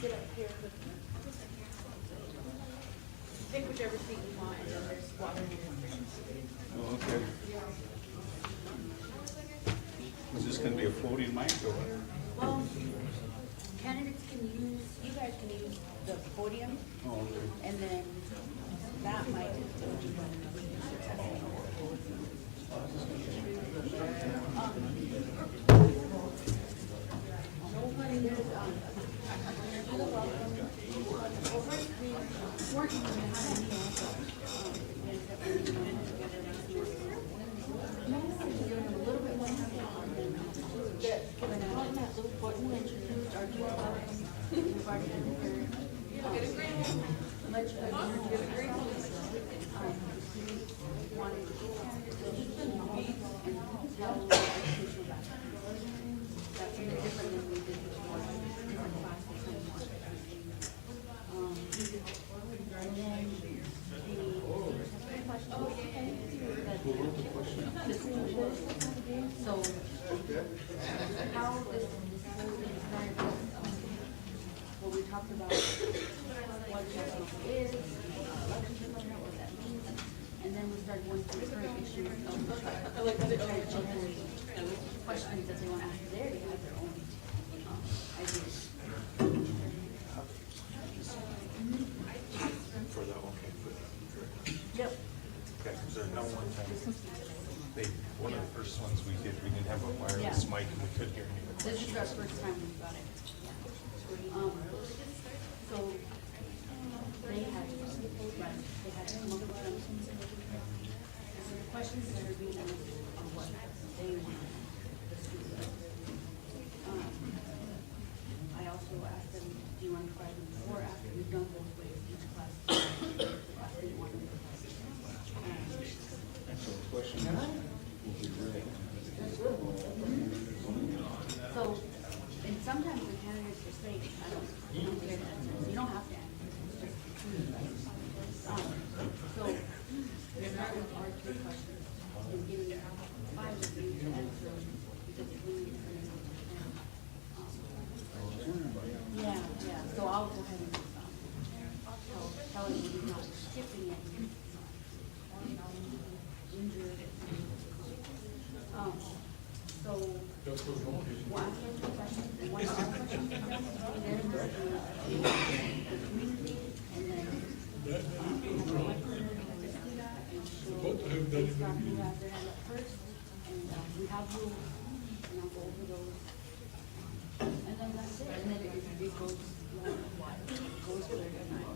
sit up here with me. Pick whichever seat you want, and then there's water in your fridge. Oh, okay. Is this gonna be a floating mic or what? Well, candidates can use, you guys can use the podium, Oh, okay. and then that might. So, how this started, what we talked about, what it is, what that means, and then we started going through current issues of the tribe. Questions that they want to ask there, they have their own ideas. For the, okay, Yep. okay, because there's no one time, one of the first ones we didn't have a wireless mic and we couldn't hear anything. This is our first time we've got it. So they had, right, they had some other questions. So the questions that are being asked are what they want. I also asked them, do you want to provide them before or after? We've done both ways, each class. They want them. So the question is, will be ready. So, and sometimes the candidates will say, I don't care to answer. You don't have to answer. It's just, so, there's not going to be three questions. We're giving 5 of you to answer because we need to. Yeah, so I'll go ahead and tell you we're not skipping it. Injured. So, we'll ask them two questions, and one of our questions is asked, and then we'll do the community, and then we have an elected and she'll, based on who has their hand up first, and we have rules, and I'll go over those. And then that's it, and then it goes, it goes for their tonight.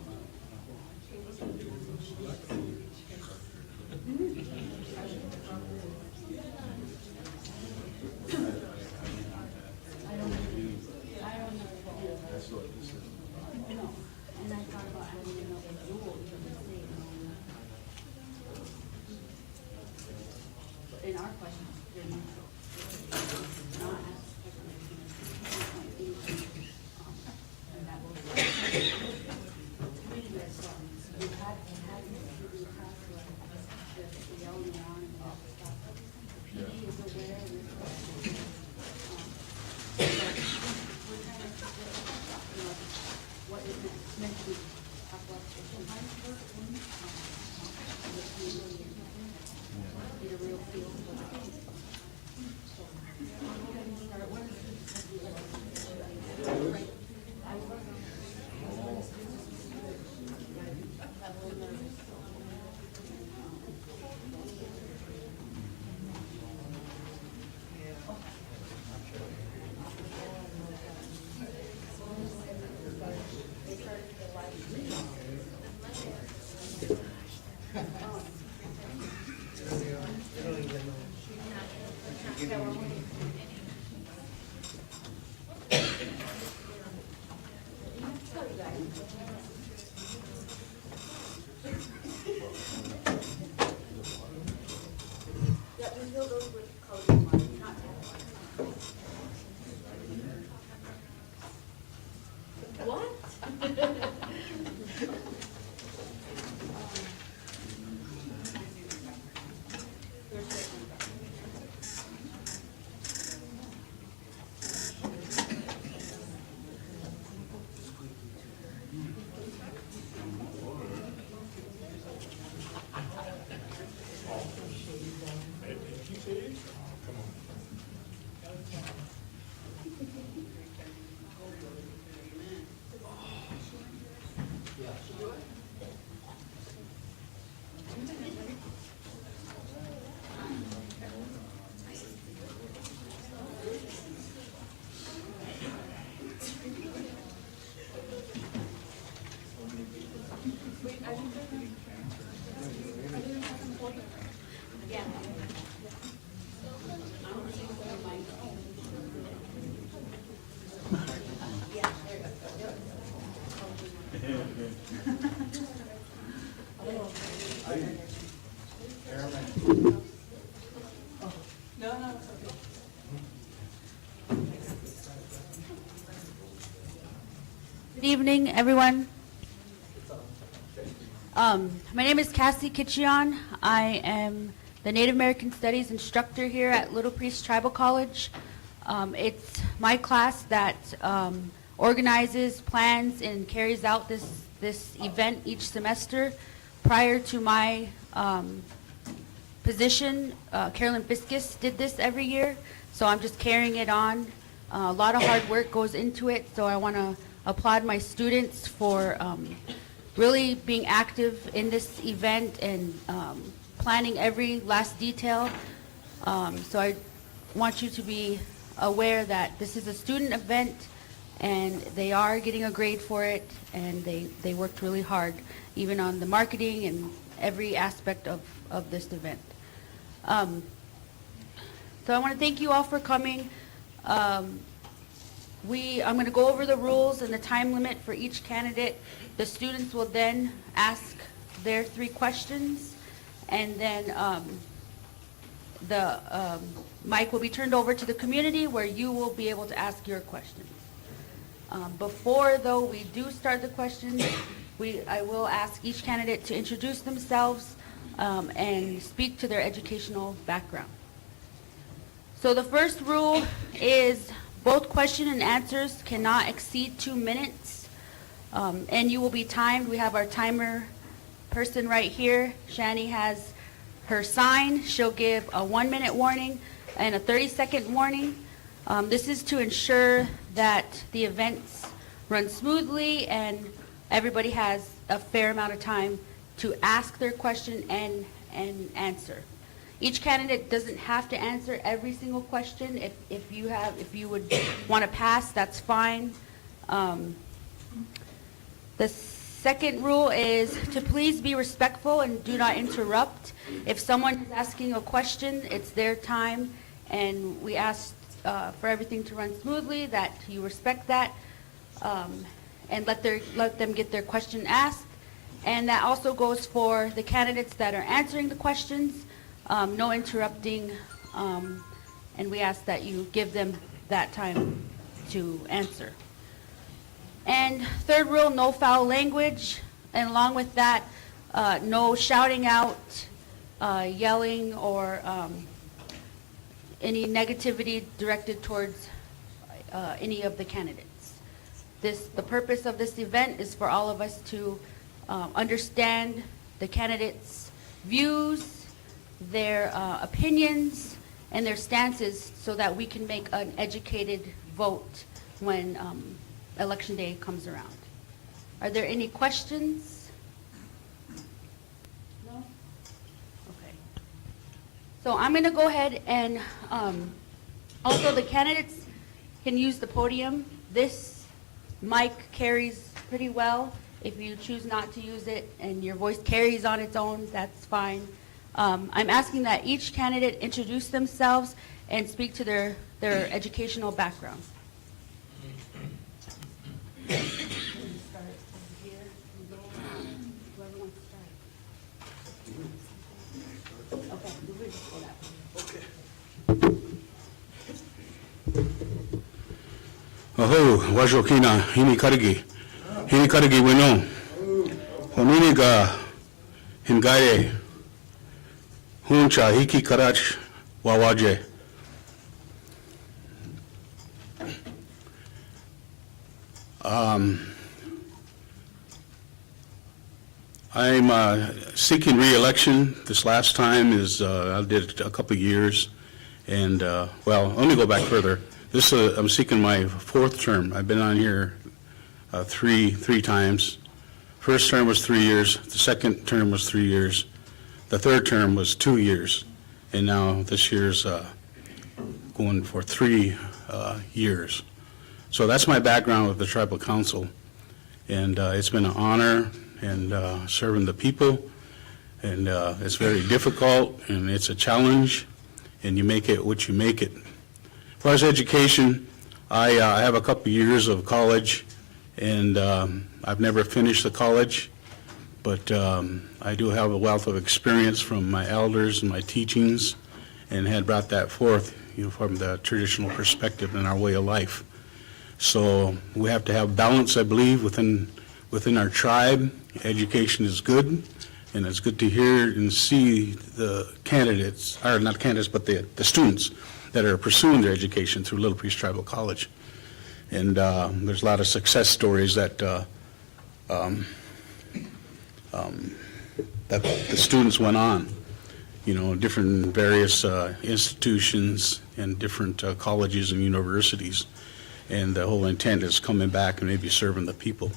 I don't know. That's what this is. No, and I thought about adding another rule to the state. In our questions, they're neutral. Not asked Good evening, everyone. My name is Cassie Kitchion. I am the Native American Studies instructor here at Little Priest Tribal College. It's my class that organizes, plans, and carries out this event each semester. Prior to my position, Carolyn Fiscus did this every year, so I'm just carrying it on. A lot of hard work goes into it, so I want to applaud my students for really being active in this event and planning every last detail. So I want you to be aware that this is a student event and they are getting a grade for it, and they worked really hard, even on the marketing and every aspect of this event. So I want to thank you all for coming. I'm going to go over the rules and the time limit for each candidate. The students will then ask their 3 questions, and then the mic will be turned over to the community where you will be able to ask your questions. Before, though, we do start the questions, I will ask each candidate to introduce themselves and speak to their educational background. So the first rule is both question and answers cannot exceed 2 minutes, and you will be timed. We have our timer person right here. Shani has her sign. She'll give a 1-minute warning and a 30-second warning. This is to ensure that the events run smoothly and everybody has a fair amount of time to ask their question and answer. Each candidate doesn't have to answer every single question. If you would want to pass, that's fine. The second rule is to please be respectful and do not interrupt. If someone is asking a question, it's their time, and we ask for everything to run smoothly, that you respect that, and let them get their question asked. And that also goes for the candidates that are answering the questions. No interrupting, and we ask that you give them that time to answer. And third rule, no foul language, and along with that, no shouting out, yelling, or any negativity directed towards any of the candidates. The purpose of this event is for all of us to understand the candidates' views, their opinions, and their stances, so that we can make an educated vote when election day comes around. Are there any questions? No? Okay. So I'm going to go ahead and also the candidates can use the podium. This mic carries pretty well. If you choose not to use it and your voice carries on its own, that's fine. I'm asking that each candidate introduce themselves and speak to their educational background. Aho, wajokina, hini karigi wino, honuniga, hingaye, huncha, hiki karach, wawaje. I'm seeking re-election. This last time I did it a couple of years, and well, let me go back further. I'm seeking my 4th term. I've been on here three times. First term was 3 years. The second term was 3 years. The third term was 2 years, and now this year's going for 3 years. So that's my background with the Tribal Council, and it's been an honor and serving the people, and it's very difficult, and it's a challenge, and you make it what you make it. As far as education, I have a couple years of college, and I've never finished the college, but I do have a wealth of experience from my elders and my teachings, and had brought that forth, from the traditional perspective in our way of life. So we have to have balance, I believe, within our tribe. Education is good, and it's good to hear and see the candidates, or not candidates, but the students that are pursuing their education through Little Priest Tribal College. And there's a lot of success stories that that the students went on, different various institutions and different colleges and universities. And the whole intent is coming back and maybe serving the people.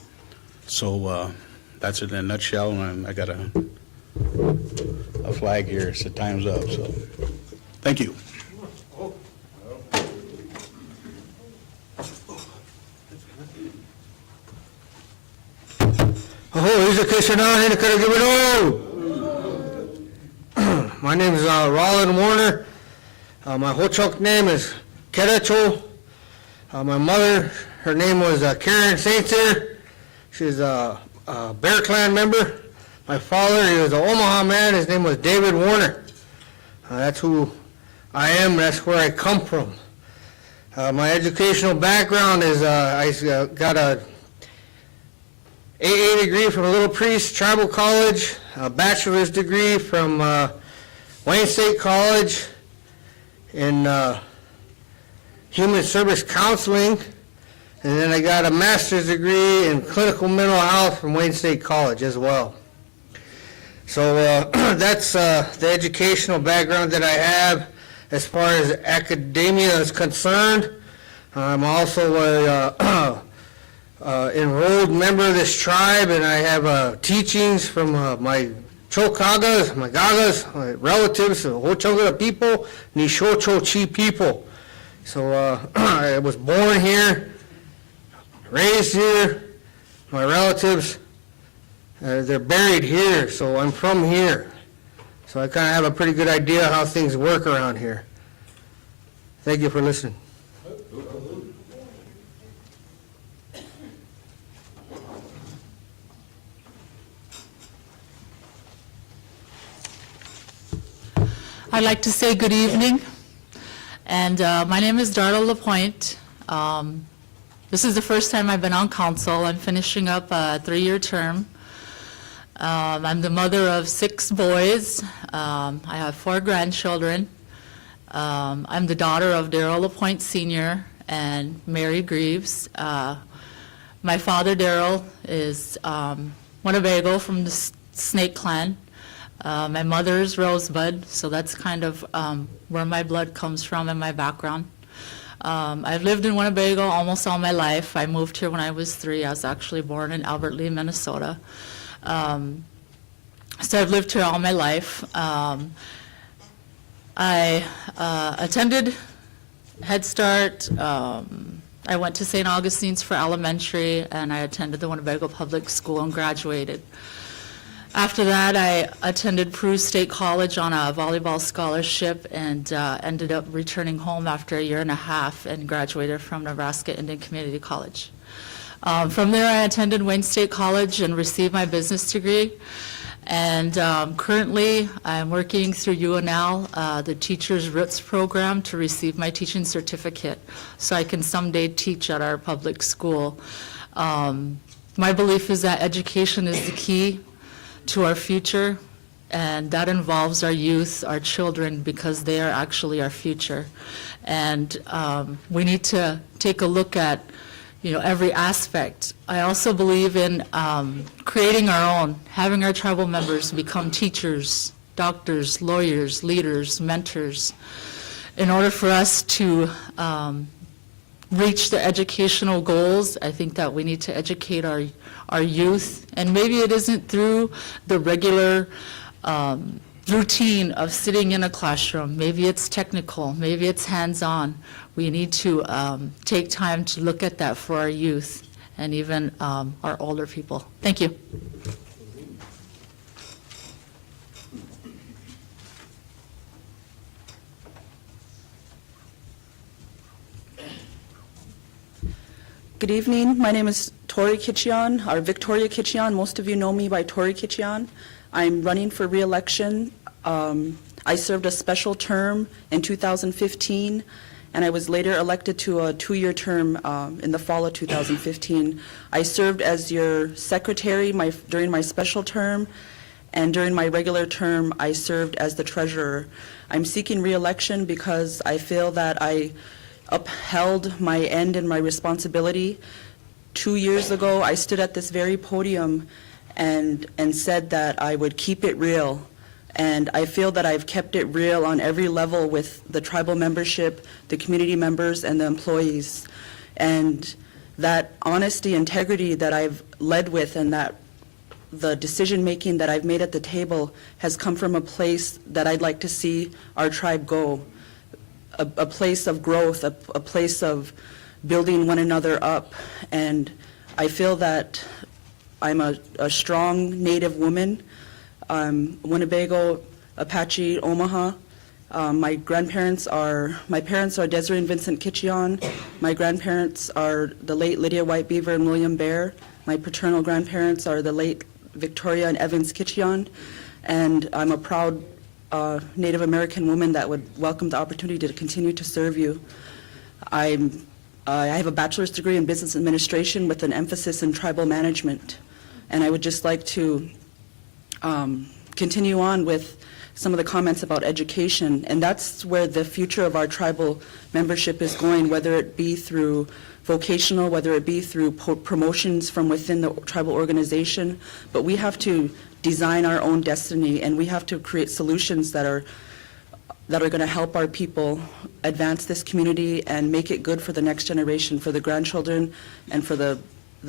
So that's it in a nutshell, and I got a flag here, so time's up, so thank you. My name is Roland Warner. My whole chunk name is Kerecho. My mother, her name was Karen Saintser. She's a Bear Clan member. My father, he was an Omaha man. His name was David Warner. That's who I am. That's where I come from. My educational background is I got a AA degree from Little Priest Tribal College, a bachelor's degree from Wayne State College in Human Service Counseling, and then I got a master's degree in clinical mental health from Wayne State College as well. So that's the educational background that I have as far as academia is concerned. I'm also a enrolled member of this tribe, and I have teachings from my Chokagas, my Gagas, my relatives, Ho-Chunga people, Nishocho Chi people. So I was born here, raised here. My relatives, they're buried here, so I'm from here. So I kind of have a pretty good idea how things work around here. Thank you for listening. I'd like to say good evening, and my name is Darla LaPointe. This is the first time I've been on council. I'm finishing up a 3-year term. I'm the mother of 6 boys. I have 4 grandchildren. I'm the daughter of Darrell LaPointe Sr. and Mary Greaves. My father, Darrell, is Winnebago from the Snake Clan. My mother is Rosebud, so that's kind of where my blood comes from and my background. I've lived in Winnebago almost all my life. I moved here when I was 3. I was actually born in Albert Lea, Minnesota. So I've lived here all my life. I attended Head Start. I went to St. Augustine's for elementary, and I attended the Winnebago Public School and graduated. After that, I attended Peru State College on a volleyball scholarship and ended up returning home after 1.5 years and graduated from Nebraska Indian Community College. From there, I attended Wayne State College and received my business degree. And currently, I'm working through UNL, the Teachers Roots program, to receive my teaching certificate so I can someday teach at our public school. My belief is that education is the key to our future, and that involves our youth, our children, because they are actually our future. And we need to take a look at every aspect. I also believe in creating our own, having our tribal members become teachers, doctors, lawyers, leaders, mentors, in order for us to reach the educational goals. I think that we need to educate our youth, and maybe it isn't through the regular routine of sitting in a classroom. Maybe it's technical, maybe it's hands-on. We need to take time to look at that for our youth and even our older people. Thank you. Good evening. My name is Tori Kitchian, or Victoria Kitchian. Most of you know me by Tori Kitchian. I'm running for re-election. I served a special term in 2015, and I was later elected to a 2-year term in the fall of 2015. I served as your secretary during my special term, and during my regular term, I served as the treasurer. I'm seeking re-election because I feel that I upheld my end and my responsibility. 2 years ago, I stood at this very podium and said that I would keep it real. And I feel that I've kept it real on every level with the tribal membership, the community members, and the employees. And that honesty, integrity that I've led with, and that the decision-making that I've made at the table has come from a place that I'd like to see our tribe go, a place of growth, a place of building one another up. And I feel that I'm a strong Native woman, Winnebago, Apache, Omaha. My parents are Desiree and Vincent Kitcheon. My grandparents are the late Lydia White Beaver and William Bear. My paternal grandparents are the late Victoria and Evans Kitcheon. And I'm a proud Native American woman that would welcome the opportunity to continue to serve you. I have a bachelor's degree in business administration with an emphasis in tribal management. And I would just like to continue on with some of the comments about education. And that's where the future of our tribal membership is going, whether it be through vocational, whether it be through promotions from within the tribal organization. But we have to design our own destiny, and we have to create solutions that are going to help our people advance this community and make it good for the next generation, for the grandchildren, and for the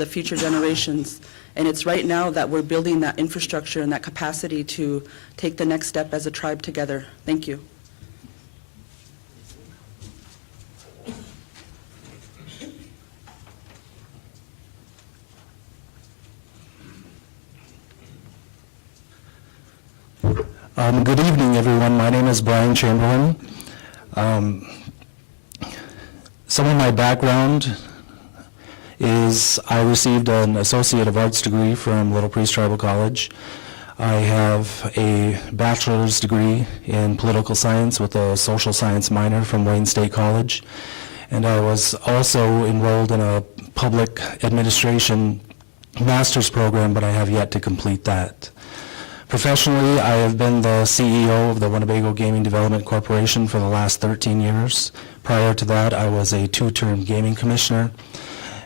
future generations. And it's right now that we're building that infrastructure and that capacity to take the next step as a tribe together. Thank you. Good evening, everyone. My name is Brian Chamberlain. Some of my background is I received an Associate of Arts degree from Little Priest Tribal College. I have a bachelor's degree in political science with a social science minor from Wayne State College. And I was also enrolled in a public administration master's program, but I have yet to complete that. Professionally, I have been the CEO of the Winnebago Gaming Development Corporation for the last 13 years. Prior to that, I was a 2-term gaming commissioner,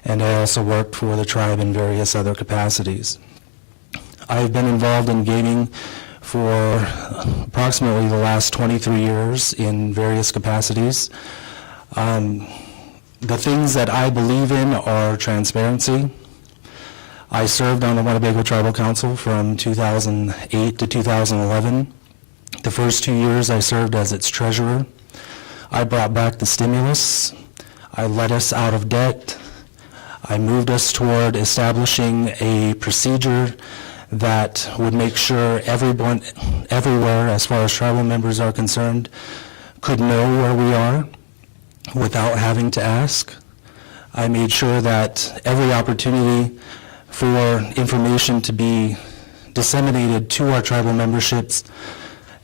and I also worked for the tribe in various other capacities. I have been involved in gaming for approximately the last 23 years in various capacities. The things that I believe in are transparency. I served on the Winnebago Tribal Council from 2008 to 2011. The first 2 years I served as its treasurer. I brought back the stimulus. I led us out of debt. I moved us toward establishing a procedure that would make sure everyone, everywhere, as far as tribal members are concerned, could know where we are without having to ask. I made sure that every opportunity for information to be disseminated to our tribal memberships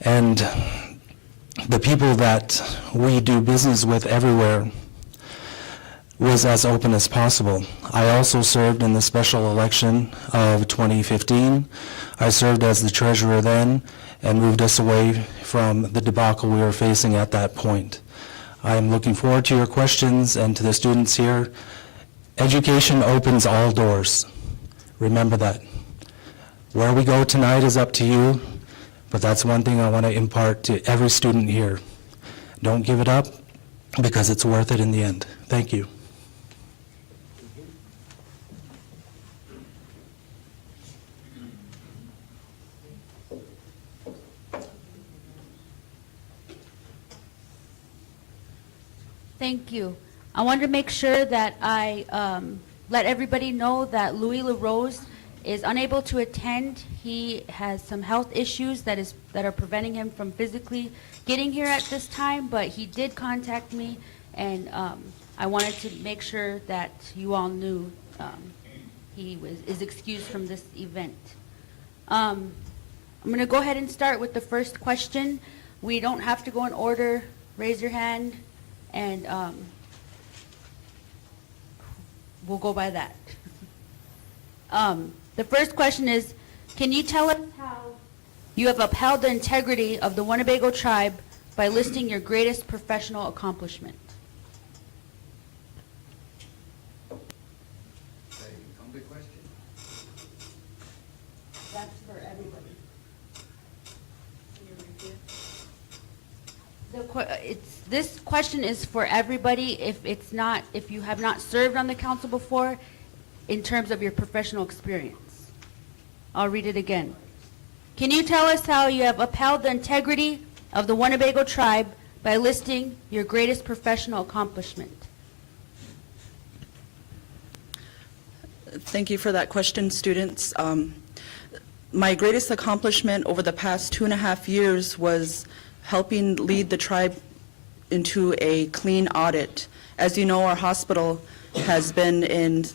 and the people that we do business with everywhere was as open as possible. I also served in the special election of 2015. I served as the treasurer then and moved us away from the debacle we were facing at that point. I am looking forward to your questions, and to the students here. Education opens all doors. Remember that. Where we go tonight is up to you, but that's one thing I want to impart to every student here. Don't give it up, because it's worth it in the end. Thank you. Thank you. I wanted to make sure that I let everybody know that Louis LaRose is unable to attend. He has some health issues that are preventing him from physically getting here at this time, but he did contact me, and I wanted to make sure that you all knew he is excused from this event. I'm going to go ahead and start with the first question. We don't have to go in order. Raise your hand and we'll go by that. The first question is, can you tell us how you have upheld the integrity of the Winnebago tribe by listing your greatest professional accomplishment? That's for everybody. This question is for everybody if you have not served on the council before, in terms of your professional experience. I'll read it again. Can you tell us how you have upheld the integrity of the Winnebago tribe by listing your greatest professional accomplishment? Thank you for that question, students. My greatest accomplishment over the past 2.5 years was helping lead the tribe into a clean audit. As you know, our hospital has been in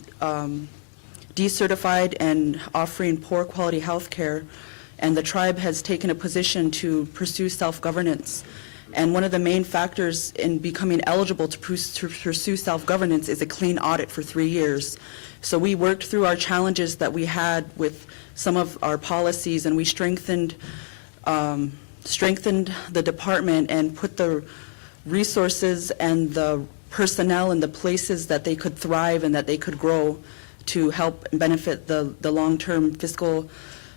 decertified and offering poor quality health care, and the tribe has taken a position to pursue self-governance. And one of the main factors in becoming eligible to pursue self-governance is a clean audit for 3 years. So we worked through our challenges that we had with some of our policies, and we strengthened the department and put the resources and the personnel in the places that they could thrive and that they could grow to help benefit the long-term fiscal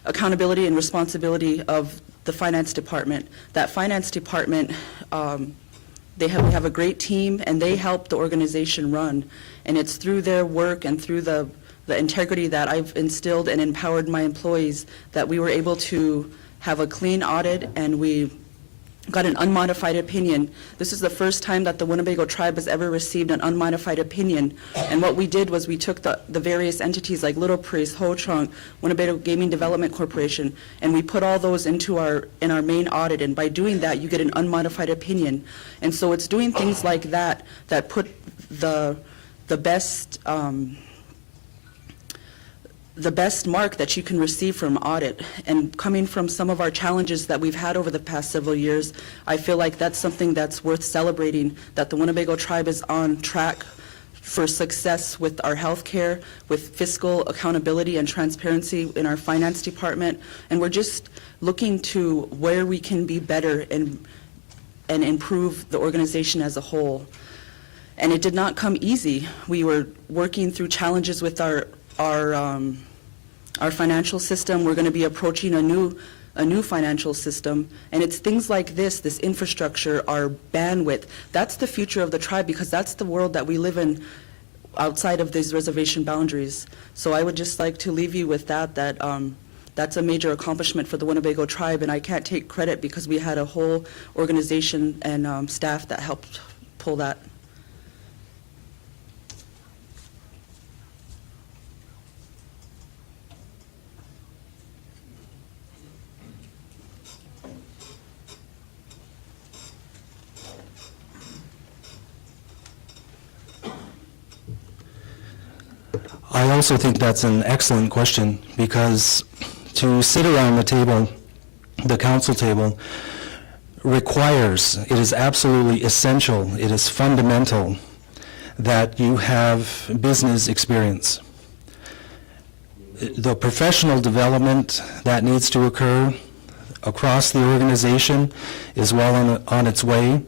accountability and responsibility of the finance department. That finance department, we have a great team, and they help the organization run. And it's through their work and through the integrity that I've instilled and empowered my employees that we were able to have a clean audit, and we got an unmodified opinion. This is the first time that the Winnebago tribe has ever received an unmodified opinion. And what we did was we took the various entities like Little Priest, Ho Chunk, Winnebago Gaming Development Corporation, and we put all those in our main audit. And by doing that, you get an unmodified opinion. And so it's doing things like that that put the best mark that you can receive from audit. And coming from some of our challenges that we've had over the past several years, I feel like that's something that's worth celebrating, that the Winnebago tribe is on track for success with our health care, with fiscal accountability and transparency in our finance department. And we're just looking to where we can be better and improve the organization as a whole. And it did not come easy. We were working through challenges with our financial system. We're going to be approaching a new financial system, and it's things like this infrastructure, our bandwidth. That's the future of the tribe, because that's the world that we live in outside of these reservation boundaries. So I would just like to leave you with that that's a major accomplishment for the Winnebago tribe, and I can't take credit because we had a whole organization and staff that helped pull that. I also think that's an excellent question, because to sit around the table, the council table, it is absolutely essential, it is fundamental that you have business experience. The professional development that needs to occur across the organization is well on its way,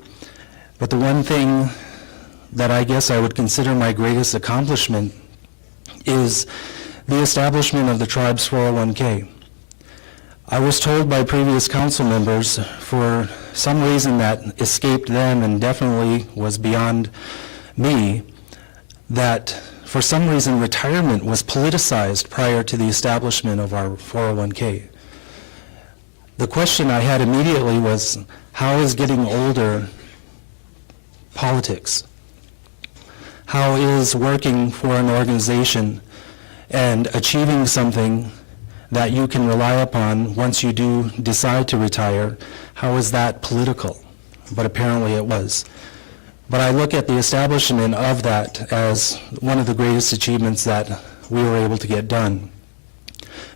but the one thing that I guess I would consider my greatest accomplishment is the establishment of the tribe's 401k. I was told by previous council members, for some reason that escaped them and definitely was beyond me, that for some reason retirement was politicized prior to the establishment of our 401k. The question I had immediately was, how is getting older politics? How is working for an organization and achieving something that you can rely upon once you do decide to retire, how is that political? But apparently it was. But I look at the establishment of that as one of the greatest achievements that we were able to get done,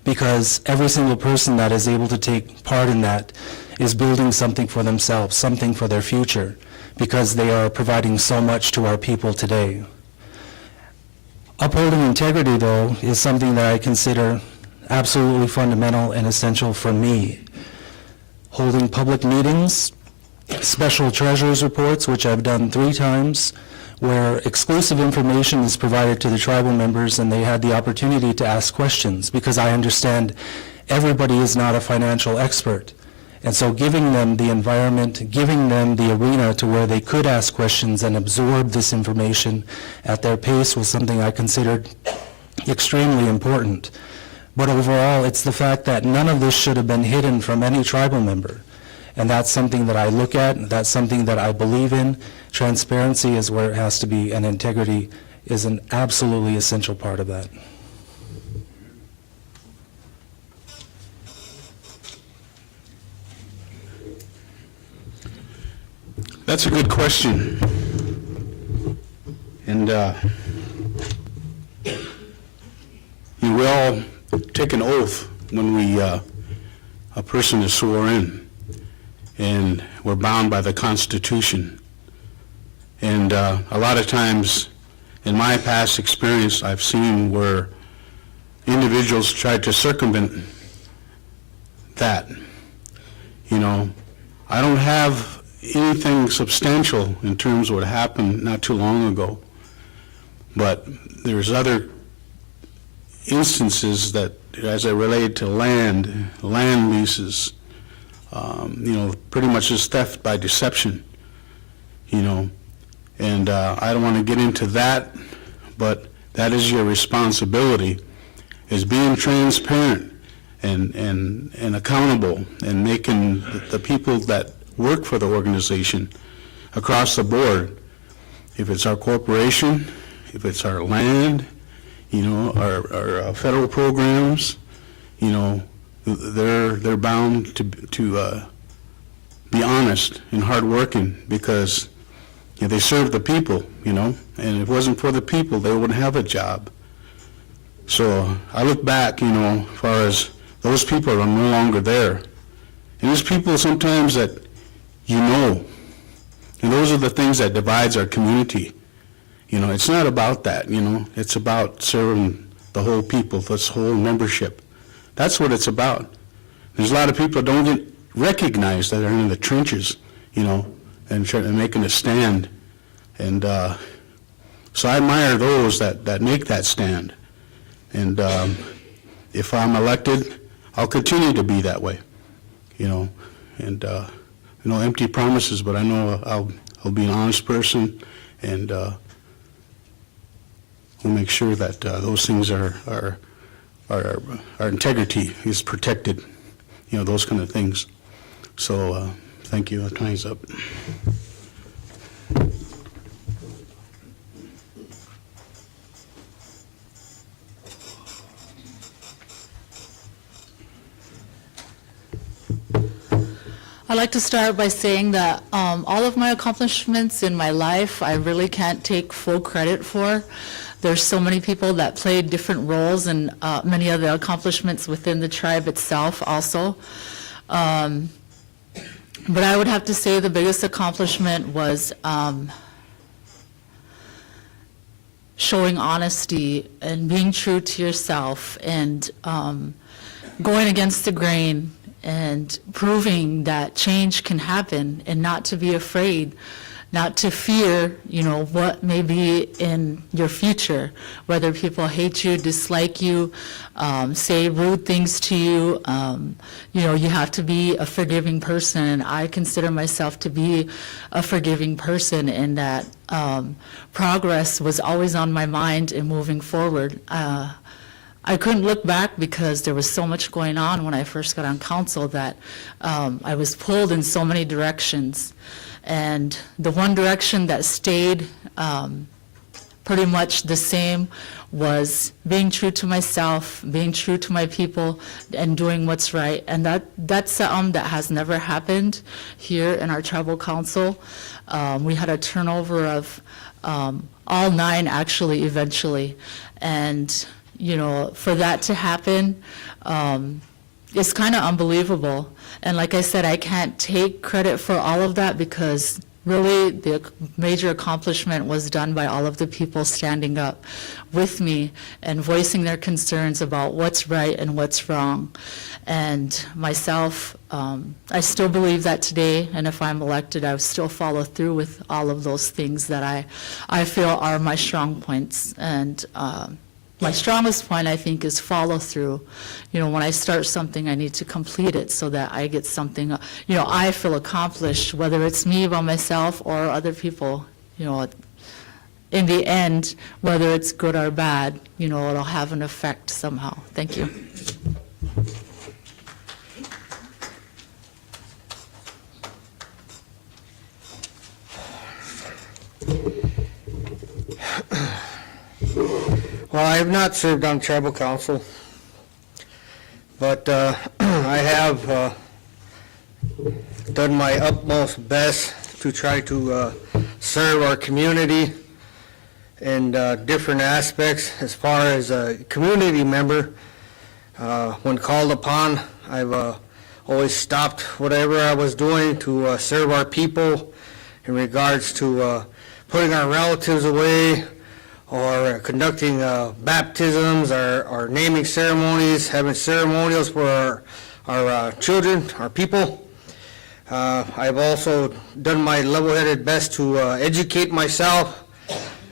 because every single person that is able to take part in that is building something for themselves, something for their future. because they are providing so much to our people today. Upholding integrity, though, is something that I consider absolutely fundamental and essential for me. Holding public meetings, special treasurer's reports, which I've done 3 times, where exclusive information is provided to the tribal members and they had the opportunity to ask questions, because I understand everybody is not a financial expert. And so giving them the environment, giving them the arena to where they could ask questions and absorb this information at their pace was something I considered extremely important. But overall, it's the fact that none of this should have been hidden from any tribal member. And that's something that I look at, that's something that I believe in. Transparency is where it has to be, and integrity is an absolutely essential part of that. That's a good question. And we all take an oath when a person is sworn in, and we're bound by the Constitution. And a lot of times, in my past experience, I've seen where individuals tried to circumvent that. You know, I don't have anything substantial in terms of what happened not too long ago, but there's other instances that, as it related to land leases, you know, pretty much is theft by deception, you know, and I don't want to get into that, but that is your responsibility, is being transparent and accountable, and making the people that work for the organization across the board, if it's our corporation, if it's our land, you know, our federal programs, you know, they're bound to be honest and hardworking, because you know, they serve the people, you know, and if it wasn't for the people, they wouldn't have a job. So I look back, you know, as far as those people are no longer there. And there's people sometimes that you know, and those are the things that divides our community. You know, it's not about that, you know, it's about serving the whole people, this whole membership. That's what it's about. There's a lot of people that don't get recognized that are in the trenches, you know, and making a stand. And so I admire those that make that stand. And if I'm elected, I'll continue to be that way, you know, and you know, empty promises, but I know I'll be an honest person, and we'll make sure that those things our integrity is protected, you know, those kind of things. So thank you. Time's up. I'd like to start by saying that all of my accomplishments in my life, I really can't take full credit for. There's so many people that played different roles in many of the accomplishments within the tribe itself also. But I would have to say the biggest accomplishment was showing honesty and being true to yourself, and going against the grain, and proving that change can happen, and not to be afraid, not to fear, you know, what may be in your future, whether people hate you, dislike you, say rude things to you. You know, you have to be a forgiving person, and I consider myself to be a forgiving person, and that progress was always on my mind in moving forward. I couldn't look back because there was so much going on when I first got on council that I was pulled in so many directions. And the one direction that stayed pretty much the same was being true to myself, being true to my people, and doing what's right. And that's something that has never happened here in our tribal council. We had a turnover of all 9 actually eventually. And you know, for that to happen, it's kind of unbelievable. And like I said, I can't take credit for all of that because really, the major accomplishment was done by all of the people standing up with me and voicing their concerns about what's right and what's wrong. And myself, I still believe that today, and if I'm elected, I will still follow through with all of those things that I feel are my strong points. And my strongest point, I think, is follow through. You know, when I start something, I need to complete it so that I get something, you know, I feel accomplished, whether it's me by myself or other people. You know, in the end, whether it's good or bad, you know, it'll have an effect somehow. Thank you. Well, I have not served on tribal council, but I have done my utmost best to try to serve our community in different aspects. As far as a community member, when called upon, I've always stopped whatever I was doing to serve our people in regards to putting our relatives away, or conducting baptisms, or naming ceremonies, having ceremonials for our children, our people. I've also done my level-headed best to educate myself,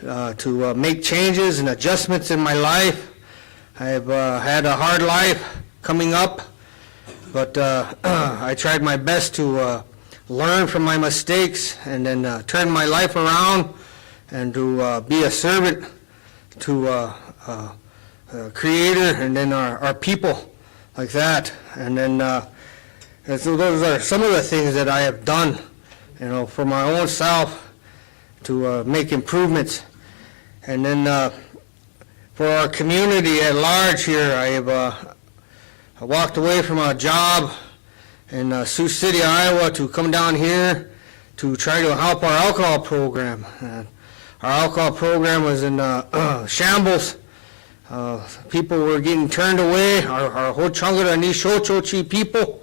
to make changes and adjustments in my life. I've had a hard life coming up, but I tried my best to learn from my mistakes and then turn my life around and to be a servant to Creator and then our people, like that. And then and so those are some of the things that I have done, you know, for my own self to make improvements. And then for our community at large here, I have walked away from a job in Sioux City, Iowa, to come down here to try to help our alcohol program. Our alcohol program was in shambles. People were getting turned away. Our Ho-Chunga and Nishochochi people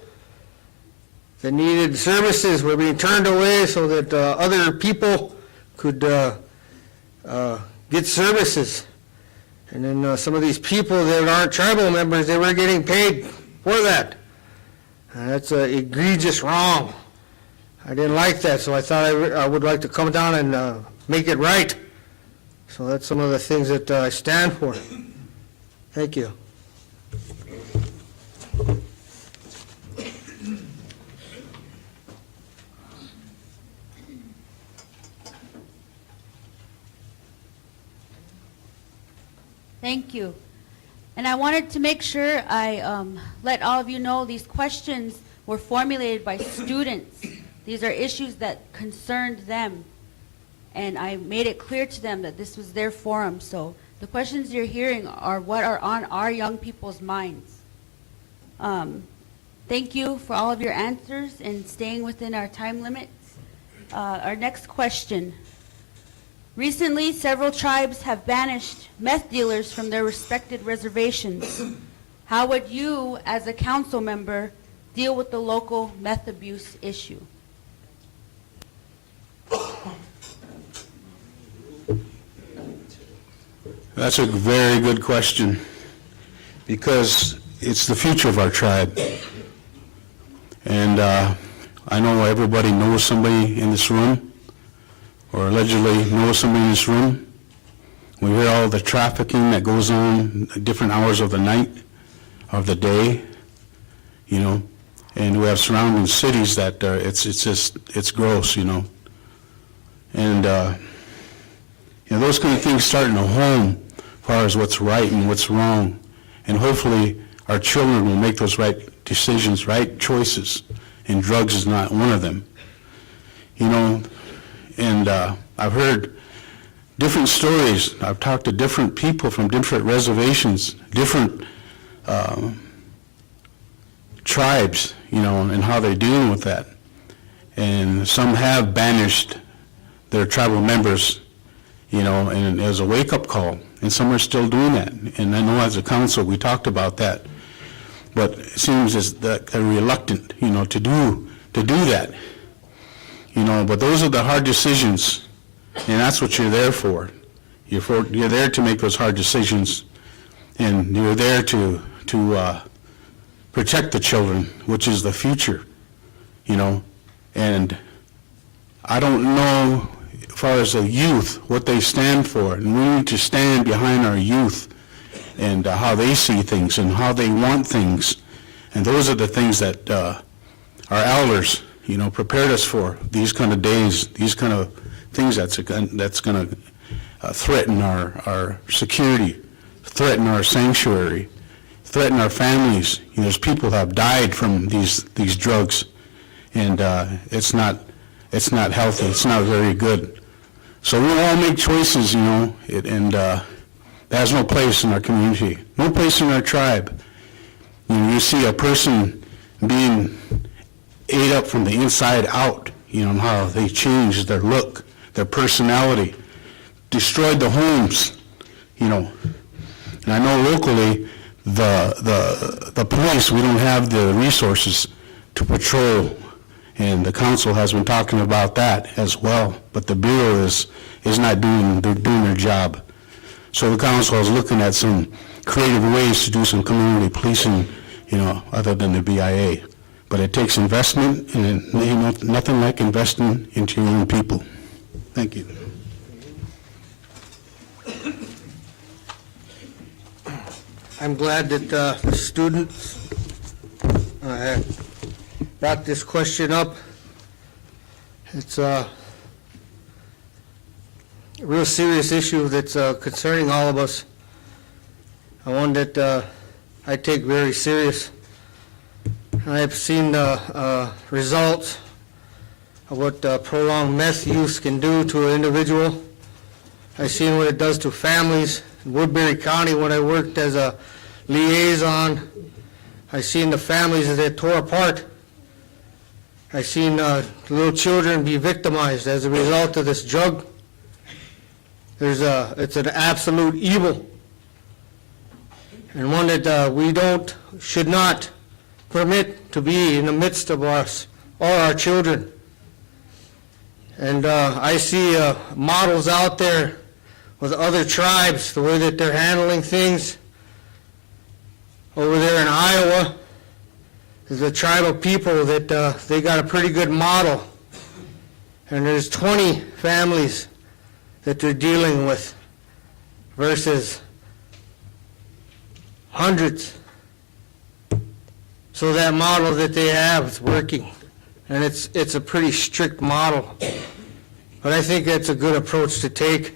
that needed services were being turned away so that other people could get services. And then some of these people that aren't tribal members, they were getting paid for that. And that's egregious wrong. I didn't like that, so I thought I would like to come down and make it right. So that's some of the things that I stand for. Thank you. Thank you. And I wanted to make sure I let all of you know these questions were formulated by students. These are issues that concerned them. And I made it clear to them that this was their forum. So the questions you're hearing are what are on our young people's minds. Thank you for all of your answers and staying within our time limits. Our next question. Recently, several tribes have banished meth dealers from their respected reservations. How would you, as a council member, deal with the local meth abuse issue? That's a very good question, because it's the future of our tribe. And I know everybody knows somebody in this room, or allegedly knows somebody in this room. We hear all the trafficking that goes on at different hours of the night, of the day, you know, and we have surrounding cities that it's gross, you know. And you know, those kind of things start in a home, as far as what's right and what's wrong, and hopefully our children will make those right decisions, right choices, and drugs is not one of them, you know. And I've heard different stories. I've talked to different people from different reservations, different tribes, you know, and how they're dealing with that. And some have banished their tribal members, you know, and as a wake-up call. And some are still doing that. And I know as a council we talked about that. But it seems as that they're reluctant, you know, to do that. but those are the hard decisions, and that's what you're there for. You're there to make those hard decisions, and you're there to protect the children, which is the future, and I don't know, as far as the youth, what they stand for, and we need to stand behind our youth and how they see things and how they want things, and those are the things that our elders, prepared us for, these kind of days, these kind of things that's going to threaten our security, threaten our sanctuary, threaten our families. There's people that have died from these drugs, and it's not healthy. It's not very good. So we all make choices, and that has no place in our community, no place in our tribe. You see a person being ate up from the inside out, and how they changed their look, their personality, destroyed the homes, And I know locally, the police, we don't have the resources to patrol, and the council has been talking about that as well. But the Bureau is not doing their job. So the council is looking at some creative ways to do some community policing, other than the BIA. But it takes investment, and nothing like investing into your own people. Thank you. I'm glad that the students have brought this question up. It's a real serious issue that's concerning all of us, and one that I take very serious. I have seen the results of what prolonged meth use can do to an individual. I've seen what it does to families. In Woodbury County, when I worked as a liaison, I've seen the families that tore apart. I've seen little children be victimized as a result of this drug. It's an absolute evil, and one that we should not permit to be in the midst of us or our children. And I see models out there with other tribes, the way that they're handling things. Over there in Iowa, there's a tribal people that they got a pretty good model. And there's 20 families that they're dealing with versus hundreds. So that model that they have is working, and it's a pretty strict model. But I think that's a good approach to take.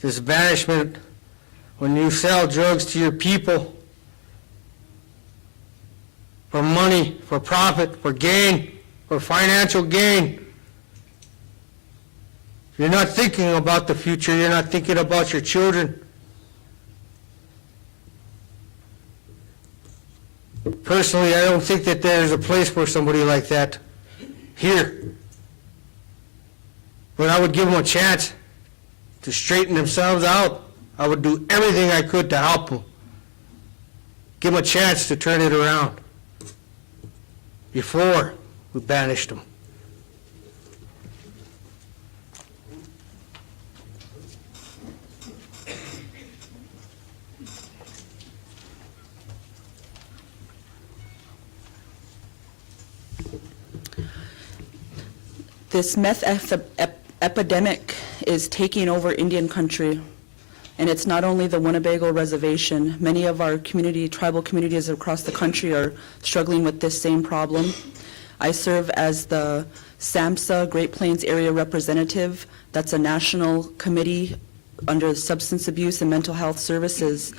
This banishment, when you sell drugs to your people for money, for profit, for gain, for financial gain, you're not thinking about the future, you're not thinking about your children. Personally, I don't think that there's a place for somebody like that here. But I would give them a chance to straighten themselves out. I would do everything I could to help them. Give them a chance to turn it around before we banished them. This meth epidemic is taking over Indian country, and it's not only the Winnebago reservation. Many of our tribal communities across the country are struggling with this same problem. I serve as the SAMHSA Great Plains Area Representative. That's a national committee under Substance Abuse and Mental Health Services,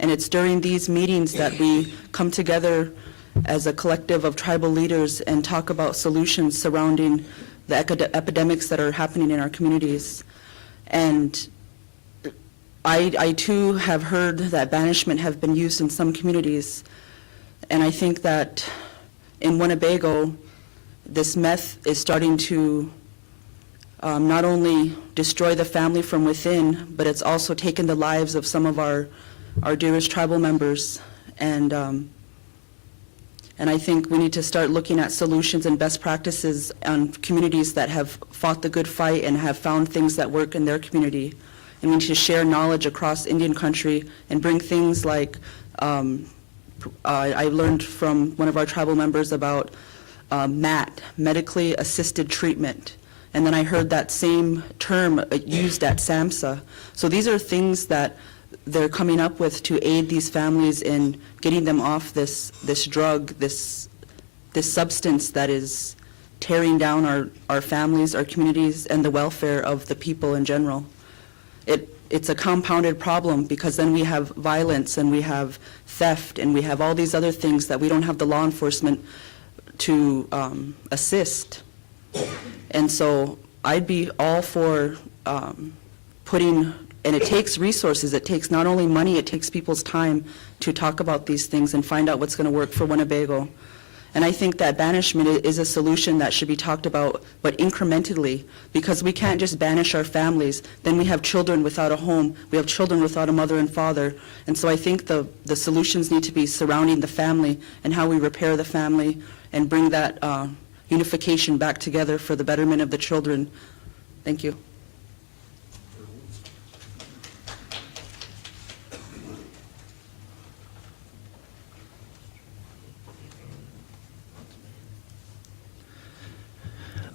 and it's during these meetings that we come together as a collective of tribal leaders and talk about solutions surrounding the epidemics that are happening in our communities. And I too have heard that banishment have been used in some communities. And I think that in Winnebago, this meth is starting to not only destroy the family from within, but it's also taken the lives of some of our dearest tribal members. And And I think we need to start looking at solutions and best practices on communities that have fought the good fight and have found things that work in their community. And we need to share knowledge across Indian country and bring things like, I learned from one of our tribal members about MAT, medically assisted treatment. And then I heard that same term used at SAMHSA. So these are things that they're coming up with to aid these families in getting them off this drug, this substance that is tearing down our families, our communities, and the welfare of the people in general. It's a compounded problem because then we have violence and we have theft and we have all these other things that we don't have the law enforcement to assist. And so I'd be all for putting, and it takes resources, it takes not only money, it takes people's time to talk about these things and find out what's going to work for Winnebago. And I think that banishment is a solution that should be talked about, but incrementally, because we can't just banish our families. Then we have children without a home. We have children without a mother and father. And so I think the solutions need to be surrounding the family and how we repair the family and bring that unification back together for the betterment of the children. Thank you.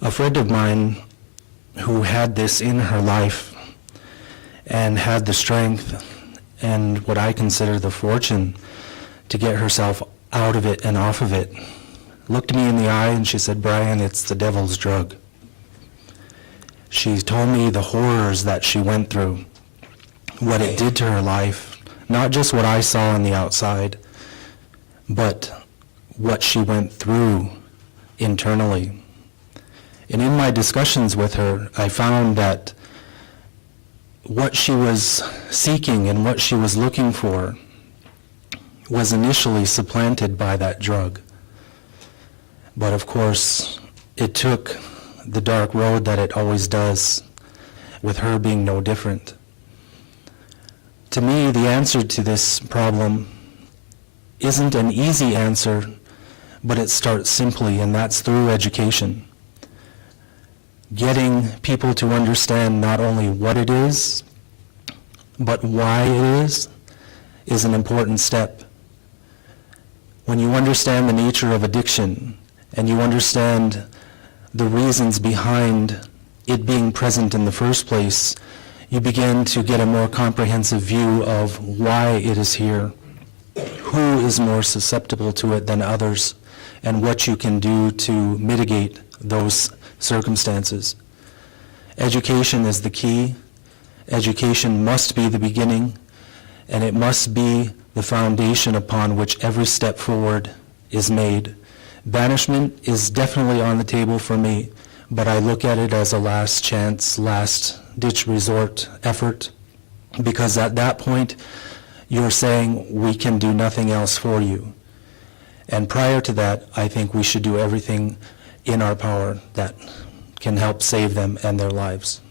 A friend of mine who had this in her life and had the strength and what I consider the fortune to get herself out of it and off of it, looked me in the eye and she said, "Brian, it's the devil's drug." She told me the horrors that she went through, what it did to her life, not just what I saw on the outside, but what she went through internally. And in my discussions with her, I found that what she was seeking and what she was looking for was initially supplanted by that drug. But of course, it took the dark road that it always does, with her being no different. To me, the answer to this problem isn't an easy answer, but it starts simply, and that's through education. Getting people to understand not only what it is, but why it is an important step. When you understand the nature of addiction, and you understand the reasons behind it being present in the first place, you begin to get a more comprehensive view of why it is here, who is more susceptible to it than others, and what you can do to mitigate those circumstances. Education is the key. Education must be the beginning, and it must be the foundation upon which every step forward is made. Banishment is definitely on the table for me, but I look at it as a last chance, last ditch resort effort, because at that point, you're saying we can do nothing else for you. And prior to that, I think we should do everything in our power that can help save them and their lives.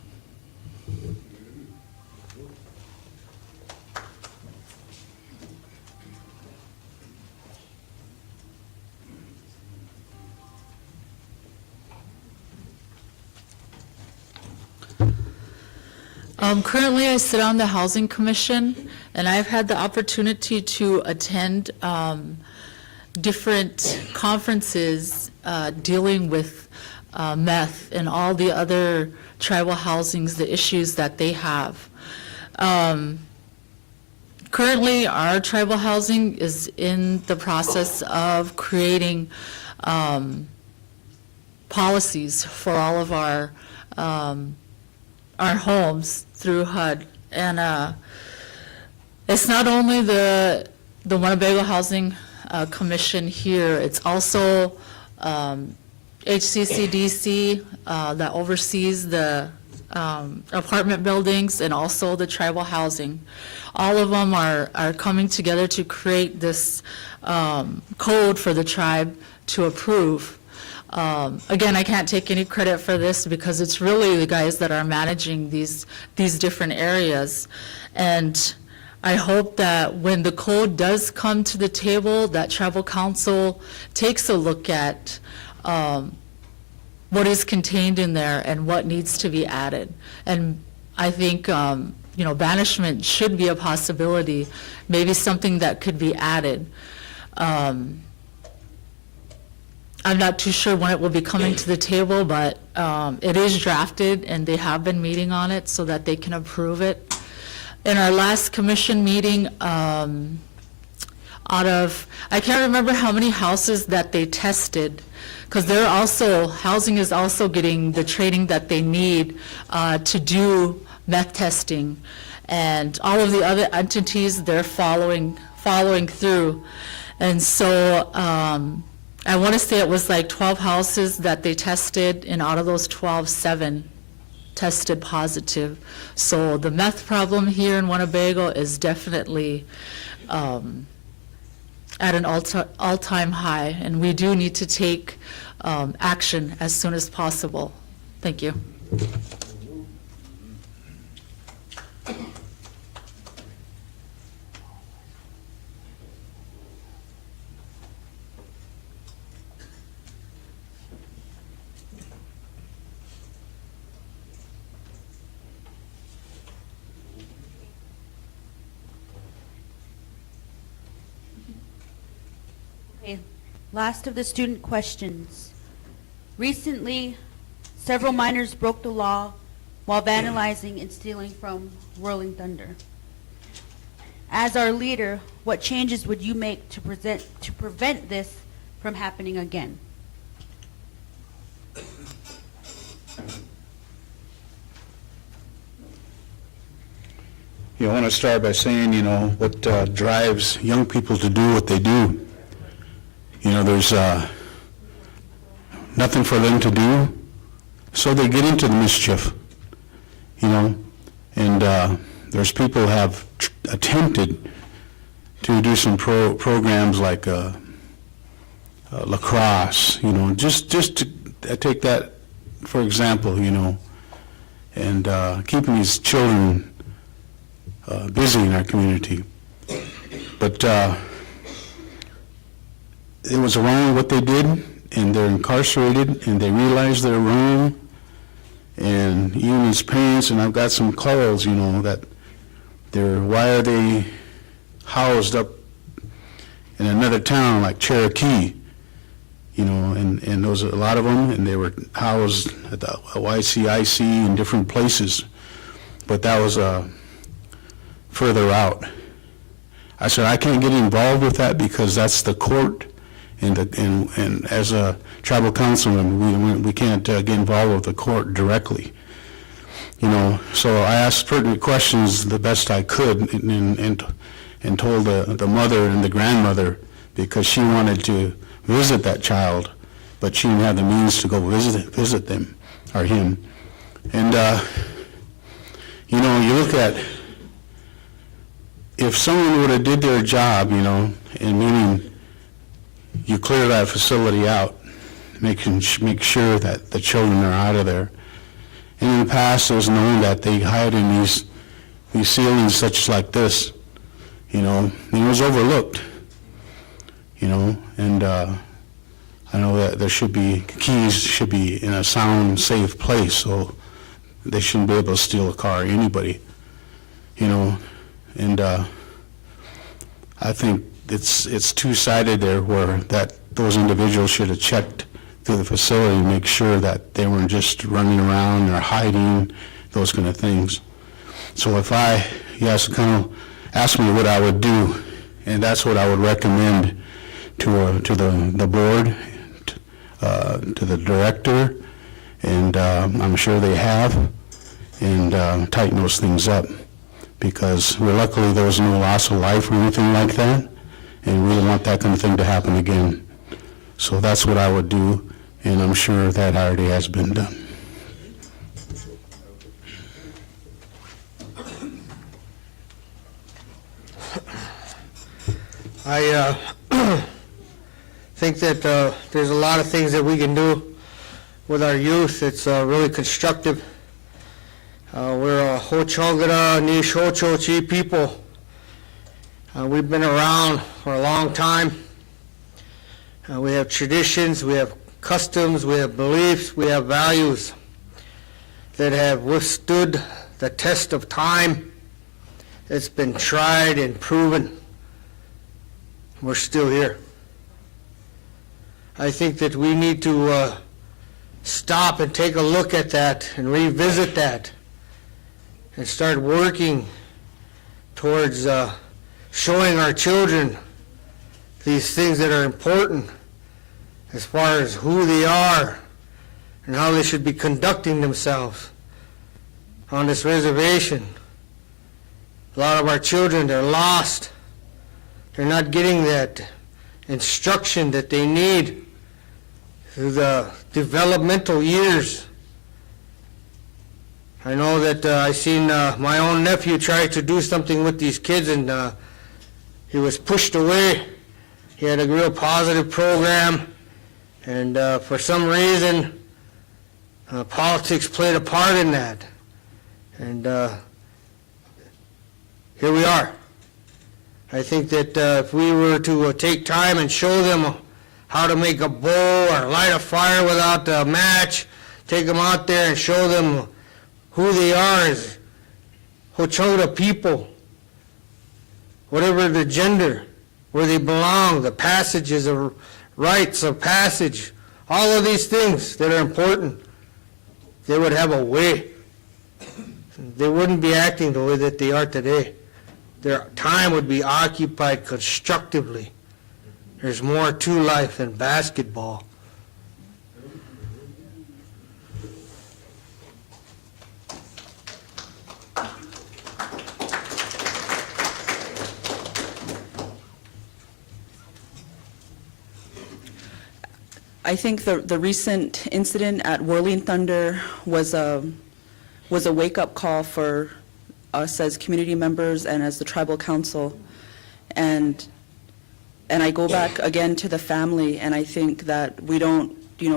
Currently, I sit on the Housing Commission, and I've had the opportunity to attend different conferences dealing with meth and all the other tribal housings, the issues that they have. Currently, our tribal housing is in the process of creating policies for all of our homes through HUD. And it's not only the Winnebago Housing Commission here, it's also HCCDC that oversees the apartment buildings and also the tribal housing. All of them are coming together to create this code for the tribe to approve. Again, I can't take any credit for this because it's really the guys that are managing these different areas. And I hope that when the code does come to the table, that tribal council takes a look at what is contained in there and what needs to be added. And I think, banishment should be a possibility, maybe something that could be added. I'm not too sure when it will be coming to the table, but it is drafted, and they have been meeting on it so that they can approve it. In our last commission meeting, I can't remember how many houses that they tested, because housing is also getting the training that they need to do meth testing. And all of the other entities, they're following through. And so I want to say it was like 12 houses that they tested, and out of those 12, 7 tested positive. So the meth problem here in Winnebago is definitely at an all-time high, and we do need to take action as soon as possible. Thank you. Okay, last of the student questions. Recently, several minors broke the law while vandalizing and stealing from Whirling Thunder. As our leader, what changes would you make to prevent this from happening again? I want to start by saying, what drives young people to do what they do. There's nothing for them to do, so they get into the mischief, and there's people who have attempted to do some programs like lacrosse, just to take that for example, and keeping these children busy in our community. But it was wrong what they did, and they're incarcerated, and they realize they're wrong. And even his parents, and I've got some calls, that why are they housed up in another town like Cherokee? And there was a lot of them, and they were housed at the YCIC in different places. But that was further out. I said, I can't get involved with that because that's the court, and as a tribal councilman, we can't get involved with the court directly. So I asked pertinent questions the best I could, and told the mother and the grandmother, because she wanted to visit that child, but she didn't have the means to go visit them or him. And you look at, if someone would have did their job, and meaning you clear that facility out, make sure that the children are out of there. And in the past, it was known that they hide in these ceilings such like this, and it was overlooked, and I know that keys should be in a sound, safe place, so they shouldn't be able to steal a car or anybody, and I think it's two-sided there, where those individuals should have checked through the facility and make sure that they weren't just running around or hiding, those kind of things. So if you ask me what I would do, and that's what I would recommend to the board, to the director, and I'm sure they have, and tighten those things up, because luckily there was no loss of life or anything like that, and we don't want that kind of thing to happen again. So that's what I would do, and I'm sure that already has been done. I think that there's a lot of things that we can do with our youth. It's really constructive. We're a Ho-Changara, Nishochochi people, We've been around for a long time. We have traditions, we have customs, we have beliefs, we have values that have withstood the test of time. It's been tried and proven. We're still here. I think that we need to stop and take a look at that and revisit that and start working towards showing our children these things that are important as far as who they are and how they should be conducting themselves on this reservation. A lot of our children, they're lost. They're not getting that instruction that they need through the developmental years. I know that I seen my own nephew try to do something with these kids, and he was pushed away. He had a real positive program, and for some reason, politics played a part in that. And here we are. I think that if we were to take time and show them how to make a bowl or light a fire without a match, take them out there and show them who they are as Hochota people, whatever the gender, where they belong, the passages of rites of passage, all of these things that are important, they would have a way. They wouldn't be acting the way that they are today. Their time would be occupied constructively. There's more to life than basketball. I think the recent incident at Whirling Thunder was a wake-up call for us as community members and as the tribal council. And I go back again to the family, and I think that we don't,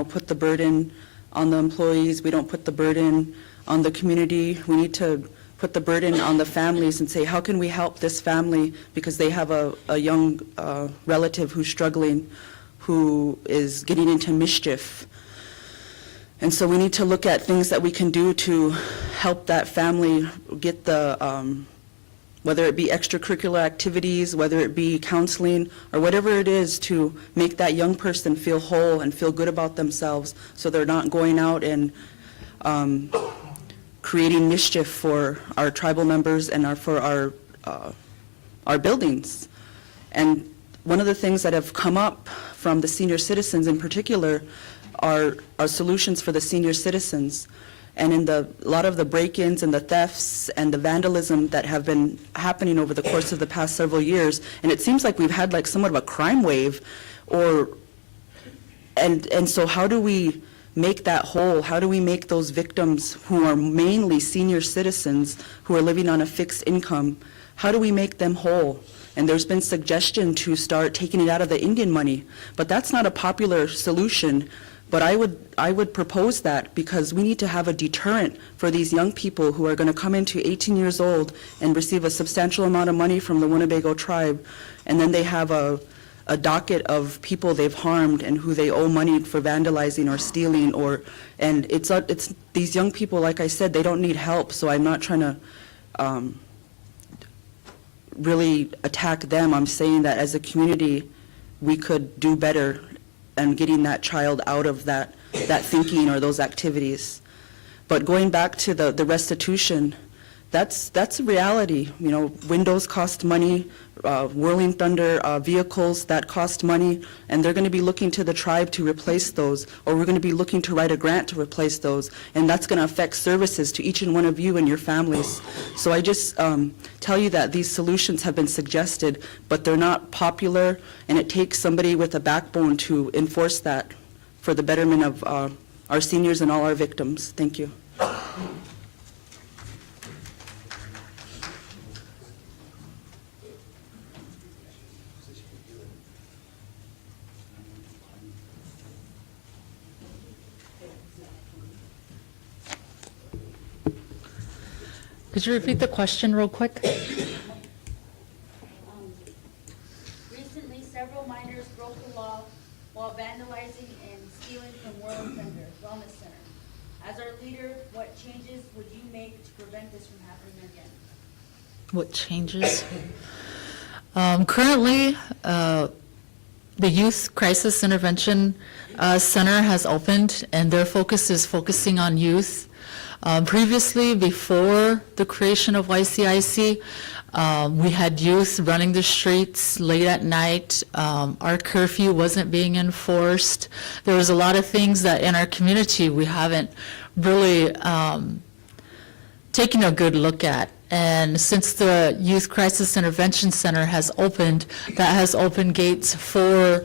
put the burden on the employees, we don't put the burden on the community. We need to put the burden on the families and say, how can we help this family because they have a young relative who's struggling, who is getting into mischief. And so we need to look at things that we can do to help that family get the, whether it be extracurricular activities, whether it be counseling, or whatever it is to make that young person feel whole and feel good about themselves so they're not going out and creating mischief for our tribal members and for our buildings. And one of the things that have come up from the senior citizens in particular are solutions for the senior citizens. And in a lot of the break-ins and the thefts and the vandalism that have been happening over the course of the past several years, and it seems like we've had like somewhat of a crime wave, and so how do we make that whole? How do we make those victims who are mainly senior citizens who are living on a fixed income, how do we make them whole? And there's been suggestion to start taking it out of the Indian money, but that's not a popular solution. But I would propose that because we need to have a deterrent for these young people who are going to come into 18 years old and receive a substantial amount of money from the Winnebago tribe, and then they have a docket of people they've harmed and who they owe money for vandalizing or stealing, and it's these young people, like I said, they don't need help. So I'm not trying to really attack them. I'm saying that as a community, we could do better and getting that child out of that thinking or those activities. But going back to the restitution, that's a reality. Windows cost money, Whirling Thunder vehicles that cost money, and they're going to be looking to the tribe to replace those, or we're going to be looking to write a grant to replace those, and that's going to affect services to each and one of you and your families. So I just tell you that these solutions have been suggested, but they're not popular, and it takes somebody with a backbone to enforce that for the betterment of our seniors and all our victims. Thank you. Could you repeat the question real quick? several minors broke the law while vandalizing and stealing from World Center Wellness Center. As our leader, what changes would you make to prevent this from happening again? What changes? Currently, the Youth Crisis Intervention Center has opened, and their focus is focusing on youth. Previously, before the creation of YCIC, we had youth running the streets late at night. Our curfew wasn't being enforced. There was a lot of things that in our community we haven't really taken a good look at. And since the Youth Crisis Intervention Center has opened, that has opened gates for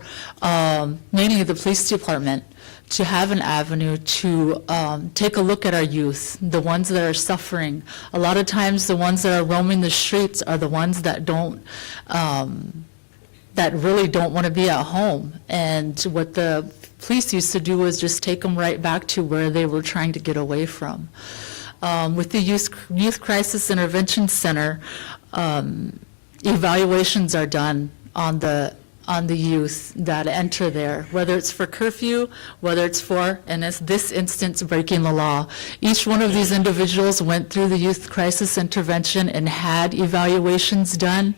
mainly the police department to have an avenue to take a look at our youth, the ones that are suffering. A lot of times the ones that are roaming the streets are the ones that don't, that really don't want to be at home. And what the police used to do was just take them right back to where they were trying to get away from. With the Youth Crisis Intervention Center, evaluations are done on the youth that enter there, whether it's for curfew, whether it's for, in this instance, breaking the law. Each one of these individuals went through the Youth Crisis Intervention and had evaluations done.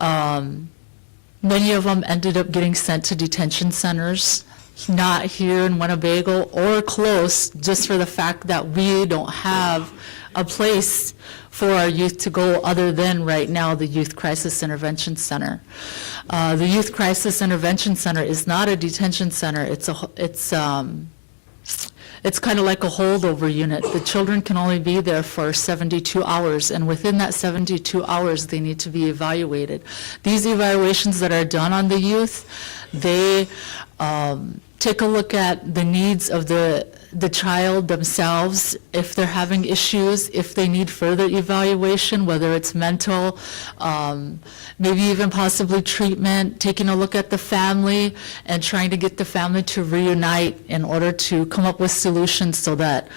Many of them ended up getting sent to detention centers, not here in Winnebago or close, just for the fact that we don't have a place for our youth to go other than right now the Youth Crisis Intervention Center. The Youth Crisis Intervention Center is not a detention center. It's kind of like a holdover unit. The children can only be there for 72 hours, and within that 72 hours, they need to be evaluated. These evaluations that are done on the youth, they take a look at the needs of the child themselves, if they're having issues, if they need further evaluation, whether it's mental, maybe even possibly treatment, taking a look at the family and trying to get the family to reunite in order to come up with solutions so that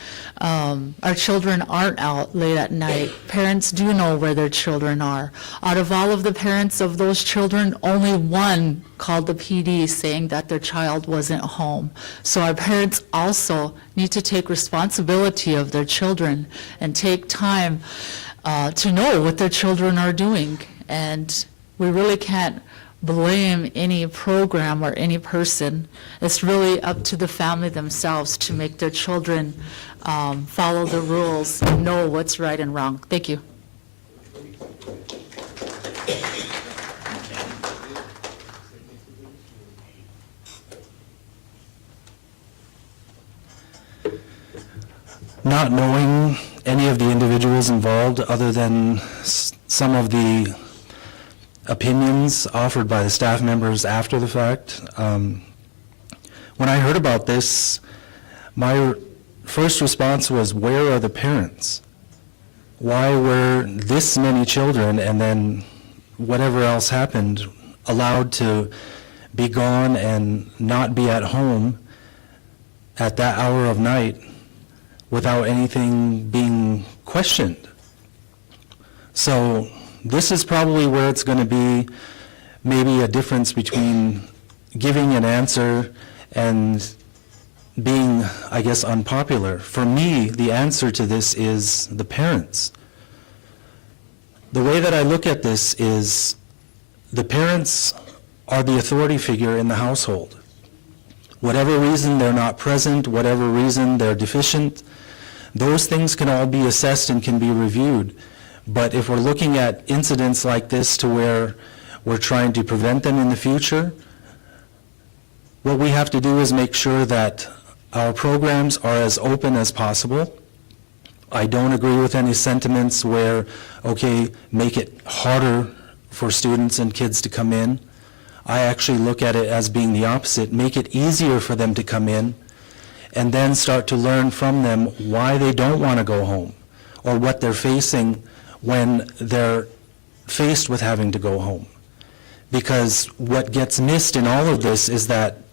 our children aren't out late at night. Parents do know where their children are. Out of all of the parents of those children, only one called the PD saying that their child wasn't home. So our parents also need to take responsibility of their children and take time to know what their children are doing. And we really can't blame any program or any person. It's really up to the family themselves to make their children follow the rules and know what's right and wrong. Thank you. Not knowing any of the individuals involved other than some of the opinions offered by the staff members after the fact. When I heard about this, my first response was, where are the parents? Why were this many children, and then whatever else happened, allowed to be gone and not be at home at that hour of night without anything being questioned? So this is probably where it's going to be maybe a difference between giving an answer and being, I guess, unpopular. For me, the answer to this is the parents. The way that I look at this is the parents are the authority figure in the household. Whatever reason they're not present, whatever reason they're deficient, those things can all be assessed and can be reviewed. But if we're looking at incidents like this to where we're trying to prevent them in the future, what we have to do is make sure that our programs are as open as possible. I don't agree with any sentiments where, okay, make it harder for students and kids to come in. I actually look at it as being the opposite. Make it easier for them to come in, and then start to learn from them why they don't want to go home or what they're facing when they're faced with having to go home. Because what gets missed in all of this is that,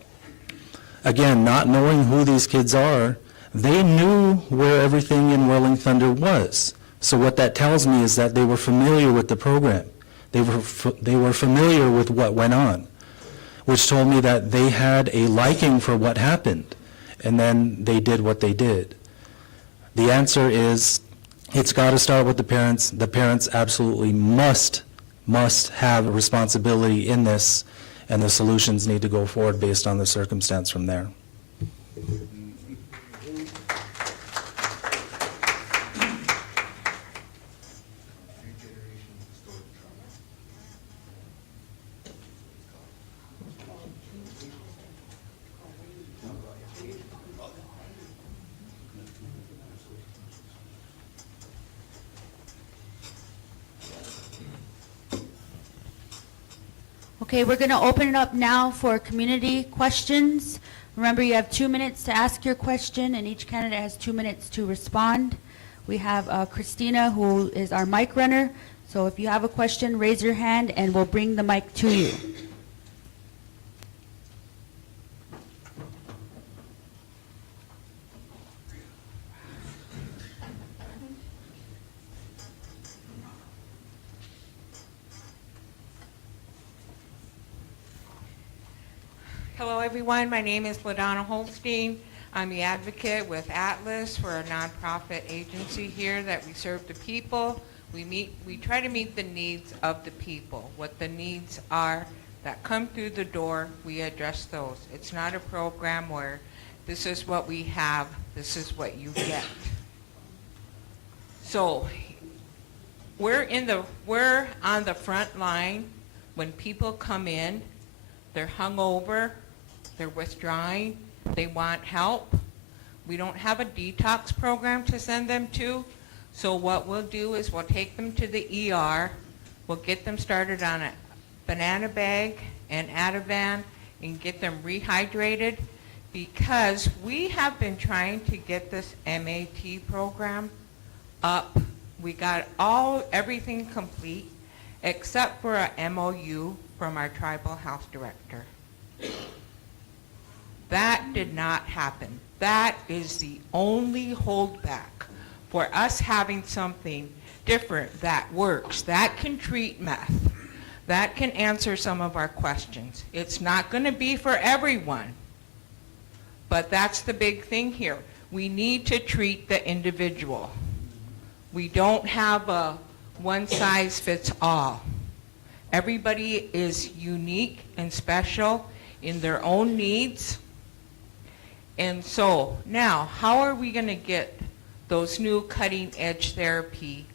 again, not knowing who these kids are, they knew where everything in Whirling Thunder was. So what that tells me is that they were familiar with the program. They were familiar with what went on. which told me that they had a liking for what happened, and then they did what they did. The answer is, it's got to start with the parents. The parents absolutely must have a responsibility in this, and the solutions need to go forward based on the circumstance from there. Okay, we're going to open it up now for community questions. Remember, you have 2 minutes to ask your question, and each candidate has 2 minutes to respond. We have Christina, who is our mic runner. So if you have a question, raise your hand, and we'll bring the mic to you. Hello, everyone. My name is LaDonna Holstein. I'm the advocate with Atlas. We're a nonprofit agency here that we serve the people. We try to meet the needs of the people. What the needs are that come through the door, we address those. It's not a program where this is what we have, this is what you get. So we're on the front line when people come in. They're hungover, they're withdrawing, they want help. We don't have a detox program to send them to, so what we'll do is we'll take them to the ER, we'll get them started on a banana bag and Ativan and get them rehydrated, because we have been trying to get this MAT program up. We got everything complete except for a MOU from our tribal health director. That did not happen. That is the only holdback for us having something different that works, that can treat meth, that can answer some of our questions. It's not going to be for everyone, but that's the big thing here. We need to treat the individual. We don't have a one-size-fits-all. Everybody is unique and special in their own needs. And so now, how are we going to get those new cutting-edge therapy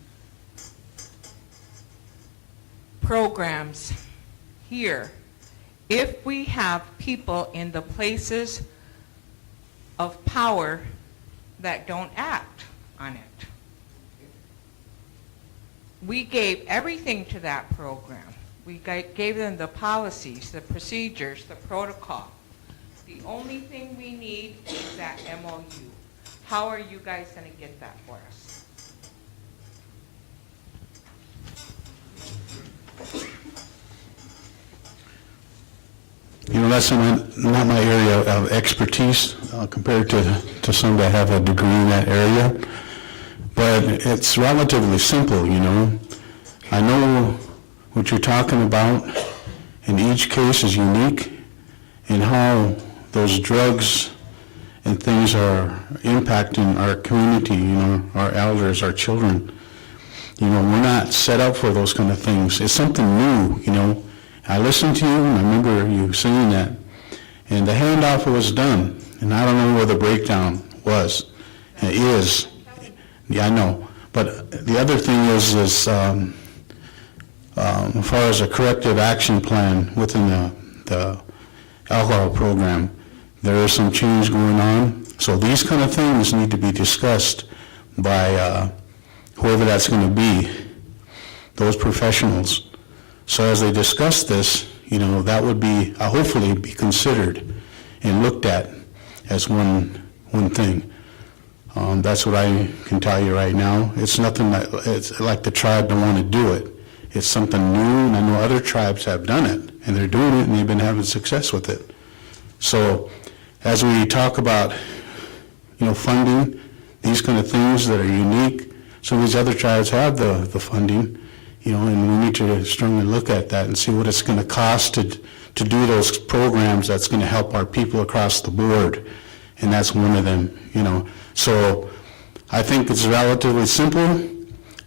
programs here if we have people in the places of power that don't act on it? We gave everything to that program. We gave them the policies, the procedures, the protocol. The only thing we need is that MOU. How are you guys going to get that for us? You know, that's not my area of expertise compared to some that have a degree in that area. But it's relatively simple, you know. I know what you're talking about, and each case is unique in how those drugs and things are impacting our community, you know, our elders, our children. You know, we're not set up for those kind of things. It's something new, you know. I listened to you, and I remember you saying that, and the handoff was done, and I don't know where the breakdown was. It is. Yeah, I know. But the other thing is as far as a corrective action plan within the alcohol program, there is some change going on. So these kind of things need to be discussed by whoever that's going to be, those professionals. So as they discuss this, you know, that would be hopefully be considered and looked at as one thing. That's what I can tell you right now. It's nothing that, it's like the tribe don't want to do it. It's something new, and I know other tribes have done it, and they're doing it, and they've been having success with it. So as we talk about, you know, funding, these kind of things that are unique, some of these other tribes have the funding, and we need to strongly look at that and see what it's going to cost to do those programs that's going to help our people across the board, and that's one of them, So I think it's relatively simple.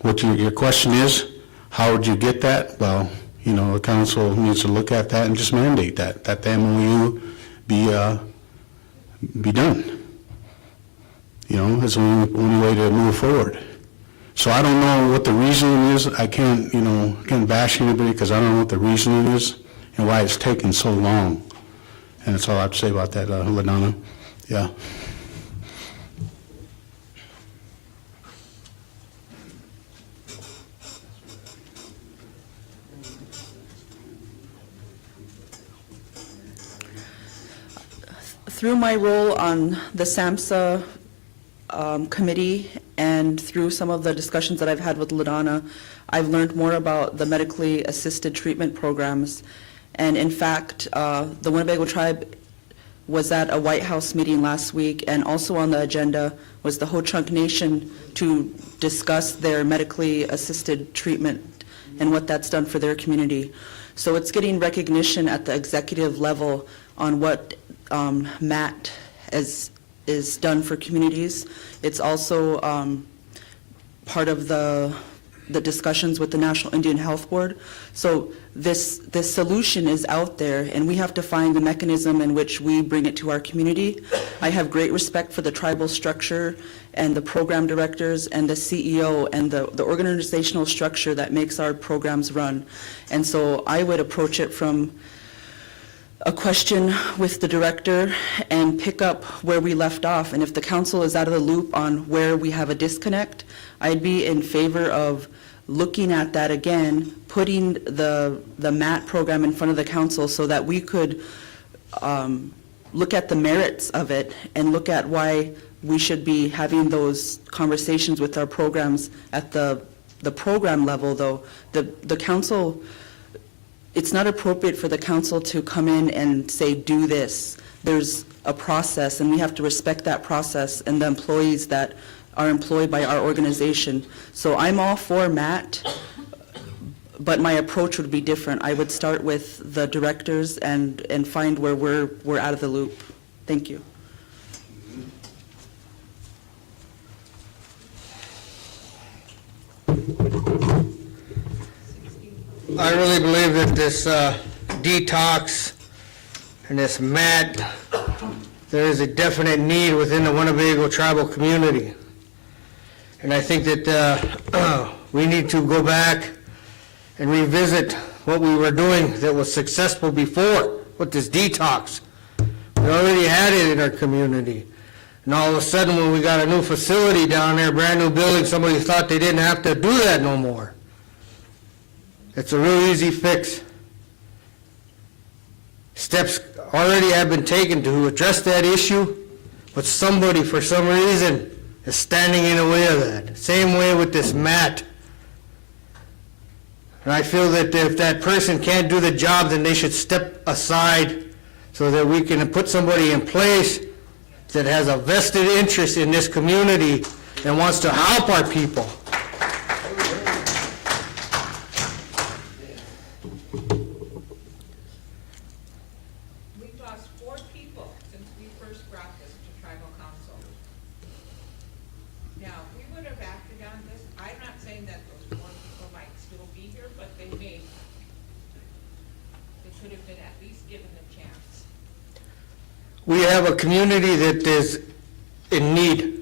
What your question is, how would you get that? Well, the council needs to look at that and just mandate that the MOU be done. It's the only way to move forward. So I don't know what the reasoning is. I can't bash anybody because I don't know what the reasoning is and why it's taken so long. And that's all I have to say about that, LaDonna. Yeah. Through my role on the SAMHSA committee and through some of the discussions that I've had with LaDonna, I've learned more about the medically assisted treatment programs. And in fact, the Winnebago tribe was at a White House meeting last week, and also on the agenda was the Ho-Chunk Nation to discuss their medically assisted treatment and what that's done for their community. So it's getting recognition at the executive level on what MAT is done for communities. It's also part of the discussions with the National Indian Health Board. So this solution is out there, and we have to find the mechanism in which we bring it to our community. I have great respect for the tribal structure and the program directors and the CEO and the organizational structure that makes our programs run. And so I would approach it from a question with the director and pick up where we left off. And if the council is out of the loop on where we have a disconnect, I'd be in favor of looking at that again, putting the MAT program in front of the council so that we could look at the merits of it and look at why we should be having those conversations with our programs at the program level. Though the council, it's not appropriate for the council to come in and say, do this. There's a process, and we have to respect that process and the employees that are employed by our organization. So I'm all for MAT, but my approach would be different. I would start with the directors and find where we're out of the loop. Thank you. I really believe that this detox and this MAT, there is a definite need within the Winnebago tribal community. And I think that we need to go back and revisit what we were doing that was successful before with this detox. We already had it in our community. And all of a sudden, when we got a new facility down there, brand new building, somebody thought they didn't have to do that no more. It's a real easy fix. Steps already have been taken to address that issue, but somebody, for some reason, is standing in the way of that. Same way with this MAT. And I feel that if that person can't do the job, then they should step aside so that we can put somebody in place that has a vested interest in this community and wants to help our people. We've lost 4 people since we first brought this to tribal council. Now, if we would have acted on this, I'm not saying that those 4 people might still be here, but they may. They could have been at least given a chance. We have a community that is in need.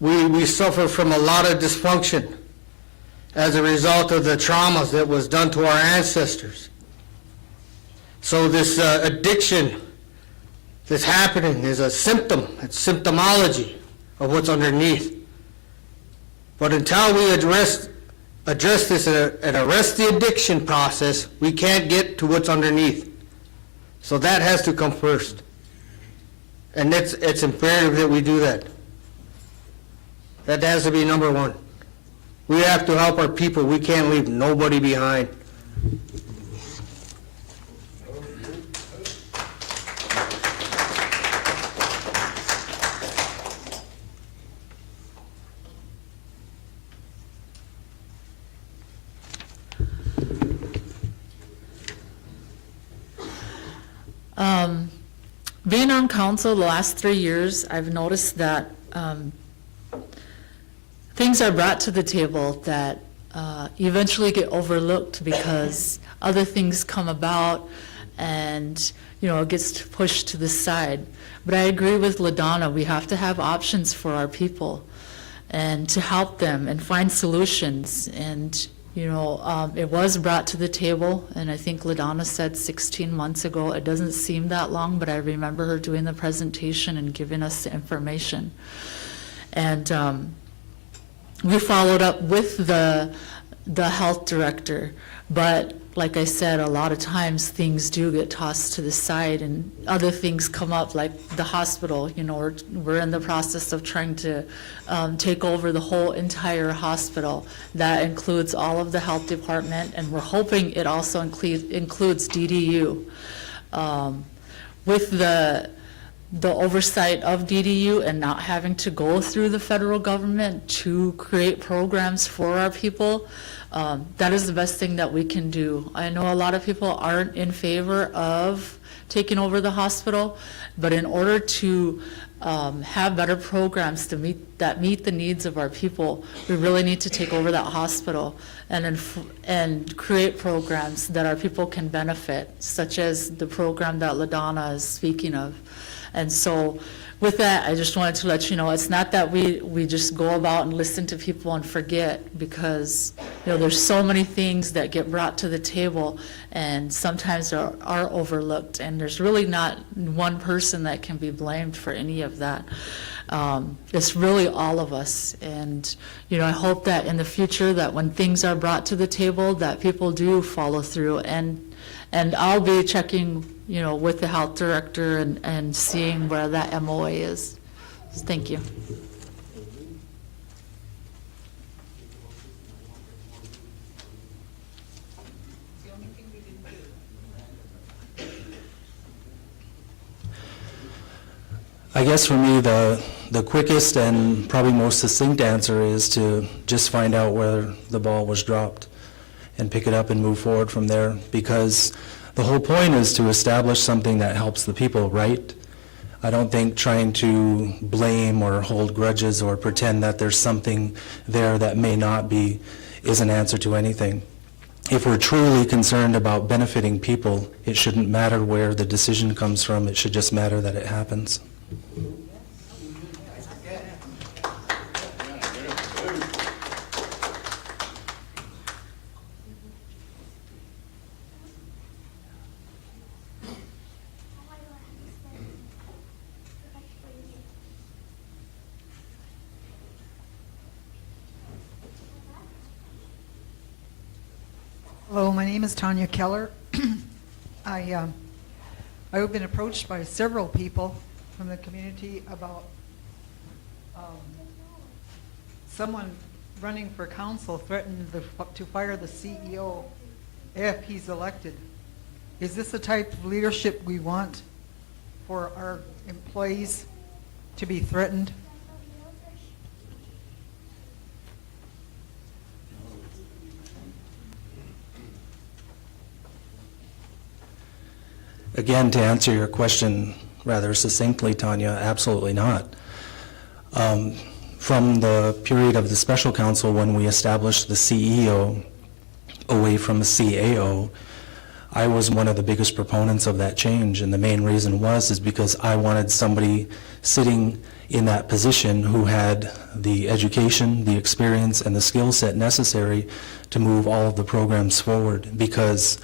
We suffer from a lot of dysfunction as a result of the traumas that was done to our ancestors. So this addiction that's happening is a symptom, it's symptomology of what's underneath. But until we address this and arrest the addiction process, we can't get to what's underneath. So that has to come first. And it's imperative that we do that. That has to be number one. We have to help our people. We can't leave nobody behind. Being on council the last 3 years, I've noticed that things are brought to the table that eventually get overlooked because other things come about and, it gets pushed to the side. But I agree with LaDonna, we have to have options for our people and to help them and find solutions. And, it was brought to the table, and I think LaDonna said 16 months ago. It doesn't seem that long, but I remember her doing the presentation and giving us the information. And we followed up with the health director, but like I said, a lot of times things do get tossed to the side and other things come up, like the hospital. We're in the process of trying to take over the whole entire hospital. That includes all of the health department, and we're hoping it also includes DDU. With the oversight of DDU and not having to go through the federal government to create programs for our people, that is the best thing that we can do. I know a lot of people aren't in favor of taking over the hospital, but in order to have better programs to meet the needs of our people, we really need to take over that hospital and create programs that our people can benefit, such as the program that LaDonna is speaking of. And so with that, I just wanted to let you know, it's not that we just go about and listen to people and forget, because there's so many things that get brought to the table and sometimes are overlooked, and there's really not one person that can be blamed for any of that. It's really all of us. And I hope that in the future, that when things are brought to the table, that people do follow through. And I'll be checking with the health director and seeing where that MOA is. Thank you. I guess for me, the quickest and probably most succinct answer is to just find out where the ball was dropped and pick it up and move forward from there, because the whole point is to establish something that helps the people, right? I don't think trying to blame or hold grudges or pretend that there's something there that may not be is an answer to anything. If we're truly concerned about benefiting people, it shouldn't matter where the decision comes from. It should just matter that it happens. Hello, my name is Tanya Keller. I've been approached by several people from the community about someone running for council threatened to fire the CEO if he's elected. Is this the type of leadership we want for our employees to be threatened? Again, to answer your question rather succinctly, Tanya, absolutely not. From the period of the special council when we established the CEO away from the CAO, I was one of the biggest proponents of that change, and the main reason is because I wanted somebody sitting in that position who had the education, the experience, and the skill set necessary to move all of the programs forward, because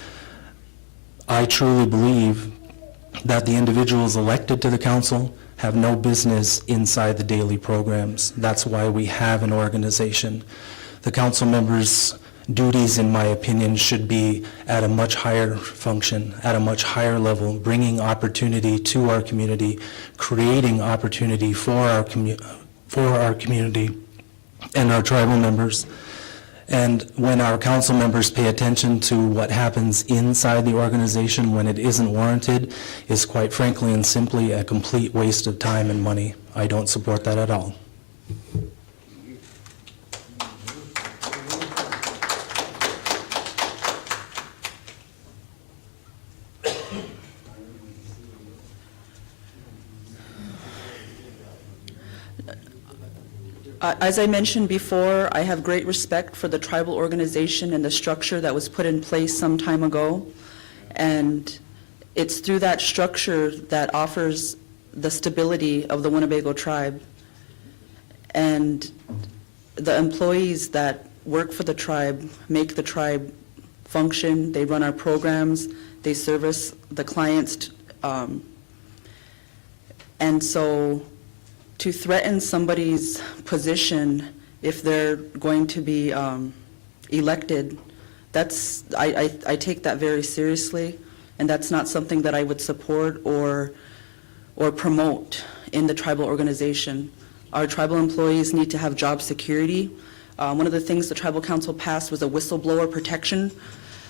I truly believe that the individuals elected to the council have no business inside the daily programs. That's why we have an organization. The council members' duties, in my opinion, should be at a much higher function, at a much higher level, bringing opportunity to our community, creating opportunity for our community and our tribal members. And when our council members pay attention to what happens inside the organization when it isn't warranted, is quite frankly and simply a complete waste of time and money. I don't support that at all. As I mentioned before, I have great respect for the tribal organization and the structure that was put in place some time ago. And it's through that structure that offers the stability of the Winnebago tribe. And the employees that work for the tribe make the tribe function. They run our programs, they service the clients. And so to threaten somebody's position if they're going to be elected, I take that very seriously, and that's not something that I would support or promote in the tribal organization. Our tribal employees need to have job security. One of the things the tribal council passed was a whistleblower protection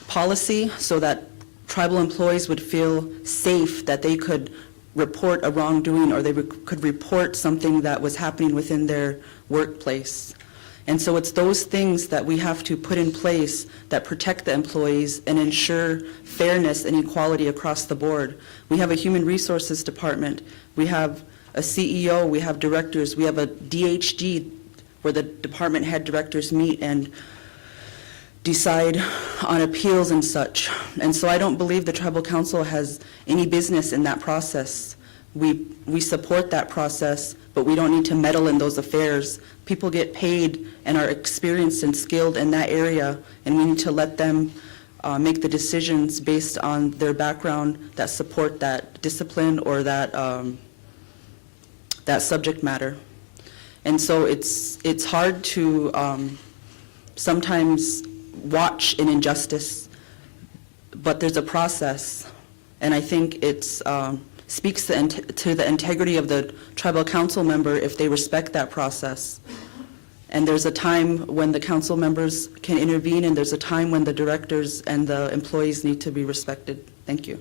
policy so that tribal employees would feel safe that they could report a wrongdoing or they could report something that was happening within their workplace. And so it's those things that we have to put in place that protect the employees and ensure fairness and equality across the board. We have a human resources department, we have a CEO, we have directors, we have a DHD where the department head directors meet and decide on appeals and such. And so I don't believe the tribal council has any business in that process. We support that process, but we don't need to meddle in those affairs. People get paid and are experienced and skilled in that area, and we need to let them make the decisions based on their background that support that discipline or that subject matter. And so it's hard to sometimes watch an injustice, but there's a process, and I think it's speaks to the integrity of the tribal council member if they respect that process. And there's a time when the council members can intervene, and there's a time when the directors and the employees need to be respected. Thank you.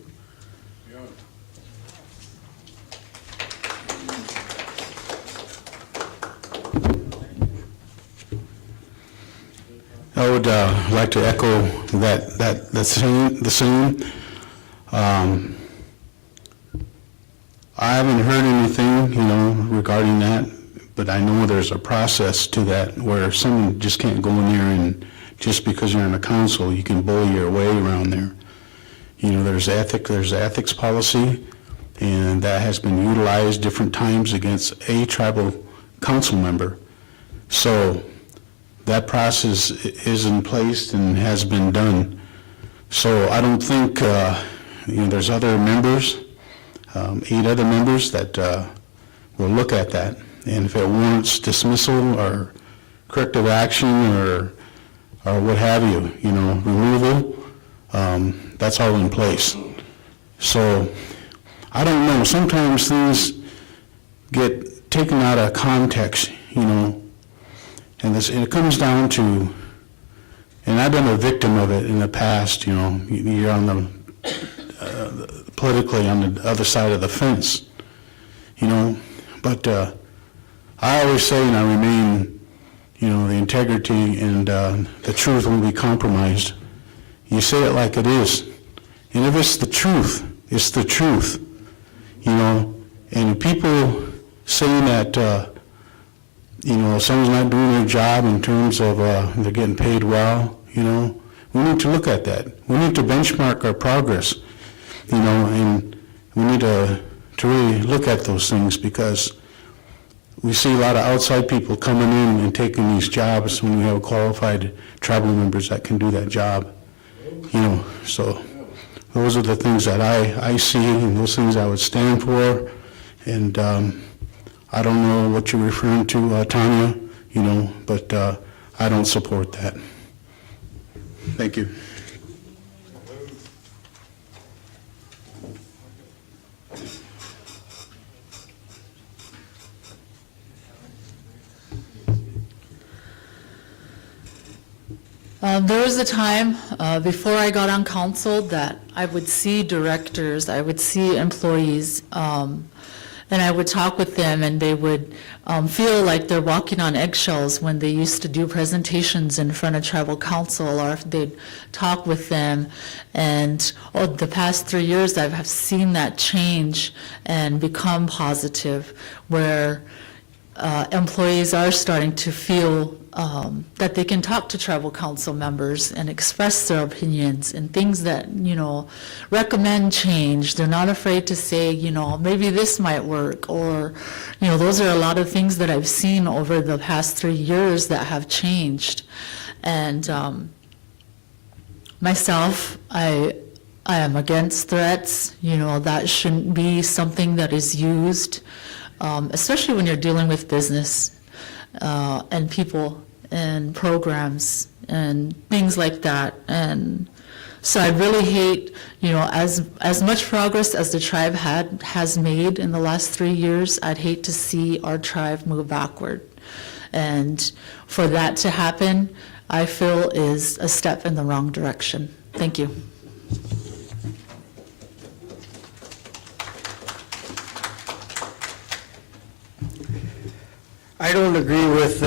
I would like to echo the same. I haven't heard anything, regarding that, but I know there's a process to that where someone just can't go in there and just because you're in a council, you can bully your way around there. There's ethics policy, and that has been utilized different times against a tribal council member. So that process is in place and has been done. So I don't think, there's other members, 8 other members that will look at that. And if it warrants dismissal or corrective action or what have you, removal, that's all in place. So I don't know, sometimes things get taken out of context, and it comes down to, and I've been a victim of it in the past, you're on the, politically on the other side of the fence, but I always say, and I remain, the integrity and the truth won't be compromised. You say it like it is. And if it's the truth, it's the truth, and people saying that, someone's not doing their job in terms of they're getting paid well, we need to look at that. We need to benchmark our progress, and we need to really look at those things because we see a lot of outside people coming in and taking these jobs when we have qualified tribal members that can do that job, so those are the things that I see and those things I would stand for, and I don't know what you're referring to, Tanya, but I don't support that. Thank you. There was a time before I got on council that I would see directors, I would see employees, and I would talk with them, and they would feel like they're walking on eggshells when they used to do presentations in front of tribal council, or if they'd talk with them. And the past 3 years, I have seen that change and become positive, where employees are starting to feel that they can talk to tribal council members and express their opinions and things that, recommend change. They're not afraid to say, maybe this might work, or, those are a lot of things that I've seen over the past 3 years that have changed. And myself, I am against threats. That shouldn't be something that is used, especially when you're dealing with business and people and programs and things like that. And so I really hate, as much progress as the tribe has made in the last 3 years, I'd hate to see our tribe move backward. And for that to happen, I feel is a step in the wrong direction. Thank you. I don't agree with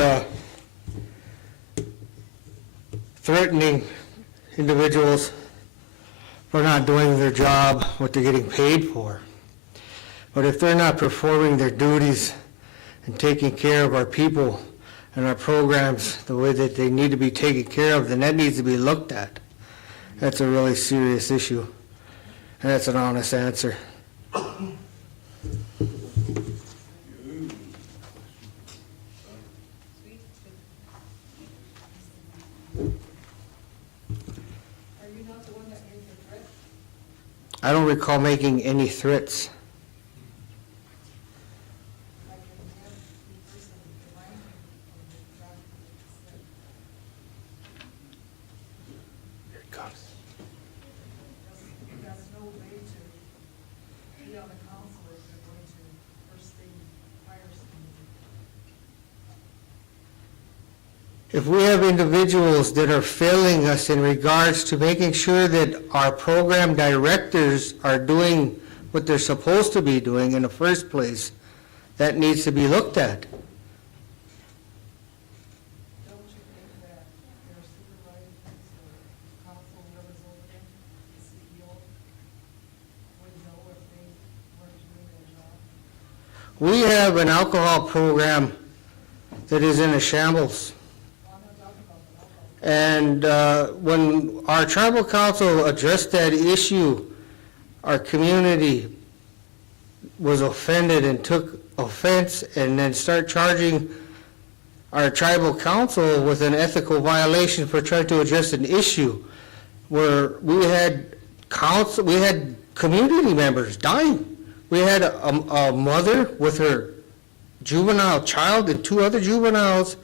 threatening individuals for not doing their job, what they're getting paid for. But if they're not performing their duties and taking care of our people and our programs the way that they need to be taken care of, then that needs to be looked at. That's a really serious issue, and that's an honest answer. I don't recall making any threats. Here it comes. That's no way to be on the council if you're going to first thing hire someone. If we have individuals that are failing us in regards to making sure that our program directors are doing what they're supposed to be doing in the first place, that needs to be looked at. Don't you think that your supervisors or council members over there, the CEO, would know if they weren't doing their job? We have an alcohol program that is in a shambles. And when our tribal council addressed that issue, our community was offended and took offense and then start charging our tribal council with an ethical violation for trying to address an issue where we had community members dying. We had a mother with her juvenile child and 2 other juveniles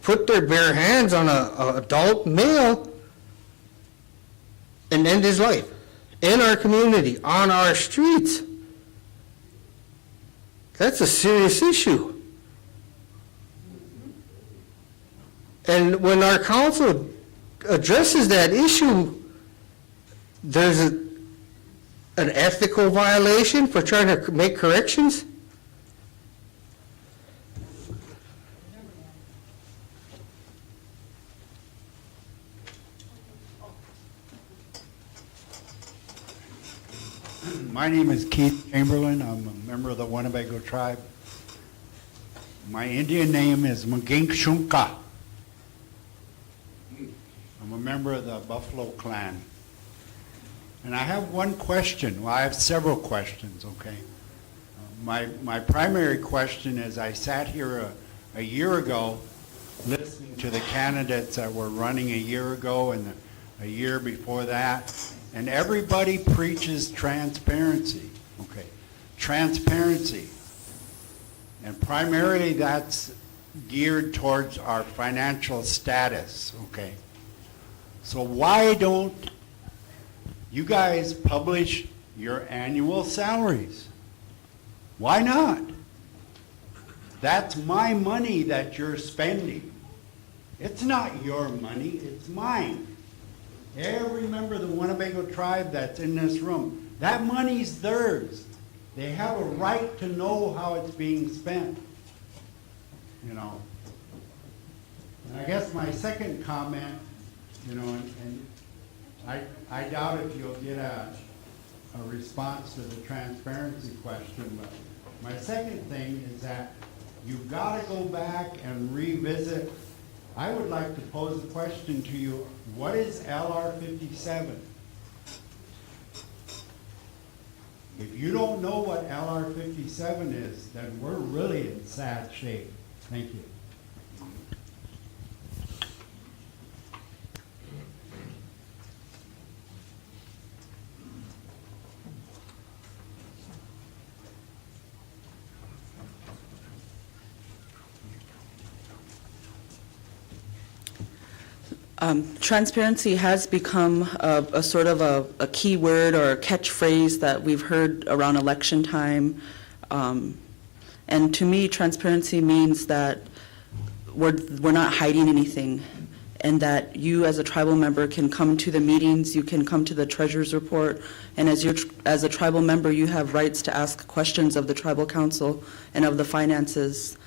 put their bare hands on an adult male and end his life in our community, on our streets. That's a serious issue. And when our council addresses that issue, there's an ethical violation for trying to make corrections. My name is Keith Chamberlain. I'm a member of the Winnebago tribe. My Indian name is Magink Shunka. I'm a member of the Buffalo clan. And I have one question. Well, I have several questions, okay? My primary question is I sat here a year ago listening to the candidates that were running a year ago and a year before that. And everybody preaches transparency, okay? Transparency. And primarily that's geared towards our financial status, okay? So why don't you guys publish your annual salaries? Why not? That's my money that you're spending. It's not your money, it's mine. Every member of the Winnebago tribe that's in this room, that money's theirs. They have a right to know how it's being spent, you know. And I guess my second comment, you know, and I doubt if you'll get a response to the transparency question, but my second thing is that you've got to go back and revisit. I would like to pose a question to you. What is LR 57? If you don't know what LR 57 is, then we're really in sad shape. Thank you. Transparency has become a sort of a key word or a catchphrase that we've heard around election time. And to me, transparency means that we're not hiding anything, and that you as a tribal member can come to the meetings, you can come to the treasurer's report, and as a tribal member, you have rights to ask questions of the tribal council and of the finances.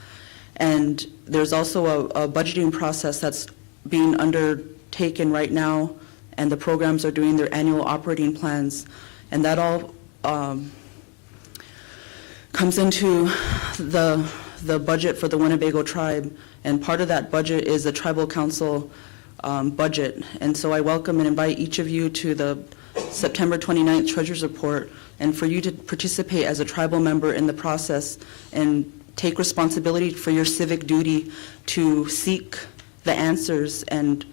And there's also a budgeting process that's being undertaken right now, and the programs are doing their annual operating plans, and that all comes into the budget for the Winnebago tribe, and part of that budget is the tribal council budget. And so I welcome and invite each of you to the September 29th Treasurer's Report, and for you to participate as a tribal member in the process and take responsibility for your civic duty to seek the answers and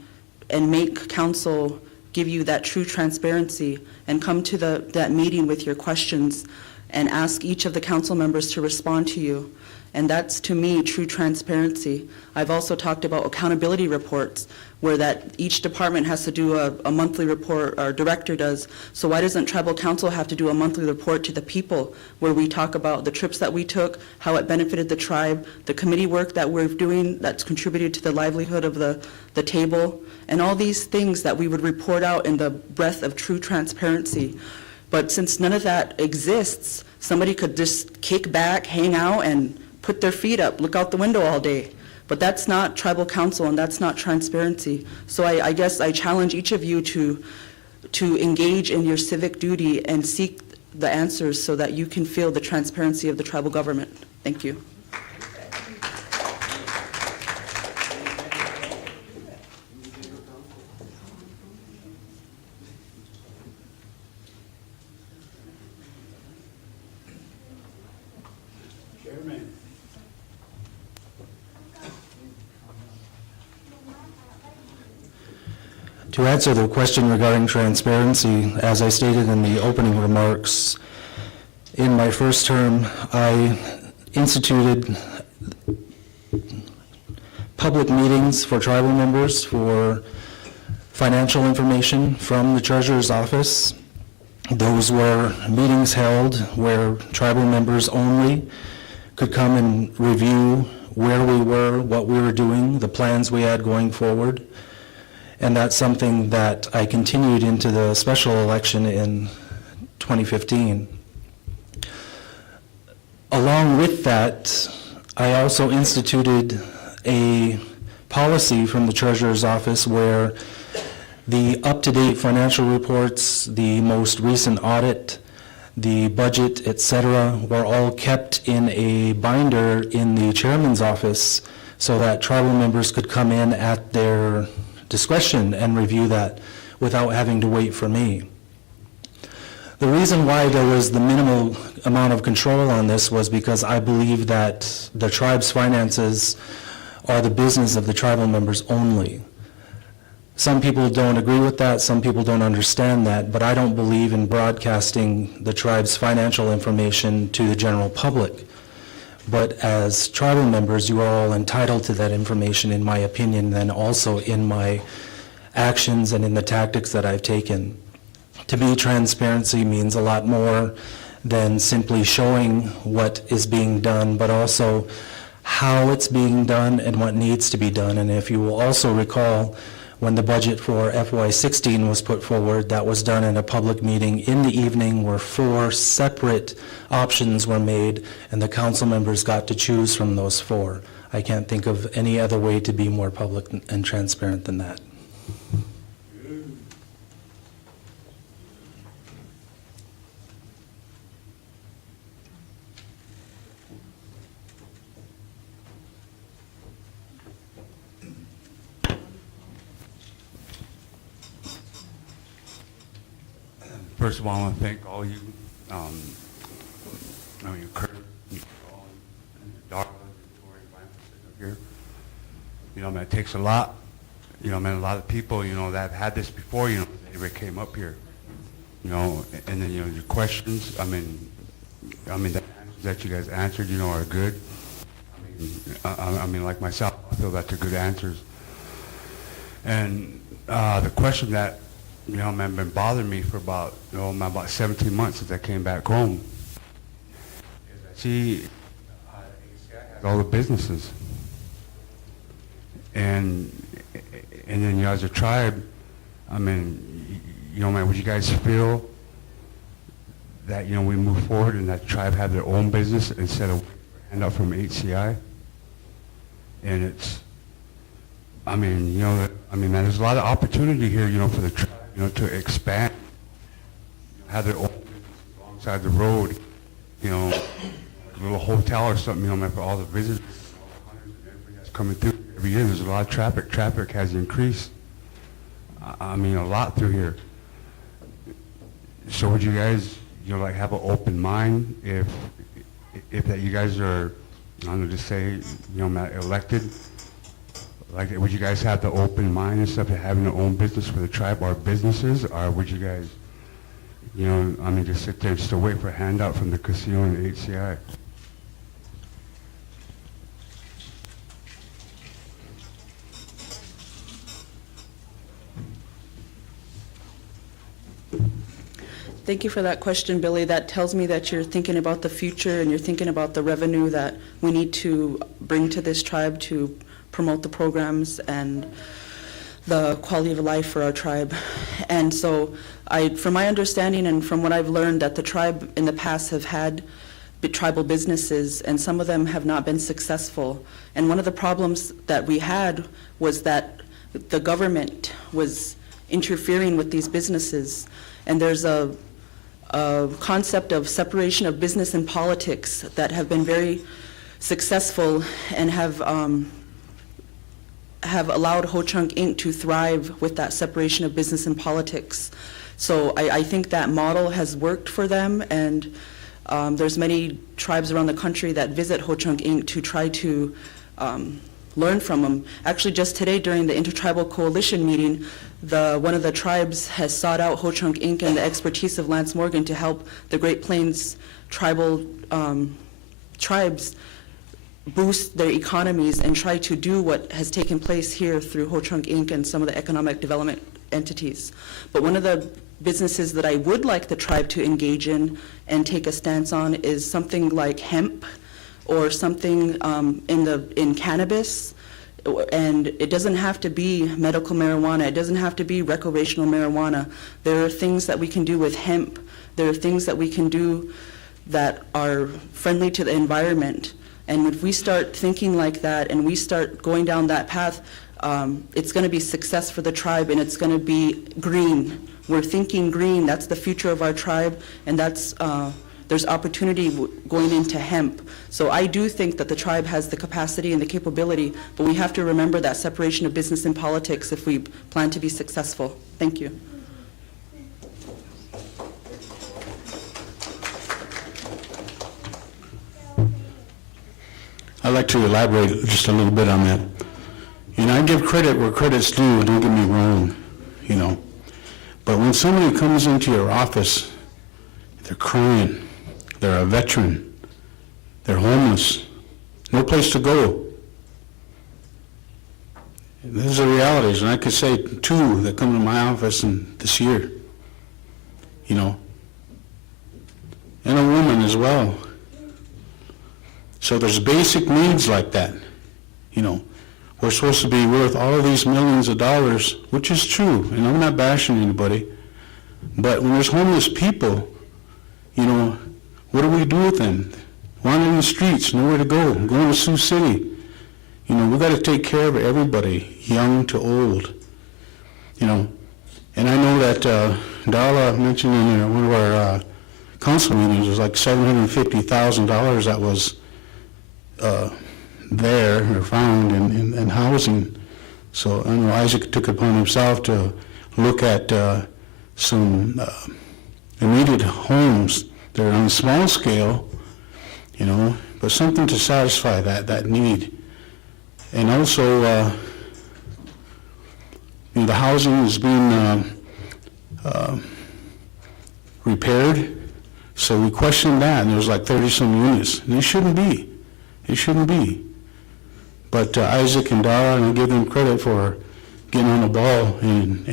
make council give you that true transparency, and come to that meeting with your questions and ask each of the council members to respond to you. And that's, to me, true transparency. I've also talked about accountability reports, where that each department has to do a monthly report, our director does. So why doesn't tribal council have to do a monthly report to the people, where we talk about the trips that we took, how it benefited the tribe, the committee work that we're doing that's contributed to the livelihood of the table, and all these things that we would report out in the breath of true transparency. But since none of that exists, somebody could just kick back, hang out, and put their feet up, look out the window all day. But that's not tribal council, and that's not transparency. So I guess I challenge each of you to engage in your civic duty and seek the answers so that you can feel the transparency of the tribal government. Thank you. Chairman. To answer the question regarding transparency, as I stated in the opening remarks, in my first term, I instituted public meetings for tribal members for financial information from the treasurer's office. Those were meetings held where tribal members only could come and review where we were, what we were doing, the plans we had going forward. And that's something that I continued into the special election in 2015. Along with that, I also instituted a policy from the treasurer's office where the up-to-date financial reports, the most recent audit, the budget, etc., were all kept in a binder in the chairman's office so that tribal members could come in at their discretion and review that without having to wait for me. The reason why there was the minimal amount of control on this was because I believe that the tribe's finances are the business of the tribal members only. Some people don't agree with that, some people don't understand that, but I don't believe in broadcasting the tribe's financial information to the general public. But as tribal members, you are all entitled to that information, in my opinion, and also in my actions and in the tactics that I've taken. To me, transparency means a lot more than simply showing what is being done, but also how it's being done and what needs to be done. And if you will also recall, when the budget for FY16 was put forward, that was done in a public meeting in the evening where 4 separate options were made, and the council members got to choose from those 4. I can't think of any other way to be more public and transparent than that. First of all, I want to thank all you, Kurt, and Darla, Victoria, and Brian for sitting up here. You know, man, it takes a lot. You know, man, a lot of people, you know, that have had this before, you know, they never came up here. You know, and then, you know, your questions, the answers that you guys answered, you know, are good. I mean, like myself, I feel that they're good answers. And the question that, you know, man, been bothering me for about, you know, about 17 months since I came back home is I see ACI has all the businesses. And then, you know, as a tribe, I mean, you know, man, would you guys feel that, you know, we move forward and that tribe have their own business instead of handout from HCI? And it's, I mean, you know, man, there's a lot of opportunity here, you know, for the tribe, you know, to expand, have their own business alongside the road, you know, a little hotel or something, you know, man, for all the visitors, and everybody that's coming through every year. There's a lot of traffic. Traffic has increased. I mean, a lot through here. So would you guys, you know, like have an open mind if that you guys are, I don't know, just say, you know, not elected, like, would you guys have the open mind and stuff of having your own business for the tribe or businesses, or would you guys, you know, I mean, just sit there and still wait for a handout from the casino and the HCI? Thank you for that question, Billy. That tells me that you're thinking about the future and you're thinking about the revenue that we need to bring to this tribe to promote the programs and the quality of life for our tribe. And so from my understanding and from what I've learned, that the tribe in the past have had tribal businesses, and some of them have not been successful. And one of the problems that we had was that the government was interfering with these businesses. And there's a concept of separation of business and politics that have been very successful and have allowed Ho Chunk Inc. to thrive with that separation of business and politics. So I think that model has worked for them, and there's many tribes around the country that visit Ho Chunk Inc. to try to learn from them. Actually, just today during the Intertribal Coalition meeting, one of the tribes has sought out Ho Chunk Inc. and the expertise of Lance Morgan to help the Great Plains tribal tribes boost their economies and try to do what has taken place here through Ho Chunk Inc. and some of the economic development entities. But one of the businesses that I would like the tribe to engage in and take a stance on is something like hemp or something in cannabis. And it doesn't have to be medical marijuana. It doesn't have to be recreational marijuana. There are things that we can do with hemp. There are things that we can do that are friendly to the environment. And if we start thinking like that and we start going down that path, it's going to be success for the tribe, and it's going to be green. We're thinking green. That's the future of our tribe, and that's there's opportunity going into hemp. So I do think that the tribe has the capacity and the capability, but we have to remember that separation of business and politics if we plan to be successful. Thank you. I'd like to elaborate just a little bit on that. You know, I give credit where credit's due, don't get me wrong, you know. But when somebody comes into your office, they're crying, they're a veteran, they're homeless, no place to go. These are realities, and I could say 2 that come to my office this year, you know, and a woman as well. So there's basic needs like that, you know. We're supposed to be worth all of these millions of dollars, which is true, and I'm not bashing anybody, but when there's homeless people, you know, what do we do with them? Wandering the streets, nowhere to go, going to Sioux City. You know, we've got to take care of everybody, young to old, you know. And I know that Darla mentioned in one of our council meetings, it was like $750,000 that was there or found in housing. So I know Isaac took it upon himself to look at some immediate homes. They're on a small scale, you know, but something to satisfy that need. And also, you know, the housing is being repaired, so we questioned that, and there was like 30-some units, and it shouldn't be. It shouldn't be. But Isaac and Dara, and I give them credit for getting on the ball and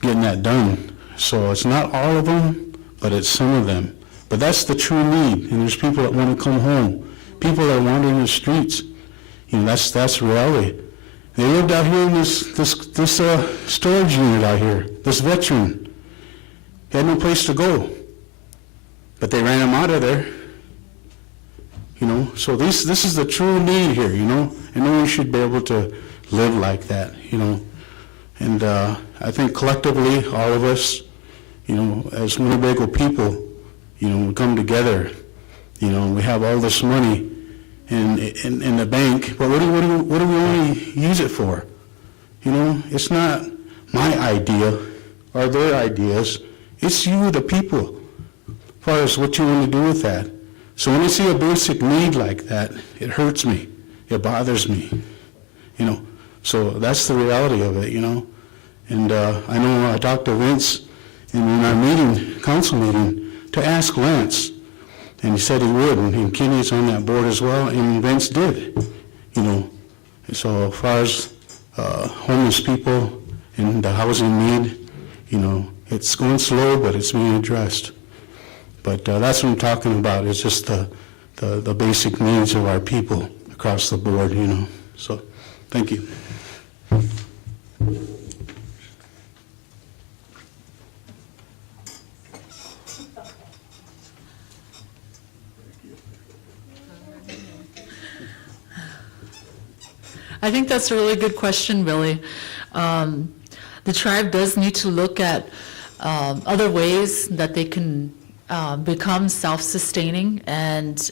getting that done. So it's not all of them, but it's some of them. But that's the true need, and there's people that want to come home. People that are wandering the streets. You know, that's reality. They lived out here in this storage unit out here, this veteran. He had no place to go. But they ran him out of there. You know, so this is the true need here, you know, and no one should be able to live like that, you know. And I think collectively, all of us, you know, as Winnebago people, you know, we come together, you know, we have all this money in the bank, but what do we want to use it for? You know, it's not my idea or their ideas, it's you, the people, as far as what you want to do with that. So when I see a basic need like that, it hurts me, it bothers me, you know. So that's the reality of it, you know. And I know I talked to Vince in our meeting, council meeting, to ask Lance, and he said he would, and Kenny's on that board as well, and Vince did, you know. So as far as homeless people and the housing need, you know, it's going slow, but it's being addressed. But that's what I'm talking about. It's just the basic needs of our people across the board, you know. So, thank you. I think that's a really good question, Billy. The tribe does need to look at other ways that they can become self-sustaining, and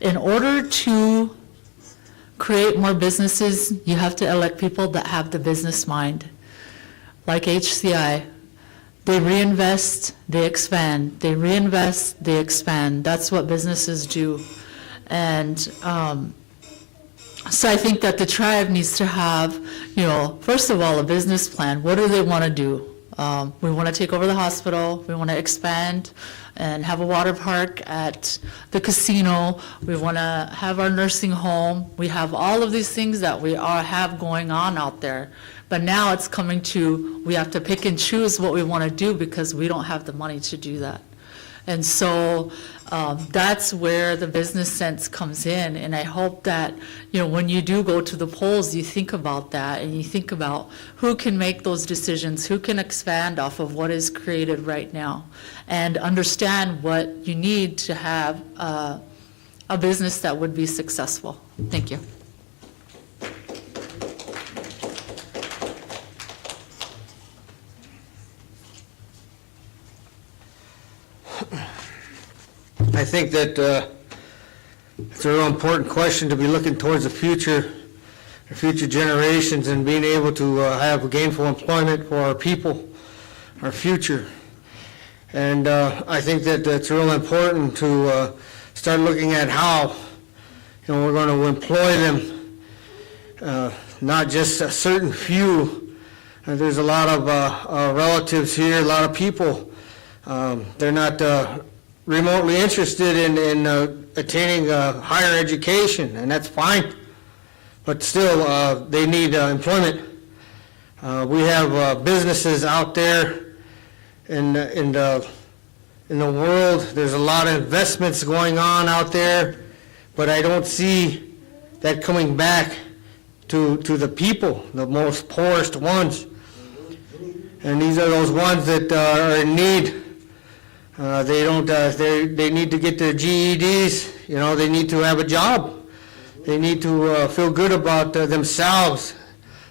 in order to create more businesses, you have to elect people that have the business mind. Like HCI, they reinvest, they expand, they reinvest, they expand. That's what businesses do. And so I think that the tribe needs to have, you know, first of all, a business plan. What do they want to do? We want to take over the hospital. We want to expand and have a water park at the casino. We want to have our nursing home. We have all of these things that we have going on out there. But now it's coming to, we have to pick and choose what we want to do because we don't have the money to do that. And so that's where the business sense comes in. And I hope that, you know, when you do go to the polls, you think about that and you think about who can make those decisions, who can expand off of what is created right now, and understand what you need to have a business that would be successful. Thank you. I think that it's a real important question to be looking towards the future generations, and being able to have gainful employment for our people, our future. And I think that it's real important to start looking at how, you know, we're going to employ them, not just a certain few. There's a lot of relatives here, a lot of people. They're not remotely interested in attaining higher education, and that's fine. But still, they need employment. We have businesses out there in the world. There's a lot of investments going on out there, but I don't see that coming back to the people, the most poorest ones. And these are those ones that are in need. They need to get their GEDs, you know, they need to have a job. They need to feel good about themselves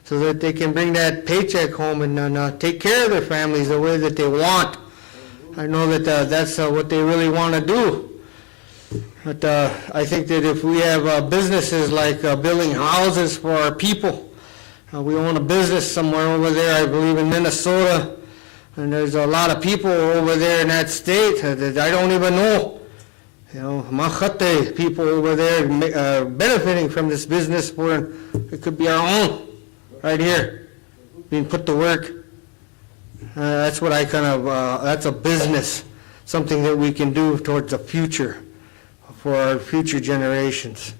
so that they can bring that paycheck home and take care of their families the way that they want. I know that that's what they really want to do. But I think that if we have businesses like building houses for our people, we own a business somewhere over there, I believe in Minnesota, And there's a lot of people over there in that state that I don't even know. You know, Machate people over there benefiting from this business where it could be our own, right here, being put to work. That's what I kind of, that's a business, something that we can do towards the future, for our future generations.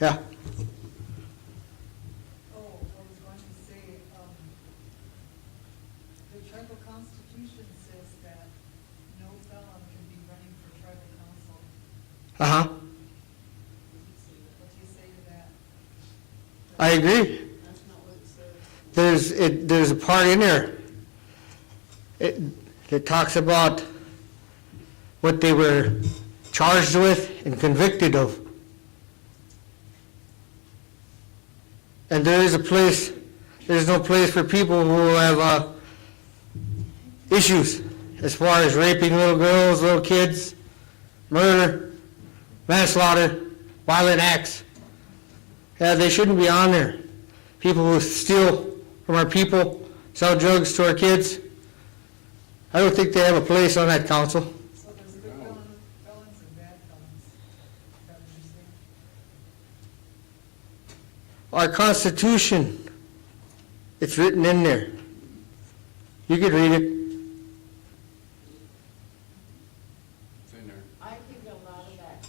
Yeah. Oh, I was going to say, the tribal constitution says that no felon can be running for tribal council. Uh-huh. What do you say to that? I agree. There's a part in there that talks about what they were charged with and convicted of. And there's no place for people who have issues as far as raping little girls, little kids, murder, manslaughter, violent acts. Yeah, they shouldn't be on there. People who steal from our people, sell drugs to our kids. I don't think they have a place on that council. So there's good felons and bad felons. Is that what you're saying? Our Constitution, it's written in there. You could read it. I think a lot of that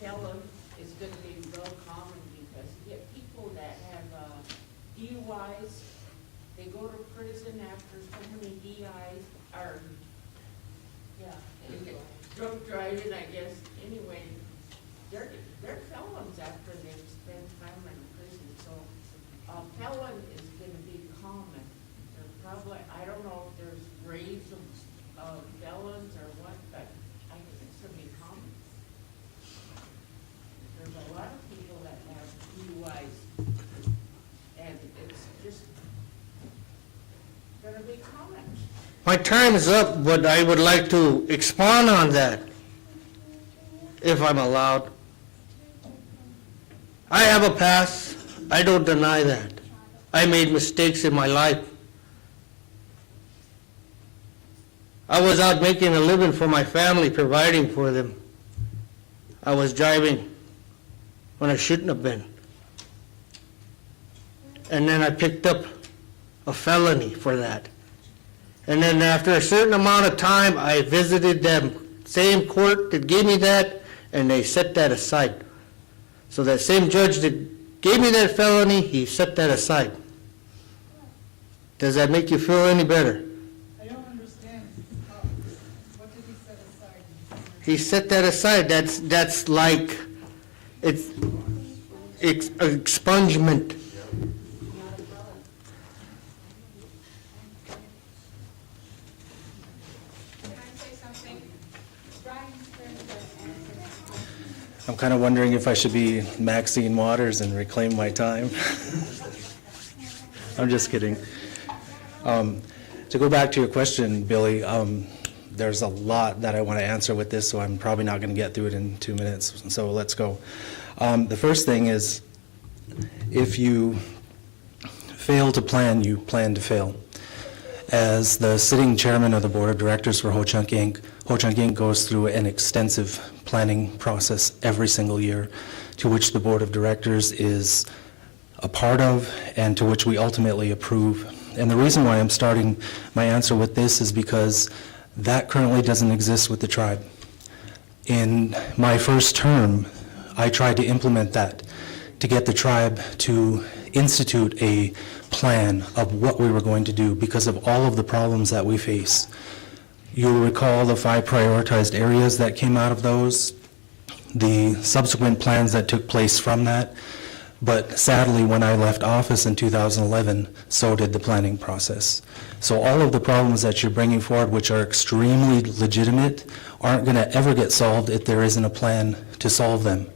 felon is gonna be real common because you get people that have DUIs, they go to prison after so many DIs, or, yeah, drunk driving, I guess, anyway. They're felons after they've spent time in prison, so a felon is gonna be common. They're probably, I don't know if there's grades of felons or what, but I think it's gonna be common. There's a lot of people that have DUIs, and it's just gonna be common. My time is up, but I would like to expand on that, if I'm allowed. I have a past. I don't deny that. I made mistakes in my life. I was out making a living for my family, providing for them. I was driving when I shouldn't have been. And then I picked up a felony for that. And then after a certain amount of time, I visited them same court that gave me that, and they set that aside. So that same judge that gave me that felony, he set that aside. Does that make you feel any better? I don't understand. What did he set aside? He set that aside. That's like, it's expungement. Can I say something? Brian's friend, I'm kind of wondering if I should be Maxine Waters and reclaim my time. I'm just kidding. To go back to your question, Billy, there's a lot that I want to answer with this, so I'm probably not going to get through it in 2 minutes, so let's go. The first thing is, if you fail to plan, you plan to fail. As the sitting chairman of the board of directors for Ho Chunk Inc. goes through an extensive planning process every single year, to which the board of directors is a part of and to which we ultimately approve. And the reason why I'm starting my answer with this is because that currently doesn't exist with the tribe. In my first term, I tried to implement that to get the tribe to institute a plan of what we were going to do because of all of the problems that we face. You'll recall the 5 prioritized areas that came out of those, the subsequent plans that took place from that. But sadly, when I left office in 2011, so did the planning process. So all of the problems that you're bringing forward, which are extremely legitimate, aren't going to ever get solved if there isn't a plan to solve them.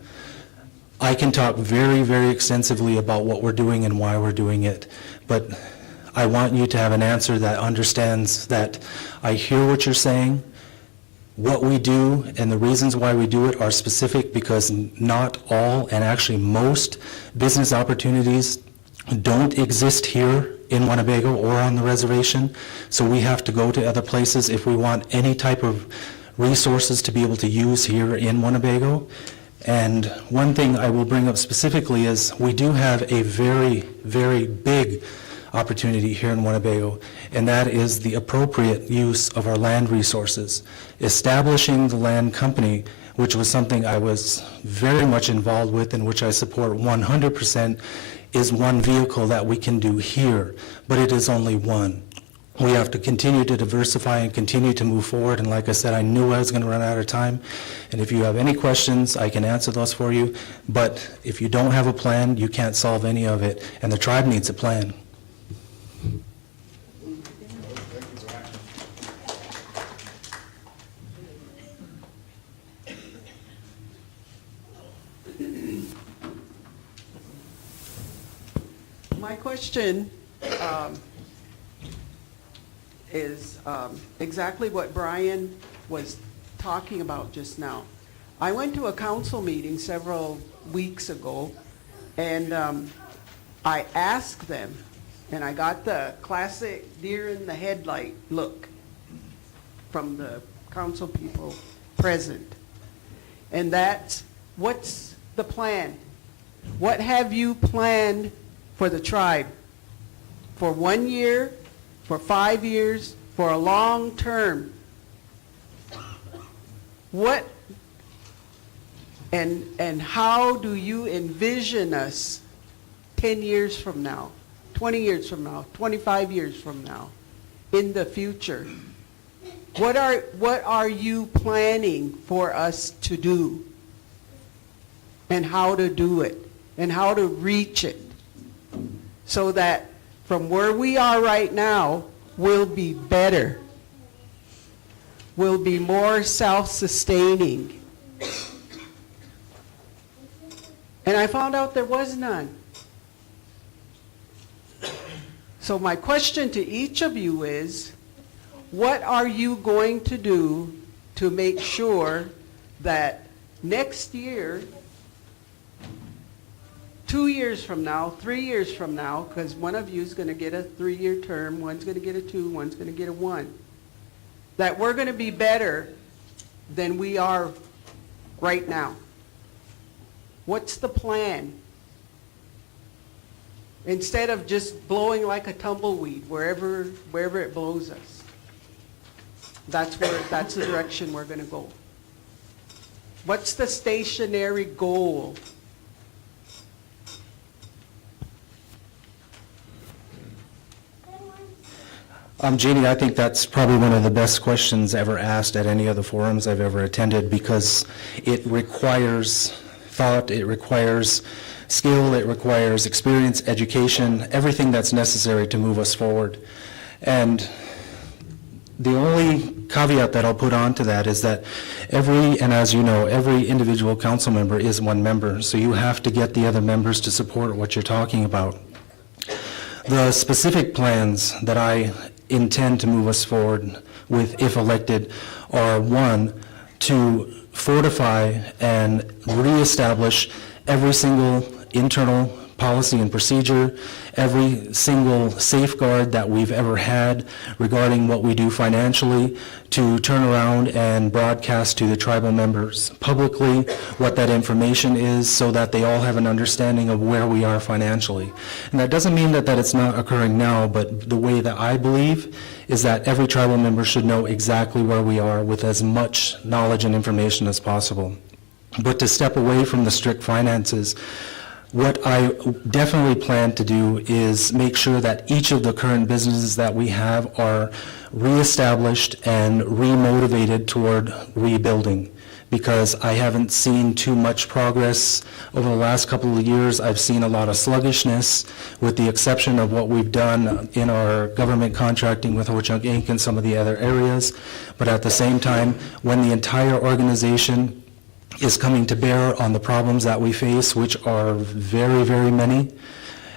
I can talk very, very extensively about what we're doing and why we're doing it, but I want you to have an answer that understands that I hear what you're saying. what we do and the reasons why we do it are specific because not all, and actually most, business opportunities don't exist here in Winnebago or on the reservation, so we have to go to other places if we want any type of resources to be able to use here in Winnebago. And one thing I will bring up specifically is we do have a very, very big opportunity here in Winnebago, and that is the appropriate use of our land resources. Establishing the land company, which was something I was very much involved with and which I support 100%, is one vehicle that we can do here, but it is only one. We have to continue to diversify and continue to move forward, and like I said, I knew I was going to run out of time, and if you have any questions, I can answer those for you, but if you don't have a plan, you can't solve any of it, and the tribe needs a plan. My question is exactly what Brian was talking about just now. I went to a council meeting several weeks ago, and I asked them, and I got the classic deer in the headlight look from the council people present. And that's, what's the plan? What have you planned for the tribe? For 1 year, for 5 years, for a long term? What and how do you envision us 10 years from now, 20 years from now, 25 years from now, in the future? What are you planning for us to do? And how to do it? And how to reach it? So that from where we are right now, we'll be better. We'll be more self-sustaining. And I found out there was none. So my question to each of you is, what are you going to do to make sure that next year, 2 years from now, 3 years from now, because one of you is going to get a 3-year term, one's going to get a 2, one's going to get a 1, that we're going to be better than we are right now? What's the plan? Instead of just blowing like a tumbleweed wherever it blows us. That's the direction we're going to go. What's the stationary goal? Jeannie, I think that's probably one of the best questions ever asked at any of the forums I've ever attended, because it requires thought, it requires skill, it requires experience, education, everything that's necessary to move us forward. And the only caveat that I'll put on to that is that and as you know, every individual council member is one member, so you have to get the other members to support what you're talking about. The specific plans that I intend to move us forward with, if elected, are: 1, to fortify and reestablish every single internal policy and procedure, every single safeguard that we've ever had regarding what we do financially, to turn around and broadcast to the tribal members publicly what that information is, so that they all have an understanding of where we are financially. And that doesn't mean that it's not occurring now, but the way that I believe is that every tribal member should know exactly where we are with as much knowledge and information as possible. But to step away from the strict finances, what I definitely plan to do is make sure that each of the current businesses that we have are reestablished and remotivated toward rebuilding, because I haven't seen too much progress over the last couple of years. I've seen a lot of sluggishness, with the exception of what we've done in our government contracting with Ho-Chunk Inc. and some of the other areas. But at the same time, when the entire organization is coming to bear on the problems that we face, which are very, very many,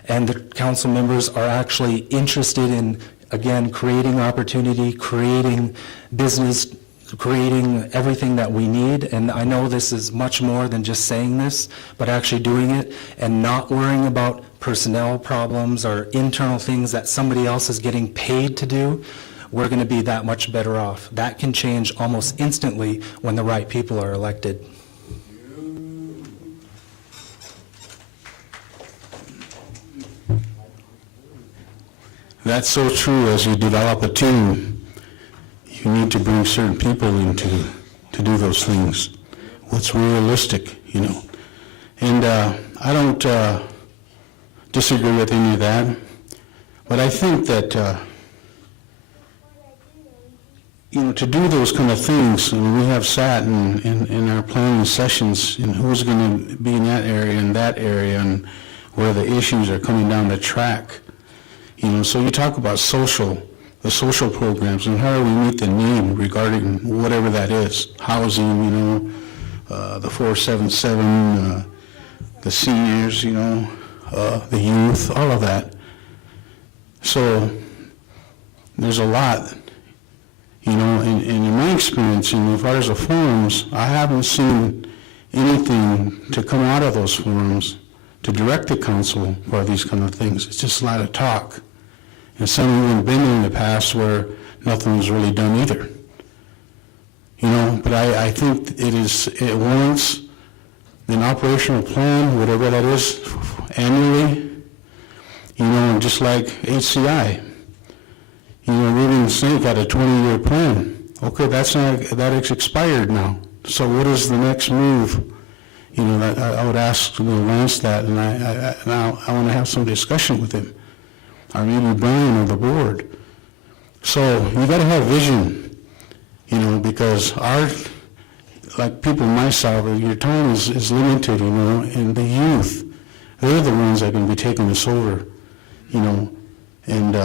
and the council members are actually interested in, again, creating opportunity, creating business creating everything that we need. And I know this is much more than just saying this, but actually doing it and not worrying about personnel problems or internal things that somebody else is getting paid to do, we're going to be that much better off. That can change almost instantly when the right people are elected. That's so true. As you develop a team, you need to bring certain people in to do those things. What's realistic, you know. And I don't disagree with any of that, but I think that, you know, to do those kind of things, and we have sat in our planning sessions, and who's going to be in that area, and where the issues are coming down the track. You know, so you talk about the social programs, and how do we meet the need regarding whatever that is, housing, you know, the 477, the seniors, you know, the youth, all of that. So there's a lot, you know, and in my experience, and as far as the forums, I haven't seen anything to come out of those forums to direct the council for these kind of things. It's just a lot of talk. And some have been in the past where nothing was really done either. You know, but I think it warrants an operational plan, whatever that is, annually. You know, just like HCI. You know, Ruben Snake had a 20-year plan. Okay, that is expired now. So what is the next move? You know, I would ask Lance that, and I want to have some discussion with him. Or maybe Brian or the board. So you got to have vision, you know, because like people my side, your time is limited, you know, and the youth, they're the ones that are going to be taking this over, you know. And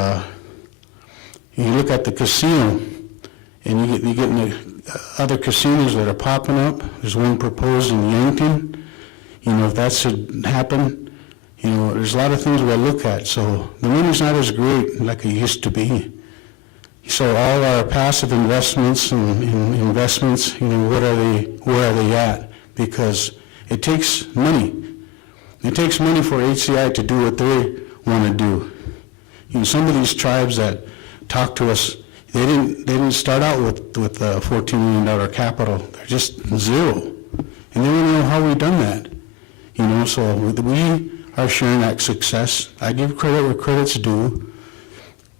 you look at the casino, and you get in the other casinos that are popping up. There's one proposed in Yankton. You know, if that should happen, you know, there's a lot of things we'll look at. So the money's not as great like it used to be. So all our passive investments and investments, you know, where are they at? Because it takes money. It takes money for HCI to do what they want to do. You know, some of these tribes that talk to us, they didn't start out with a $14 million capital. They're just zero. And they don't know how we've done that. You know, so we are sharing that success. I give credit where credit's due.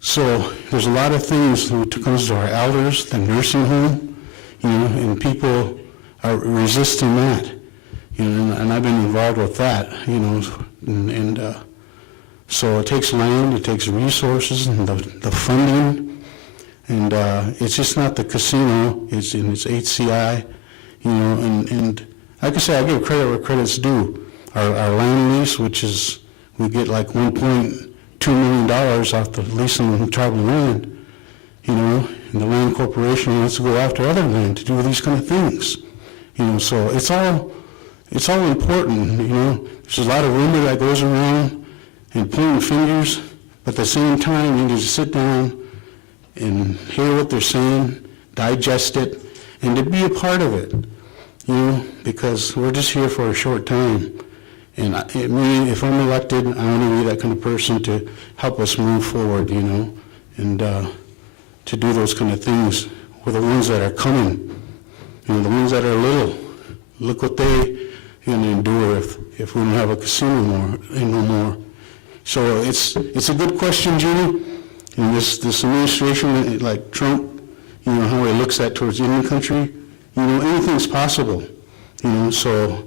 So there's a lot of things when it comes to our elders, the nursing home, you know, and people are resisting that. You know, and I've been involved with that, you know, and so it takes land, it takes resources, and the funding, and it's just not the casino, it's HCI, you know, and like I say, I give credit where credit's due. Our land lease, which is, we get like $1.2 million off the leasing tribal land, you know, and the land corporation wants to go after other land to do these kind of things, you know, so it's all important, you know. There's a lot of rumor that goes around and pointing fingers, but at the same time, you need to sit down and hear what they're saying, digest it, and to be a part of it, you know, because we're just here for a short time. And if I'm elected, I want to be that kind of person to help us move forward, you know, and to do those kind of things with the ones that are coming, you know, the ones that are little. Look what they going to endure if we don't have a casino no more. So it's a good question, Judy. And this administration, like Trump, you know, how he looks at towards Indian country, you know, anything's possible, you know, so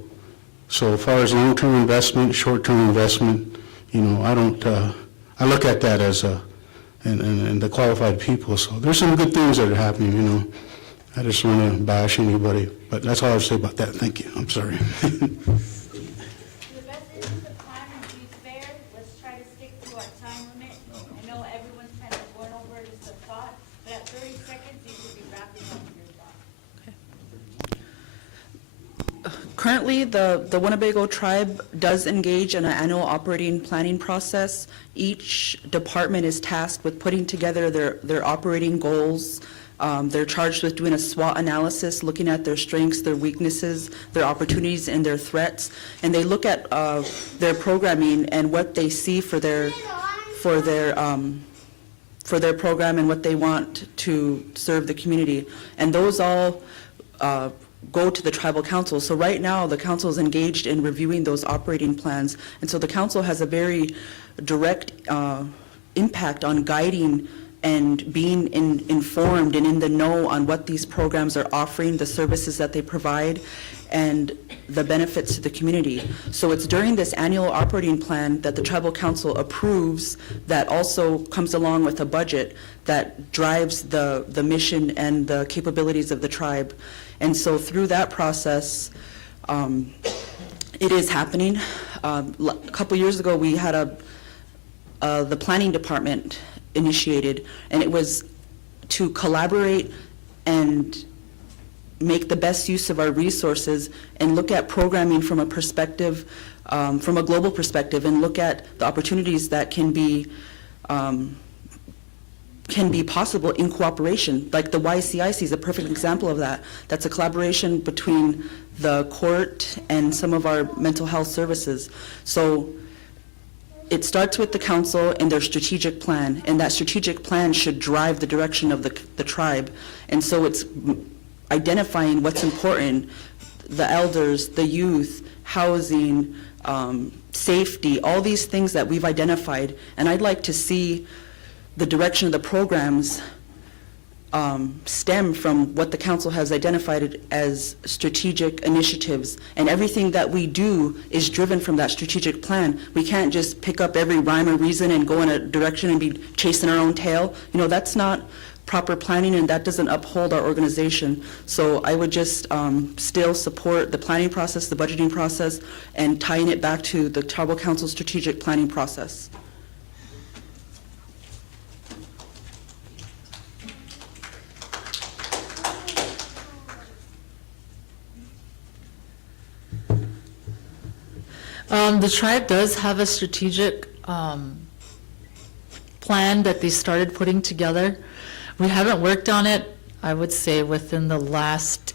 as far as long-term investment, short-term investment, you know, I look at that as and the qualified people. So there's some good things that are happening, you know. I just want to bash anybody, but that's all I have to say about that. Thank you. I'm sorry. To the best interest of time and to be fair, let's try to stick to our time limit. I know everyone's kind of going over just a thought, but at 30 seconds, you should be wrapping up your thought. Currently, the Winnebago tribe does engage in an annual operating planning process. Each department is tasked with putting together their operating goals, They're charged with doing a SWOT analysis, looking at their strengths, their weaknesses, their opportunities, and their threats. And they look at their programming and what they see for their program and what they want to serve the community. And those all go to the tribal council. So right now, the council is engaged in reviewing those operating plans. And so the council has a very direct impact on guiding and being informed and in the know on what these programs are offering, the services that they provide, and the benefits to the community. So it's during this annual operating plan that the tribal council approves, that also comes along with a budget that drives the mission and the capabilities of the tribe. And so through that process, it is happening. A couple years ago, we had the planning department initiated, and it was to collaborate and make the best use of our resources and look at programming from a perspective, from a global perspective, and look at the opportunities that can be possible in cooperation. Like the YCIC is a perfect example of that. That's a collaboration between the court and some of our mental health services. So it starts with the council and their strategic plan, and that strategic plan should drive the direction of the tribe. And so it's identifying what's important, the elders, the youth, housing, safety, all these things that we've identified. And I'd like to see the direction of the programs stem from what the council has identified as strategic initiatives. And everything that we do is driven from that strategic plan. We can't just pick up every rhyme or reason and go in a direction and be chasing our own tail. You know, that's not proper planning, and that doesn't uphold our organization. So I would just still support the planning process, the budgeting process, and tying it back to the tribal council strategic planning process. The tribe does have a strategic plan that they started putting together. We haven't worked on it, I would say, within the last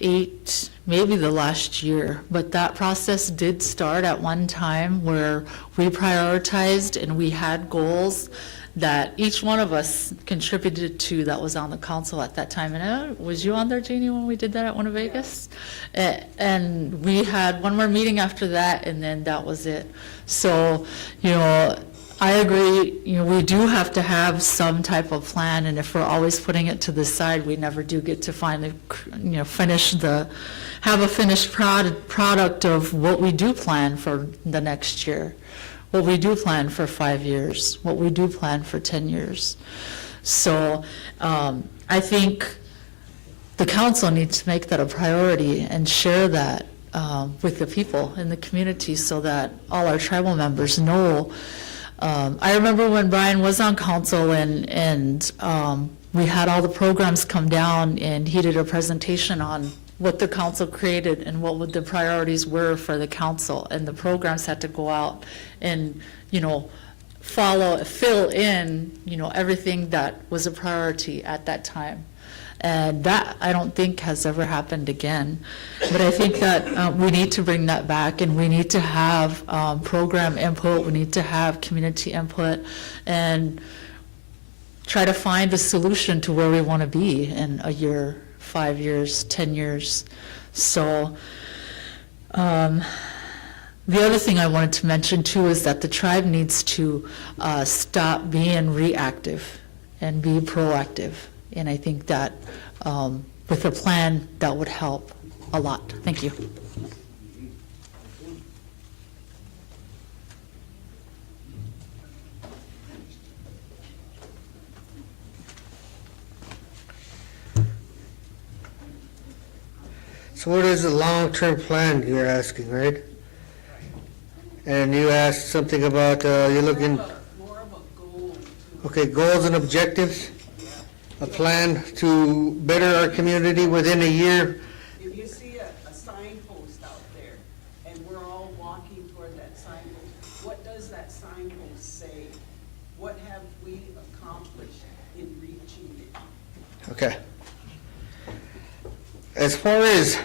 8, maybe the last year. But that process did start at one time where we prioritized and we had goals that each one of us contributed to that was on the council at that time. And was you on there, Janie, when we did that at Winnebago? And we had one more meeting after that, and then that was it. So, you know, I agree, you know, we do have to have some type of plan, and if we're always putting it to the side, we never do get to finally, you know, have a finished product of what we do plan for the next year, what we do plan for 5 years, what we do plan for 10 years. So I think the council needs to make that a priority and share that with the people in the community so that all our tribal members know. I remember when Brian was on council and we had all the programs come down, and he did a presentation on what the council created and what the priorities were for the council, and the programs had to go out and, you know, fill in, you know, everything that was a priority at that time. And that, I don't think, has ever happened again. But I think that we need to bring that back, and we need to have program input, we need to have community input, and try to find a solution to where we want to be in a year, 5 years, 10 years. So the other thing I wanted to mention too is that the tribe needs to stop being reactive and be proactive. And I think that with a plan, that would help a lot. Thank you. So what is the long-term plan you're asking, right? And you asked something about, you're looking, More of a goal. okay, goals and objectives? A plan to better our community within a year? If you see a signpost out there, and we're all walking toward that signpost, what does that signpost say? What have we accomplished in reaching it? Okay. As far as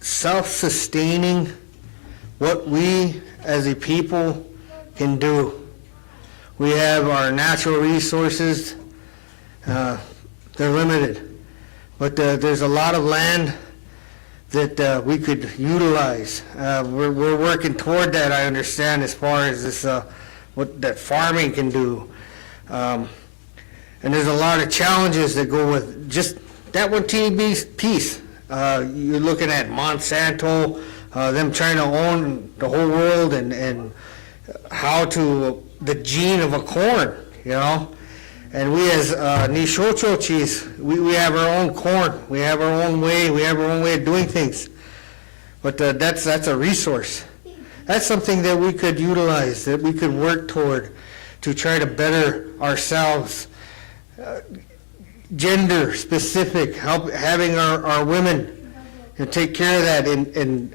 self-sustaining, what we as a people can do, we have our natural resources, they're limited, but there's a lot of land that we could utilize. We're working toward that, I understand, as far as this, what that farming can do. And there's a lot of challenges that go with just that one teeny piece. You're looking at Monsanto, them trying to own the whole world, and how to, the gene of a corn, you know? And we as Nishochochis, we have our own corn, we have our own way, of doing things. But that's a resource. That's something that we could utilize, that we could work toward to try to better ourselves. Gender specific, having our women take care of that in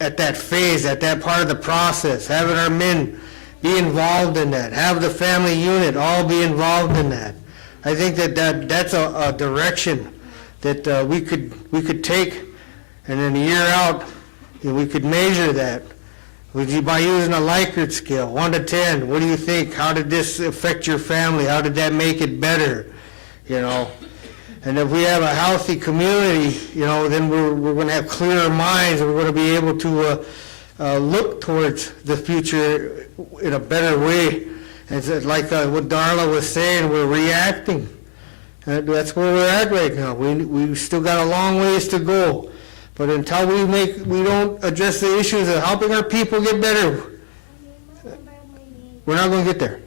at that phase, at that part of the process, having our men be involved in that, have the family unit all be involved in that. I think that's a direction that we could take, and then a year out, we could measure that. By using a Likert scale, 1 to 10, what do you think? How did this affect your family? How did that make it better? You know, and if we have a healthy community, you know, then we're going to have clearer minds, and we're going to be able to look towards the future in a better way. And it's like what Darla was saying, we're reacting. That's where we're at right now. We still got a long ways to go. But until we don't address the issues of helping our people get better, we're not going to get there.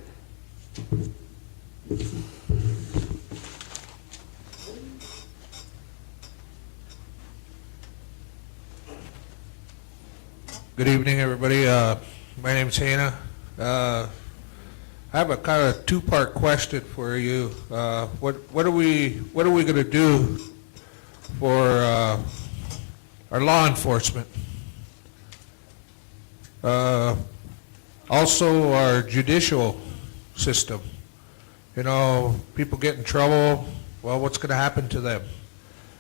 Good evening, everybody. My name's Hannah. I have a kind of two-part question for you. What are we going to do for our law enforcement? Also, our judicial system. You know, people get in trouble. Well, what's going to happen to them?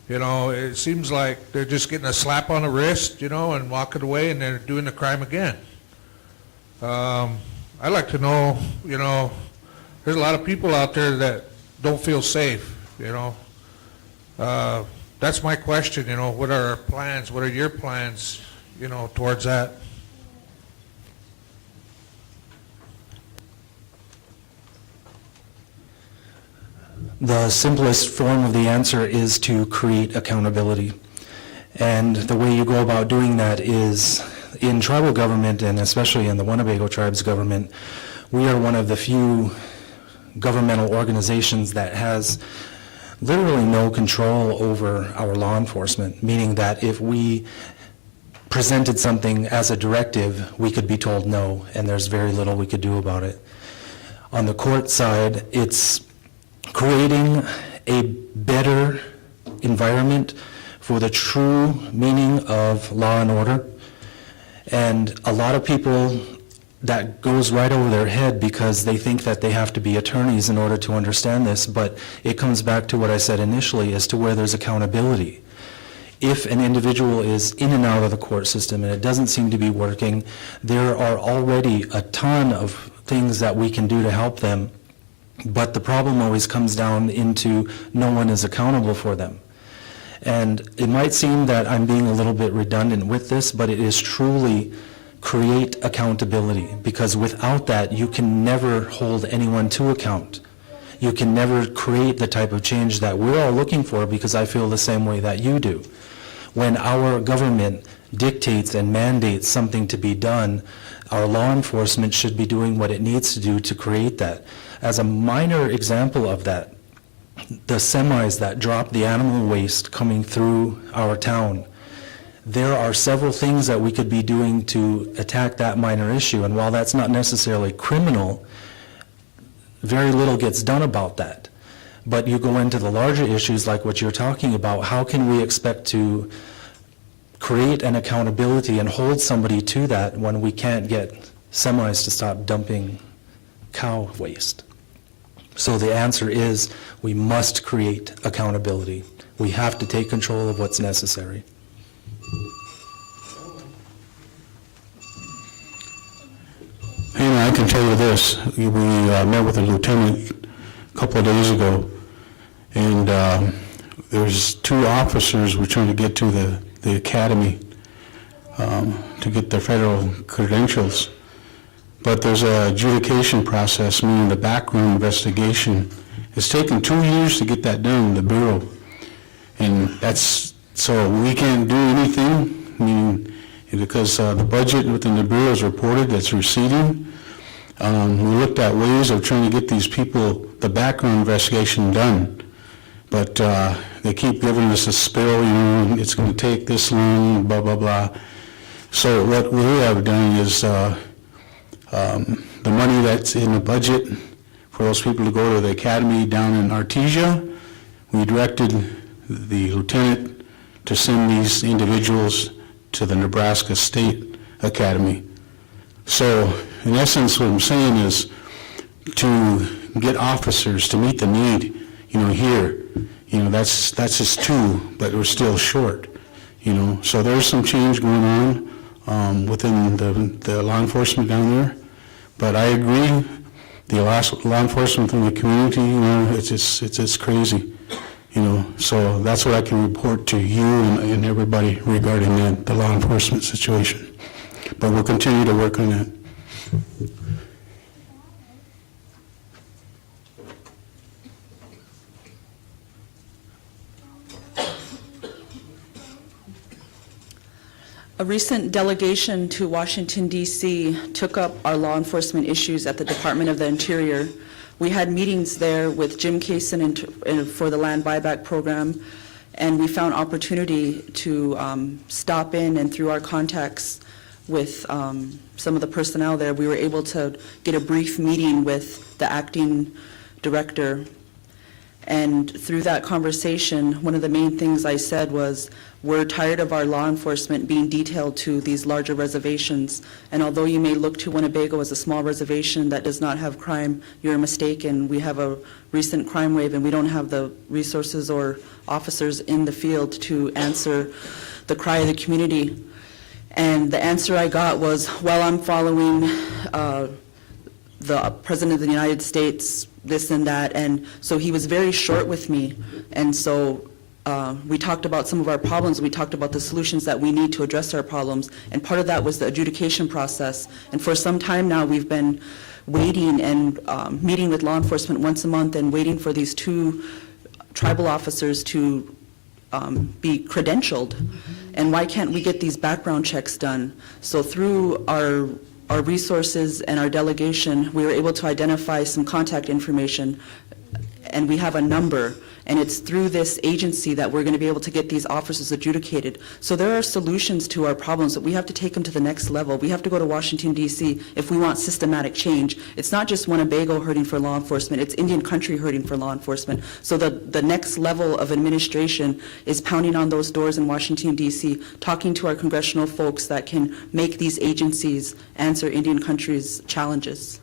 You know, it seems like they're just getting a slap on the wrist, you know, and walking away, and they're doing the crime again. I'd like to know, you know, there's a lot of people out there that don't feel safe, you know. That's my question, you know, what are our plans? What are your plans, you know, towards that? The simplest form of the answer is to create accountability. And the way you go about doing that is in tribal government, and especially in the Winnebago tribe's government, we are one of the few governmental organizations that has literally no control over our law enforcement, meaning that if we presented something as a directive, we could be told no, and there's very little we could do about it. On the court side, it's creating a better environment for the true meaning of law and order. And a lot of people, that goes right over their head because they think that they have to be attorneys in order to understand this, but it comes back to what I said initially as to where there's accountability. If an individual is in and out of the court system and it doesn't seem to be working, there are already a ton of things that we can do to help them. But the problem always comes down into no one is accountable for them. And it might seem that I'm being a little bit redundant with this, but it is truly create accountability, because without that, you can never hold anyone to account. You can never create the type of change that we're all looking for, because I feel the same way that you do. When our government dictates and mandates something to be done, our law enforcement should be doing what it needs to do to create that. As a minor example of that, the semis that drop the animal waste coming through our town, there are several things that we could be doing to attack that minor issue, and while that's not necessarily criminal, very little gets done about that. But you go into the larger issues like what you're talking about, how can we expect to create an accountability and hold somebody to that when we can't get semis to stop dumping cow waste? So the answer is, we must create accountability. We have to take control of what's necessary. And I can tell you this, we met with the lieutenant a couple of days ago, and there's 2 officers we're trying to get to the academy to get their federal credentials. But there's a adjudication process, meaning the background investigation. It's taken 2 years to get that done in the Bureau. And that's, so we can't do anything, meaning, because the budget within the Bureau is reported that's receding. We looked at ways of trying to get these people the background investigation done. But they keep giving us a spill, it's going to take this long, blah, blah, blah. So what we have done is the money that's in the budget for those people to go to the academy down in Artesia, we directed the lieutenant to send these individuals to the Nebraska State Academy. So in essence, what I'm saying is to get officers to meet the need, here, that's just 2, but we're still short, So there's some change going on within the law enforcement down there. But I agree, the law enforcement in the community, it's crazy, So that's what I can report to you and everybody regarding the law enforcement situation. But we'll continue to work on that. A recent delegation to Washington, D.C. took up our law enforcement issues at the Department of the Interior. We had meetings there with Jim Kaysen for the land buyback program, and we found opportunity to stop in, and through our contacts with some of the personnel there, we were able to get a brief meeting with the acting director. And through that conversation, one of the main things I said was, we're tired of our law enforcement being detailed to these larger reservations. And although you may look to Winnebago as a small reservation that does not have crime, you're mistaken. We have a recent crime wave, and we don't have the resources or officers in the field to answer the cry of the community. And the answer I got was, well, I'm following the President of the United States, this and that. And so he was very short with me. And so we talked about some of our problems. We talked about the solutions that we need to address our problems. And part of that was the adjudication process. And for some time now, we've been waiting and meeting with law enforcement once a month and waiting for these 2 tribal officers to be credentialed. And why can't we get these background checks done? So through our resources and our delegation, we were able to identify some contact information, and we have a number. And it's through this agency that we're going to be able to get these officers adjudicated. So there are solutions to our problems, but we have to take them to the next level. We have to go to Washington, D.C. if we want systematic change. It's not just Winnebago hurting for law enforcement, it's Indian country hurting for law enforcement. So the next level of administration is pounding on those doors in Washington, D.C., talking to our congressional folks that can make these agencies answer Indian country's challenges.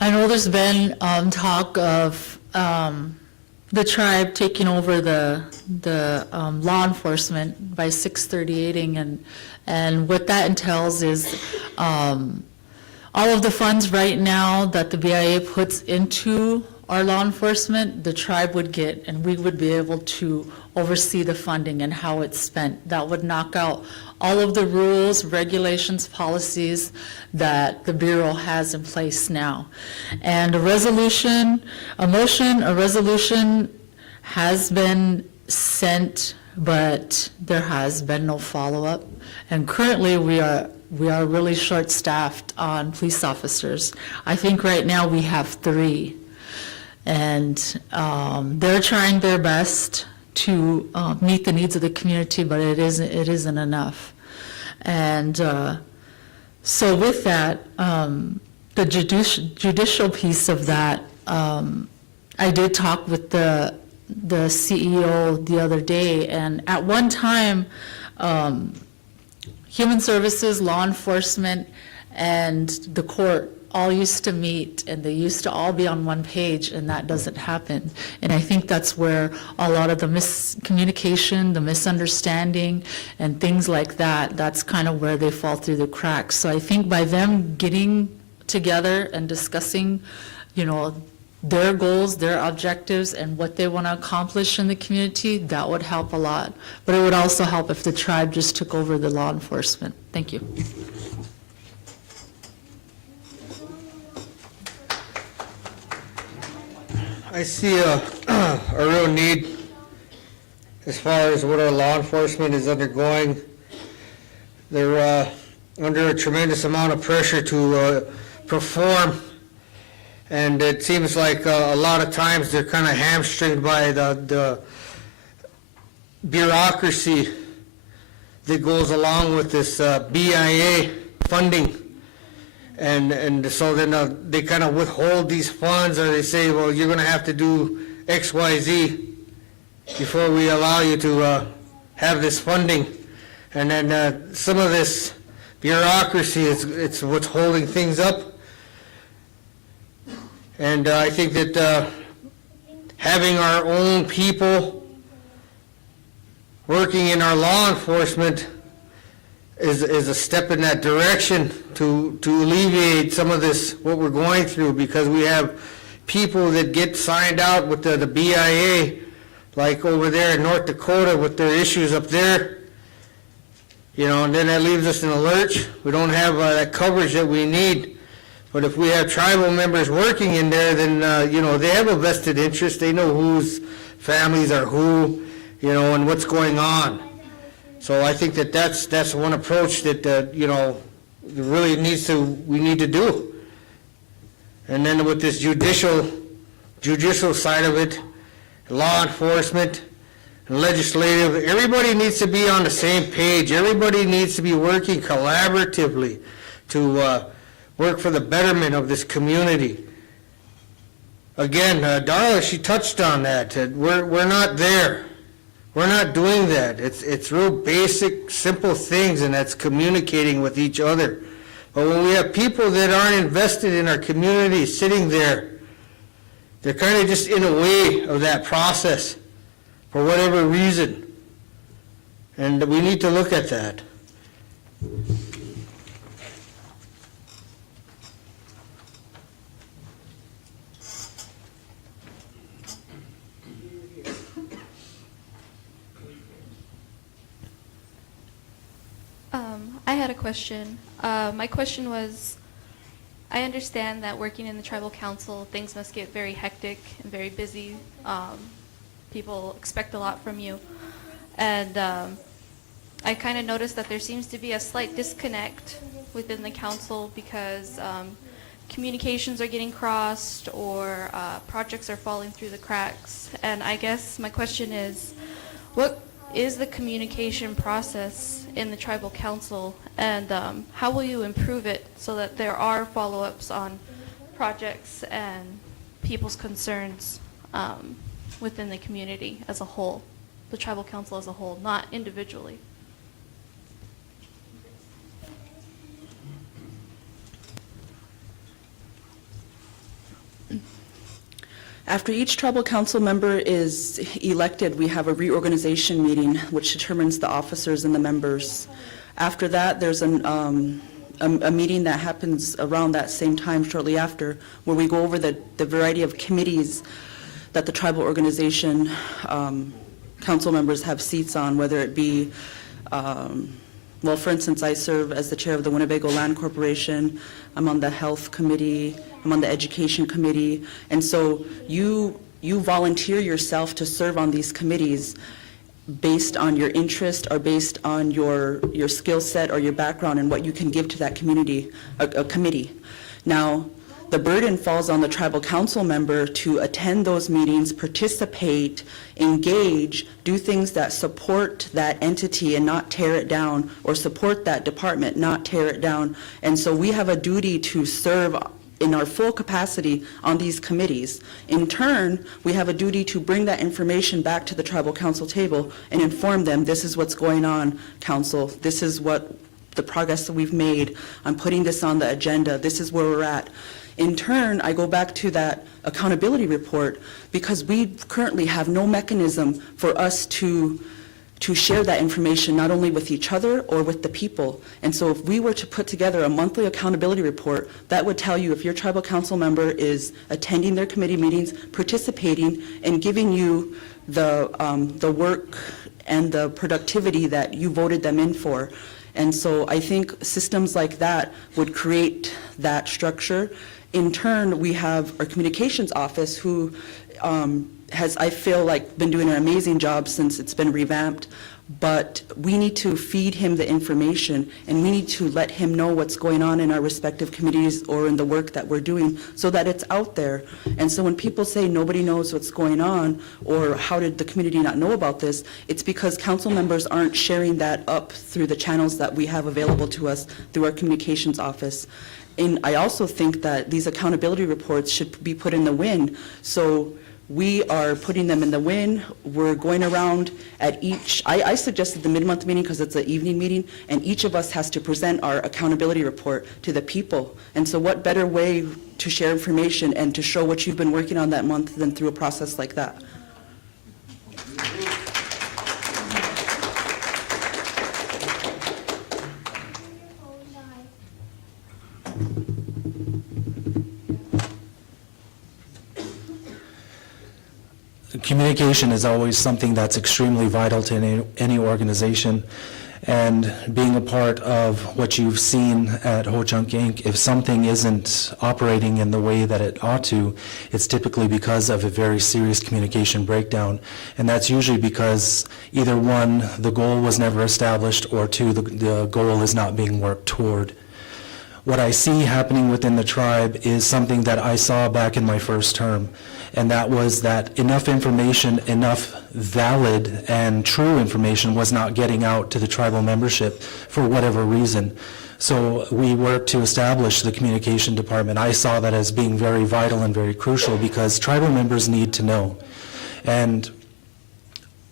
I know there's been talk of the tribe taking over the law enforcement by 638ing, and what that entails is all of the funds right now that the BIA puts into our law enforcement, the tribe would get, and we would be able to oversee the funding and how it's spent. That would knock out all of the rules, regulations, policies that the Bureau has in place now. And a resolution has been sent, but there has been no follow-up. And currently we are really short-staffed on police officers. I think right now we have 3. And they're trying their best to meet the needs of the community, but it isn't enough. And so with that, the judicial piece of that, I did talk with the CEO the other day, and at one time, Human Services, law enforcement, and the court all used to meet, and they used to all be on one page, and that doesn't happen. And I think that's where a lot of the miscommunication, the misunderstanding, and things like that, that's kind of where they fall through the cracks. So I think by them getting together and discussing, you know, their goals, their objectives, and what they want to accomplish in the community, that would help a lot. But it would also help if the tribe just took over the law enforcement. Thank you. I see a real need as far as what our law enforcement is undergoing. They're under a tremendous amount of pressure to perform, and it seems like a lot of times they're kind of hamstringed by the bureaucracy that goes along with this BIA funding. And so then they kind of withhold these funds, or they say, well, you're going to have to do X, Y, Z before we allow you to have this funding. And then some of this bureaucracy it's what's holding things up. And I think that having our own people working in our law enforcement is a step in that direction to alleviate some of this, what we're going through, because we have people that get signed out with the BIA, like over there in North Dakota with their issues up there, you know, and then that leaves us in a lurch. We don't have that coverage that we need. But if we have tribal members working in there, then, you know, they have a vested interest. They know whose families are who, you know, and what's going on. So I think that that's one approach that, you know, really we need to do. And then with this judicial side of it, law enforcement, legislative, everybody needs to be on the same page. Everybody needs to be working collaboratively to work for the betterment of this community. Again, Darla, she touched on that. We're not there. We're not doing that. It's real basic, simple things, and that's communicating with each other. But when we have people that aren't invested in our community sitting there, they're kind of just in a way of that process for whatever reason. And we need to look at that. I had a question. My question was, I understand that working in the tribal council, things must get very hectic and very busy. People expect a lot from you. And I kind of noticed that there seems to be a slight disconnect within the council because communications are getting crossed or projects are falling through the cracks. And I guess my question is, what is the communication process in the tribal council, and how will you improve it so that there are follow-ups on projects and people's concerns within the community as a whole, the tribal council as a whole, not individually? After each tribal council member is elected, we have a reorganization meeting which determines the officers and the members. After that, there's a meeting that happens around that same time, shortly after, where we go over the variety of committees that the tribal organization council members have seats on, whether it be, well, for instance, I serve as the chair of the Winnebago Land Corporation. I'm on the health committee. I'm on the education committee. And so you volunteer yourself to serve on these committees based on your interest or based on your skill set or your background and what you can give to that community, a committee. Now, the burden falls on the tribal council member to attend those meetings, participate, engage, do things that support that entity and not tear it down, or support that department, not tear it down. And so we have a duty to serve in our full capacity on these committees. In turn, we have a duty to bring that information back to the tribal council table and inform them, this is what's going on, council, this is what the progress that we've made, I'm putting this on the agenda, this is where we're at. In turn, I go back to that accountability report because we currently have no mechanism for us to share that information not only with each other or with the people. And so if we were to put together a monthly accountability report, that would tell you if your tribal council member is attending their committee meetings, participating, and giving you the work and the productivity that you voted them in for. And so I think systems like that would create that structure. In turn, we have our communications office who has, I feel like, been doing an amazing job since it's been revamped, but we need to feed him the information and we need to let him know what's going on in our respective committees or in the work that we're doing so that it's out there. And so when people say nobody knows what's going on or how did the community not know about this, it's because council members aren't sharing that up through the channels that we have available to us through our communications office. And I also think that these accountability reports should be put in the WIN. So we are putting them in the WIN. We're going around at each, I suggested the mid-month meeting because it's an evening meeting, and each of us has to present our accountability report to the people. And so what better way to share information and to show what you've been working on that month than through a process like that? Communication is always something that's extremely vital to any organization, and being a part of what you've seen at Ho Chunk Inc., if something isn't operating in the way that it ought to, it's typically because of a very serious communication breakdown, and that's usually because either one, the goal was never established, or two, the goal is not being worked toward. What I see happening within the tribe is something that I saw back in my first term, and that was that enough information, enough valid and true information was not getting out to the tribal membership for whatever reason. So we worked to establish the communication department. I saw that as being very vital and very crucial because tribal members need to know. And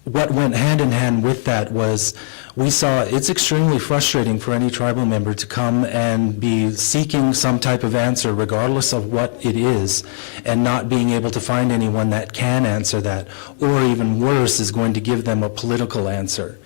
what went hand in hand with that was we saw it's extremely frustrating for any tribal member to come and be seeking some type of answer regardless of what it is and not being able to find anyone that can answer that, or even worse is going to give them a political answer.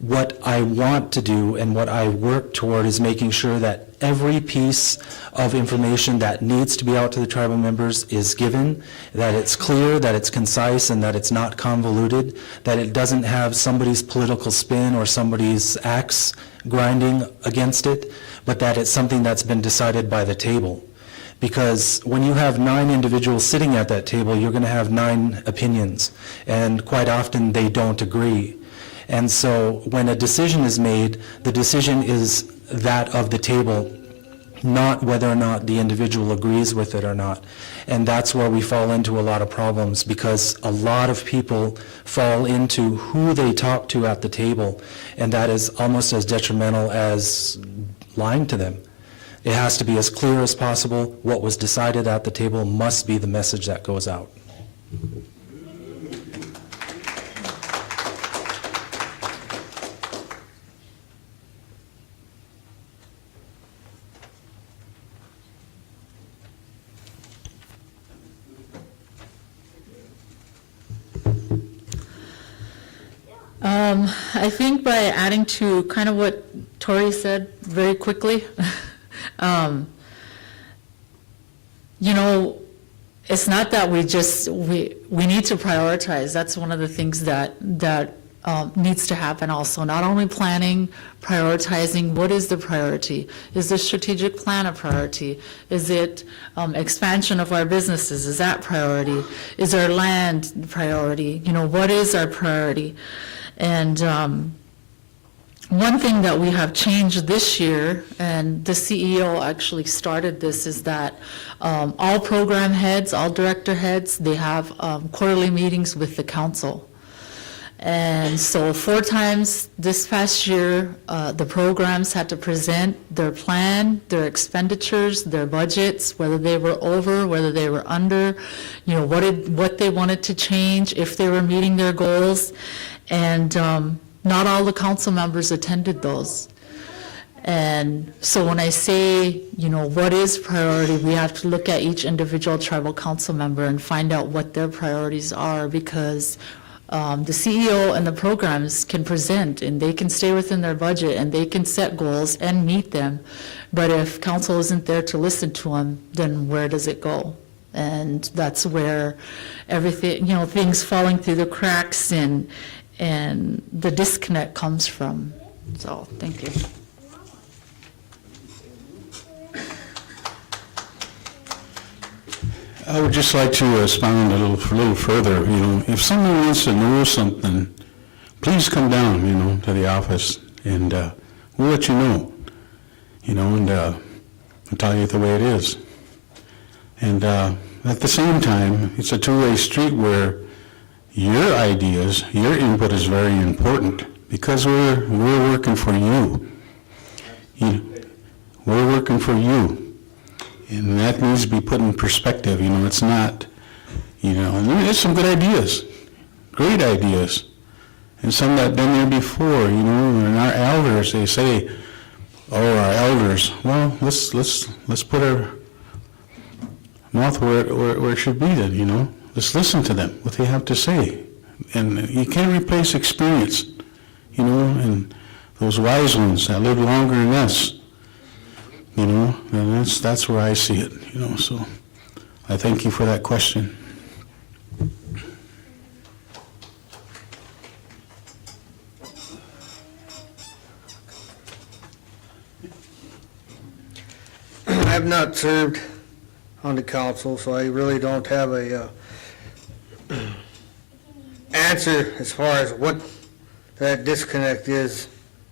What I want to do and what I work toward is making sure that every piece of information that needs to be out to the tribal members is given, that it's clear, that it's concise, and that it's not convoluted, that it doesn't have somebody's political spin or somebody's axe grinding against it, but that it's something that's been decided by the table. Because when you have 9 individuals sitting at that table, you're going to have 9 opinions, and quite often they don't agree. And so when a decision is made, the decision is that of the table, not whether or not the individual agrees with it or not. And that's where we fall into a lot of problems, because a lot of people fall into who they talk to at the table, and that is almost as detrimental as lying to them. It has to be as clear as possible. What was decided at the table must be the message that goes out. I think by adding to kind of what Tori said very quickly, you know, it's not that we need to prioritize. That's one of the things that needs to happen also. Not only planning, prioritizing, what is the priority? Is the strategic plan a priority? Is it expansion of our businesses? Is that priority? Is our land priority? You know, what is our priority? And one thing that we have changed this year, and the CEO actually started this, is that all program heads, all director heads, they have quarterly meetings with the council. And so 4 times this past year, the programs had to present their plan, their expenditures, their budgets, whether they were over, whether they were under, what they wanted to change, if they were meeting their goals. And not all the council members attended those. And so when I say, what is priority, we have to look at each individual tribal council member and find out what their priorities are, because the CEO and the programs can present and they can stay within their budget and they can set goals and meet them. But if council isn't there to listen to them, then where does it go? And that's where everything, things falling through the cracks and the disconnect comes from. So, thank you. I would just like to expound a little further. If someone wants to know something, please come down, to the office, and we'll let you know, and I'll tell you the way it is. And at the same time, it's a two-way street where your ideas, your input is very important, because we're working for you. We're working for you. And that needs to be put in perspective. It's not, and there's some good ideas, great ideas, and some that have been there before, and our elders, they say, our elders, well, let's put our mouth where it should be then, let's listen to them, what they have to say. And you can't replace experience, and those wise ones that live longer than us. And that's where I see it, so I thank you for that question. I have not served on the council, so I really don't have a answer as far as what that disconnect is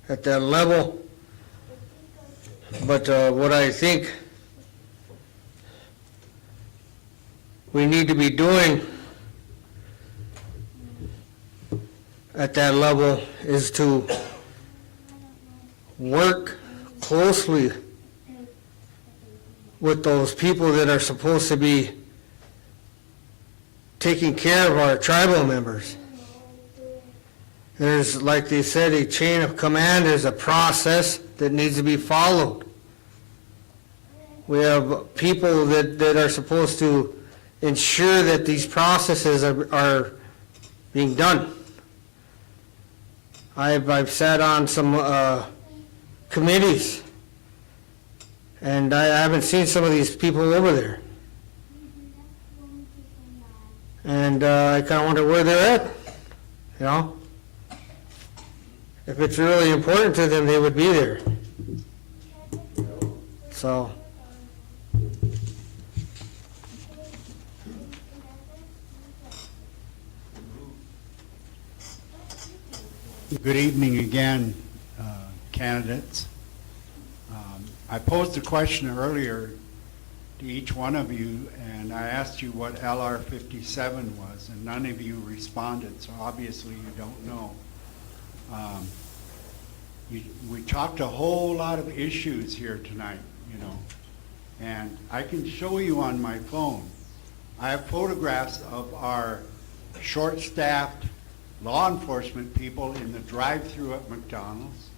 at that level. But what I think we need to be doing at that level is to work closely with those people that are supposed to be taking care of our tribal members. There's, like they said, a chain of command. There's a process that needs to be followed. We have people that are supposed to ensure that these processes are being done. I've sat on some committees, and I haven't seen some of these people over there. And I kind of wonder where they're at, If it's really important to them, they would be there. So. Good evening again, candidates. I posed a question earlier to each one of you, and I asked you what LR 57 was, and none of you responded, so obviously you don't know. We talked a whole lot of issues here tonight, and I can show you on my phone. I have photographs of our short-staffed law enforcement people in the drive-through at McDonald's.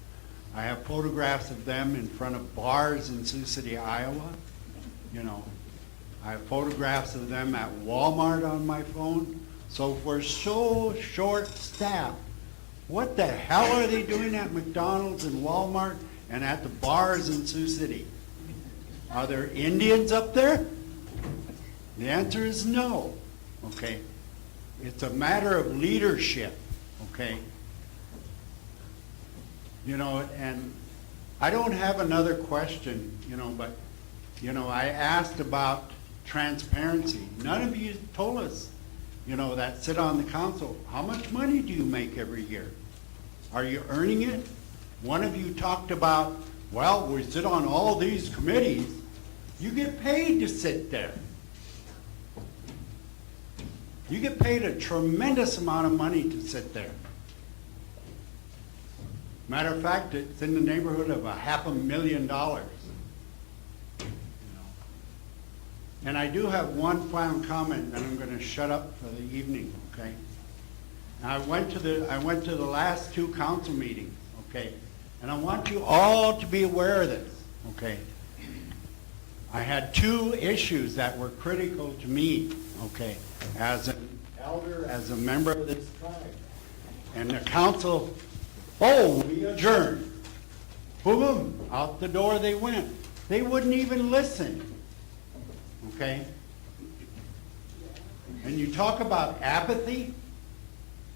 I have photographs of them in front of bars in Sioux City, Iowa. I have photographs of them at Walmart on my phone. So if we're so short-staffed, what the hell are they doing at McDonald's and Walmart and at the bars in Sioux City? Are there Indians up there? The answer is no, okay? It's a matter of leadership, okay? And I don't have another question, but, I asked about transparency. None of you told us, that sit on the council, how much money do you make every year? Are you earning it? One of you talked about, well, we sit on all these committees. You get paid to sit there. You get paid a tremendous amount of money to sit there. Matter of fact, it's in the neighborhood of $500,000. And I do have one final comment, and I'm going to shut up for the evening, okay? I went to the last two council meetings, okay? And I want you all to be aware of this, okay? I had two issues that were critical to me, okay, as an elder, as a member of this tribe. And the council, we adjourned. Boom, out the door they went. They wouldn't even listen, okay? And you talk about apathy,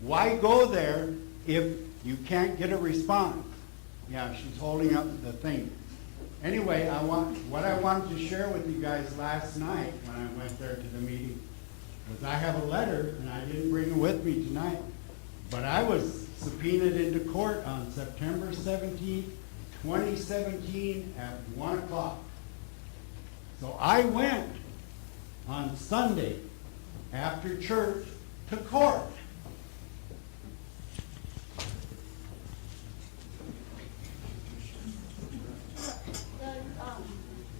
why go there if you can't get a response? Yeah, she's holding up the thing. Anyway, what I wanted to share with you guys last night when I went there to the meeting was I have a letter, and I didn't bring it with me tonight, but I was subpoenaed into court on September 17th, 2017 at 1 o'clock. So I went on Sunday after church to court.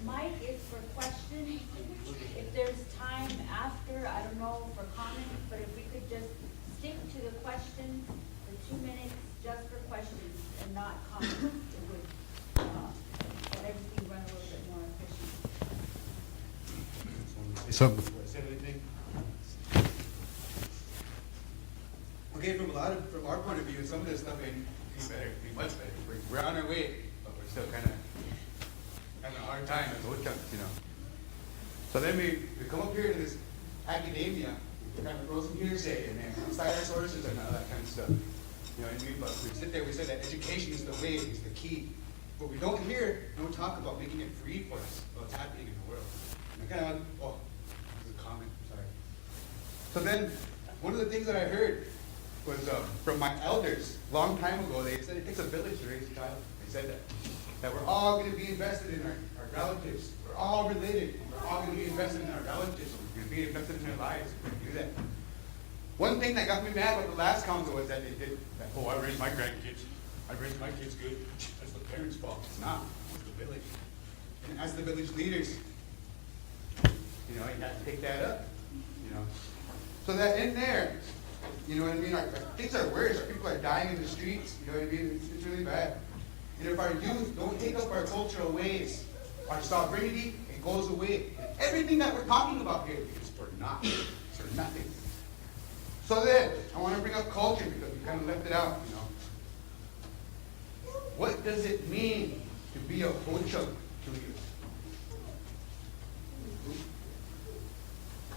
Mic is for questions. If there's time after, I don't know, for comments, but if we could just stick to the questions, the 2 minutes just for questions and not comments, it would let everything run a little bit more efficient. Something before I say anything. Okay, from our point of view, some of this stuff ain't better, be much better. We're on our way, but we're still kind of having a hard time as old chunks, you know. So then we come up here to this academia, we kind of throw some hearsay in there, some side sources and all that kind of stuff. You know what I mean? But we sit there, we say that education is the way, is the key. But we don't talk about making it free for us, what's happening in the world. And I kind of, this is a comment, sorry. So then, one of the things that I heard was from my elders, a long time ago, they said it takes a village to raise a child. They said that we're all going to be invested in our relatives. We're all related. We're all going to be invested in our relatives. We're going to be invested in their lives. We're going to do that. One thing that got me mad with the last council was that they did that, I raised my grandkids. I raised my kids good. That's the parents' fault. It's not. It's the village. And as the village leaders, you know, you have to take that up, you know. So that in there, you know what I mean, our things are worse. Our people are dying in the streets, you know what I mean? It's really bad. And if our youth don't take up our cultural ways, our sovereignty, it goes away. And everything that we're talking about here is for naught. It's for nothing. So then, I want to bring up culture because we kind of left it out, you know. What does it mean to be a Ho-Chunk to you?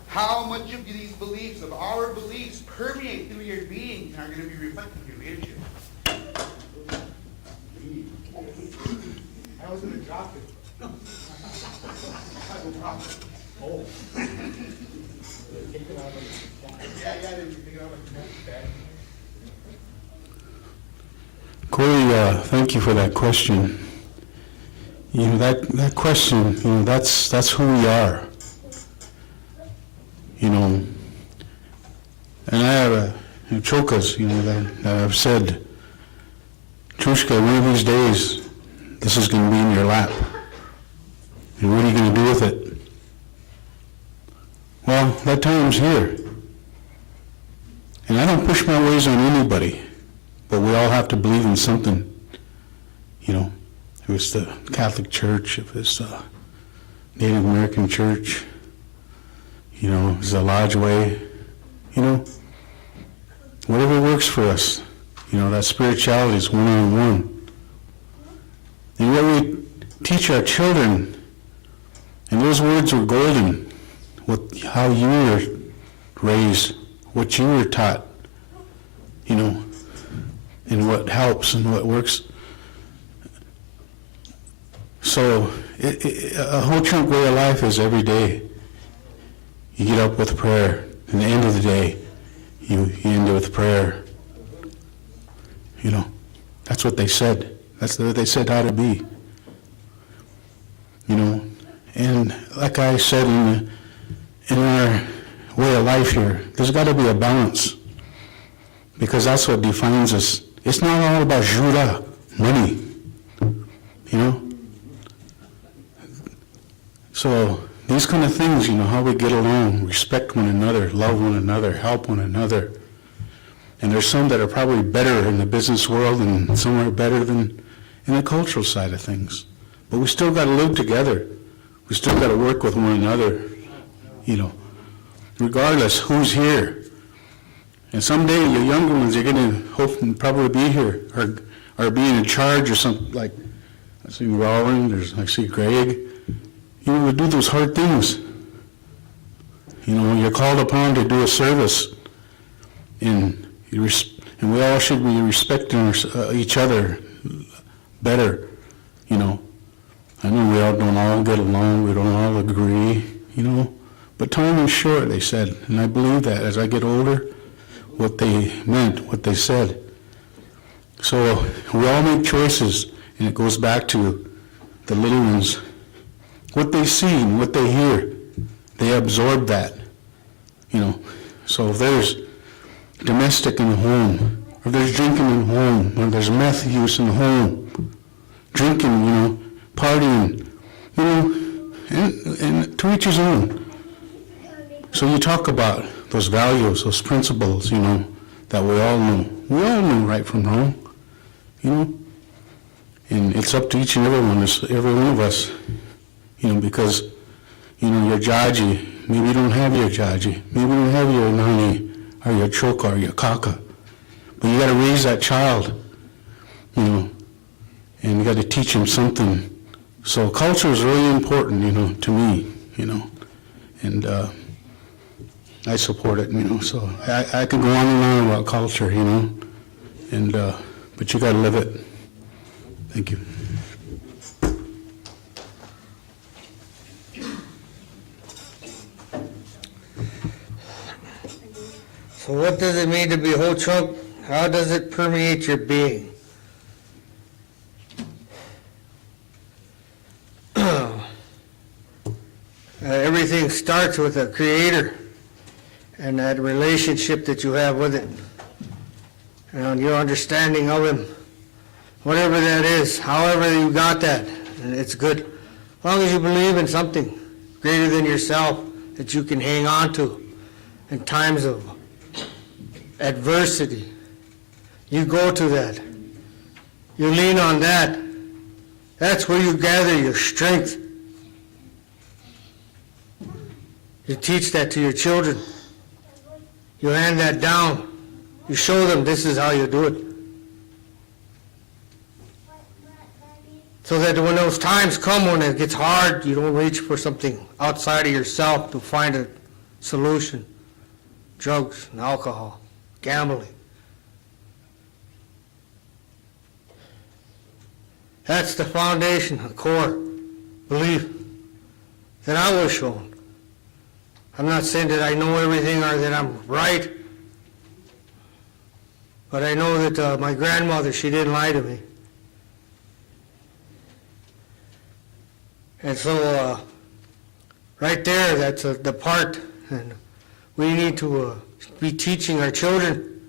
How much of these beliefs, of our beliefs, permeate through your being and are going to be reflected in your leadership? I was going to drop it. I will drop it. Oh. Yeah, they take it out of the bag. Corey, thank you for that question. You know, that question, you know, that's who we are. You know, and I have chokas, you know, that I've said, Trushka, one of these days, this is going to be in your lap. And what are you going to do with it? Well, that time's here. And I don't push my ways on anybody, but we all have to believe in something. You know, if it's the Catholic Church, if it's the Native American Church, you know, it's the Lodge Way, you know, whatever works for us. You know, that spirituality is one-on-one. And what we teach our children, and those words were golden, how you were raised, what you were taught, you know, and what helps and what works. So a Ho-Chunk way of life is every day. You get up with prayer, and at the end of the day, you end it with prayer. You know, that's what they said. That's what they said how to be. You know, and like I said, in our way of life here, there's got to be a balance, because that's what defines us. It's not all about Jura. money, you know? So these kind of things, you know, how we get along, respect one another, love one another, help one another. And there's some that are probably better in the business world and some are better than in the cultural side of things. But we still got to live together. We still got to work with one another, you know, regardless who's here. And someday your younger ones are going to hopefully probably be here or being in charge or something. Like I see Roland, I see Greg. You know, we do those hard things. You know, you're called upon to do a service, and we all should be respecting each other better. You know, I know we all don't all get along, we don't all agree. You know, but time is short, they said, and I believe that as I get older, what they meant, what they said. So we all make choices, and it goes back to the little ones. What they see and what they hear, they absorb that, you know. So if there's domestic in the home, or there's drinking in the home, or there's meth use in the home, drinking, you know, partying, you know, and to each his own. So you talk about those values, those principles, you know, that we all know. We all know right from wrong, you know. And it's up to each and every one of us. You know, because, you know, your jaji, maybe you don't have your jaji, maybe you don't have your nani, or your choka, or your kaka, but you got to raise that child, you know, and you got to teach him something. So culture is really important, you know, to me, you know, and I support it, you know, so I could go on and on about culture, you know, and, but you got to live it. Thank you. So what does it mean to be Ho Chunk? How does it permeate your being? Everything starts with a creator and that relationship that you have with it. And your understanding of him, whatever that is, however you got that, and it's good. As long as you believe in something greater than yourself that you can hang on to in times of adversity. You go to that. You lean on that. That's where you gather your strength. You teach that to your children. You hand that down. You show them this is how you do it. So that when those times come when it gets hard, you don't reach for something outside of yourself to find a solution. Drugs and alcohol. Gambling. That's the foundation, the core belief that I was shown. I'm not saying that I know everything or that I'm right, but I know that my grandmother, she didn't lie to me. And so right there, that's the part, and we need to be teaching our children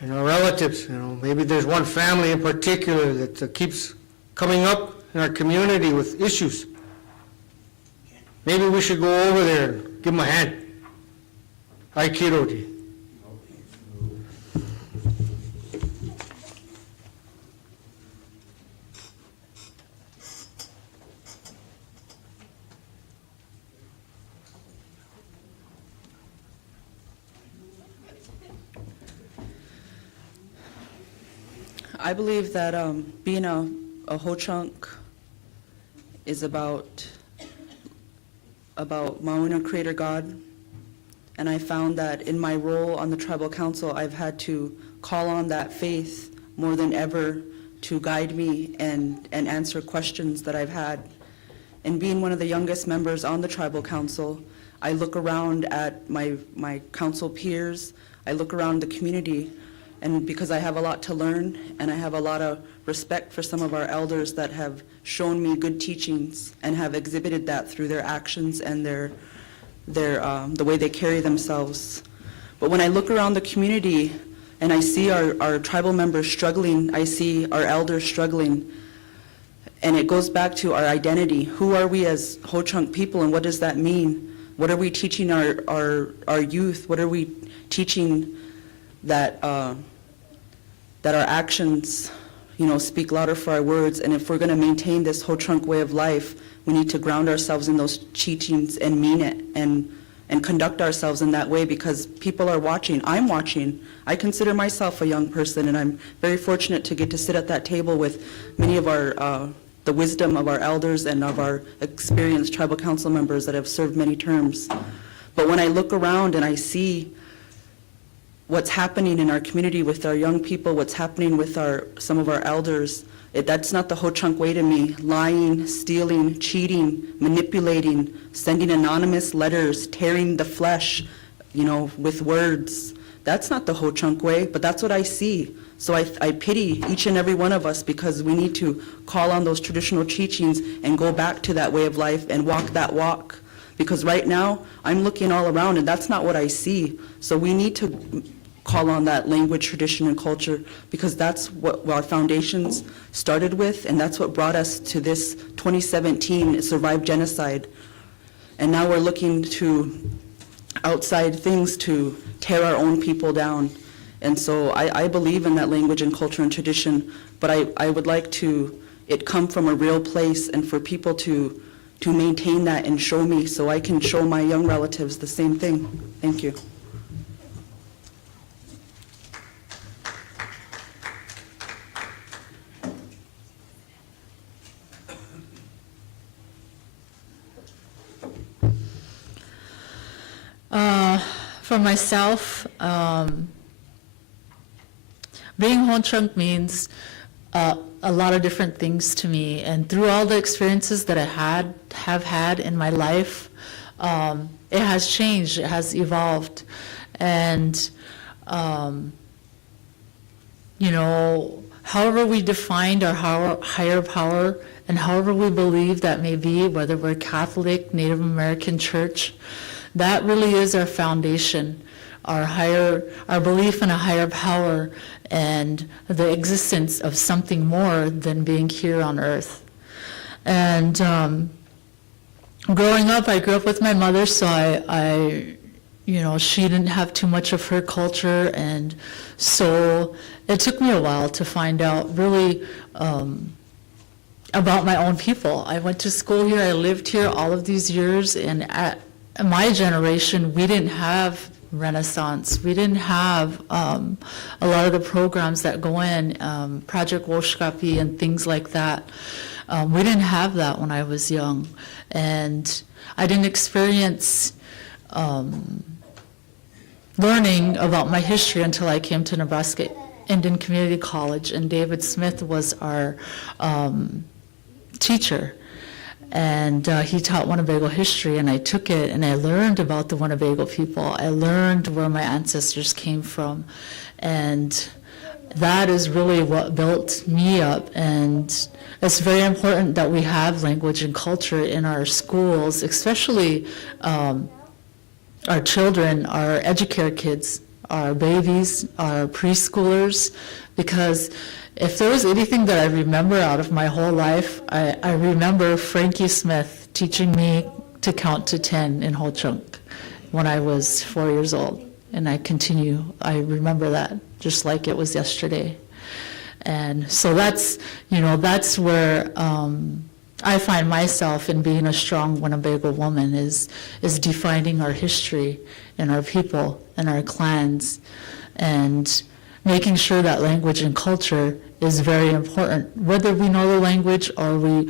and our relatives. You know, maybe there's one family in particular that keeps coming up in our community with issues. Maybe we should go over there and give them a hand. Aikido-ji. I believe that being a Ho-Chunk is about Mauna Creator God, and I found that in my role on the Tribal Council, I've had to call on that faith more than ever to guide me and answer questions that I've had. And being one of the youngest members on the Tribal Council, I look around at my council peers, I look around the community, and because I have a lot to learn and I have a lot of respect for some of our elders that have shown me good teachings and have exhibited that through their actions and the way they carry themselves. But when I look around the community, and I see our tribal members struggling. I see our elders struggling. And it goes back to our identity. Who are we as Ho-Chunk people, and what does that mean? What are we teaching our youth? What are we teaching that that our actions, speak louder for our words? And if we're going to maintain this Ho-Chunk way of life, we need to ground ourselves in those teachings and mean it and conduct ourselves in that way, because people are watching. I'm watching. I consider myself a young person, and I'm very fortunate to get to sit at that table with many of our the wisdom of our elders and of our experienced tribal council members that have served many terms. But when I look around and I see what's happening in our community with our young people, what's happening with some of our elders, that's not the Ho-Chunk way to me. Lying, stealing, cheating, manipulating, sending anonymous letters, tearing the flesh, with words. That's not the Ho-Chunk way, but that's what I see. So I pity each and every one of us, because we need to call on those traditional teachings and go back to that way of life and walk that walk. Because right now, I'm looking all around and that's not what I see. So we need to call on that language, tradition, and culture, because that's what our foundations started with, and that's what brought us to this 2017 Survive Genocide. And now we're looking to outside things to tear our own people down. And so I believe in that language and culture and tradition, but I would like it come from a real place, and for people to maintain that and show me, so I can show my young relatives the same thing. Thank you. For myself, being Ho-Chunk means a lot of different things to me, and through all the experiences that I have had in my life, it has changed, it has evolved, and however we defined our higher power, and however we believe that may be, whether we're Catholic, Native American church, that really is our foundation, our belief in a higher power and the existence of something more than being here on earth. And growing up, I grew up with my mother, so she didn't have too much of her culture, and so it took me a while to find out really about my own people. I went to school here, I lived here all of these years, and at my generation, we didn't have Renaissance. We didn't have a lot of the programs that go in, Project Woshkapi and things like that. We didn't have that when I was young. And I didn't experience learning about my history until I came to Nebraska Indian Community College, and David Smith was our teacher. And he taught Winnebago history, and I took it and I learned about the Winnebago people. I learned where my ancestors came from, and that is really what built me up. And it's very important that we have language and culture in our schools, especially our children, our educare kids, our babies, our preschoolers, because if there was anything that I remember out of my whole life, I remember Frankie Smith teaching me to count to 10 in Ho-Chunk when I was 4 years old. And I remember that just like it was yesterday. And so that's where I find myself in being a strong Winnebago woman, is defining our history and our people and our clans, and making sure that language and culture is very important. Whether we know the language or we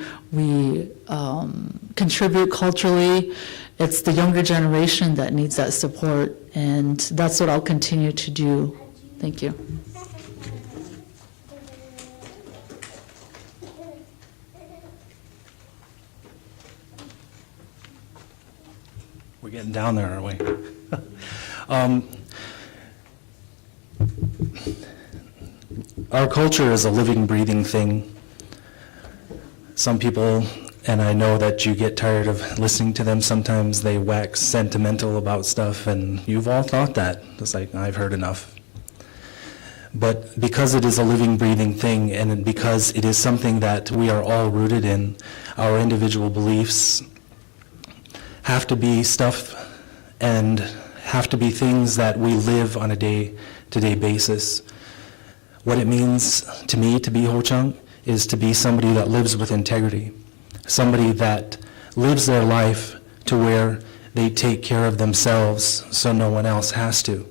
contribute culturally, it's the younger generation that needs that support, and that's what I'll continue to do. Thank you. We're getting down there, aren't we? Our culture is a living, breathing thing. Some people, and I know that you get tired of listening to them, sometimes they wax sentimental about stuff, and you've all thought that. It's like, I've heard enough. But because it is a living, breathing thing, and because it is something that we are all rooted in, our individual beliefs have to be stuff and have to be things that we live on a day-to-day basis. What it means to me to be Ho-Chunk is to be somebody that lives with integrity, somebody that lives their life to where they take care of themselves so no one else has to,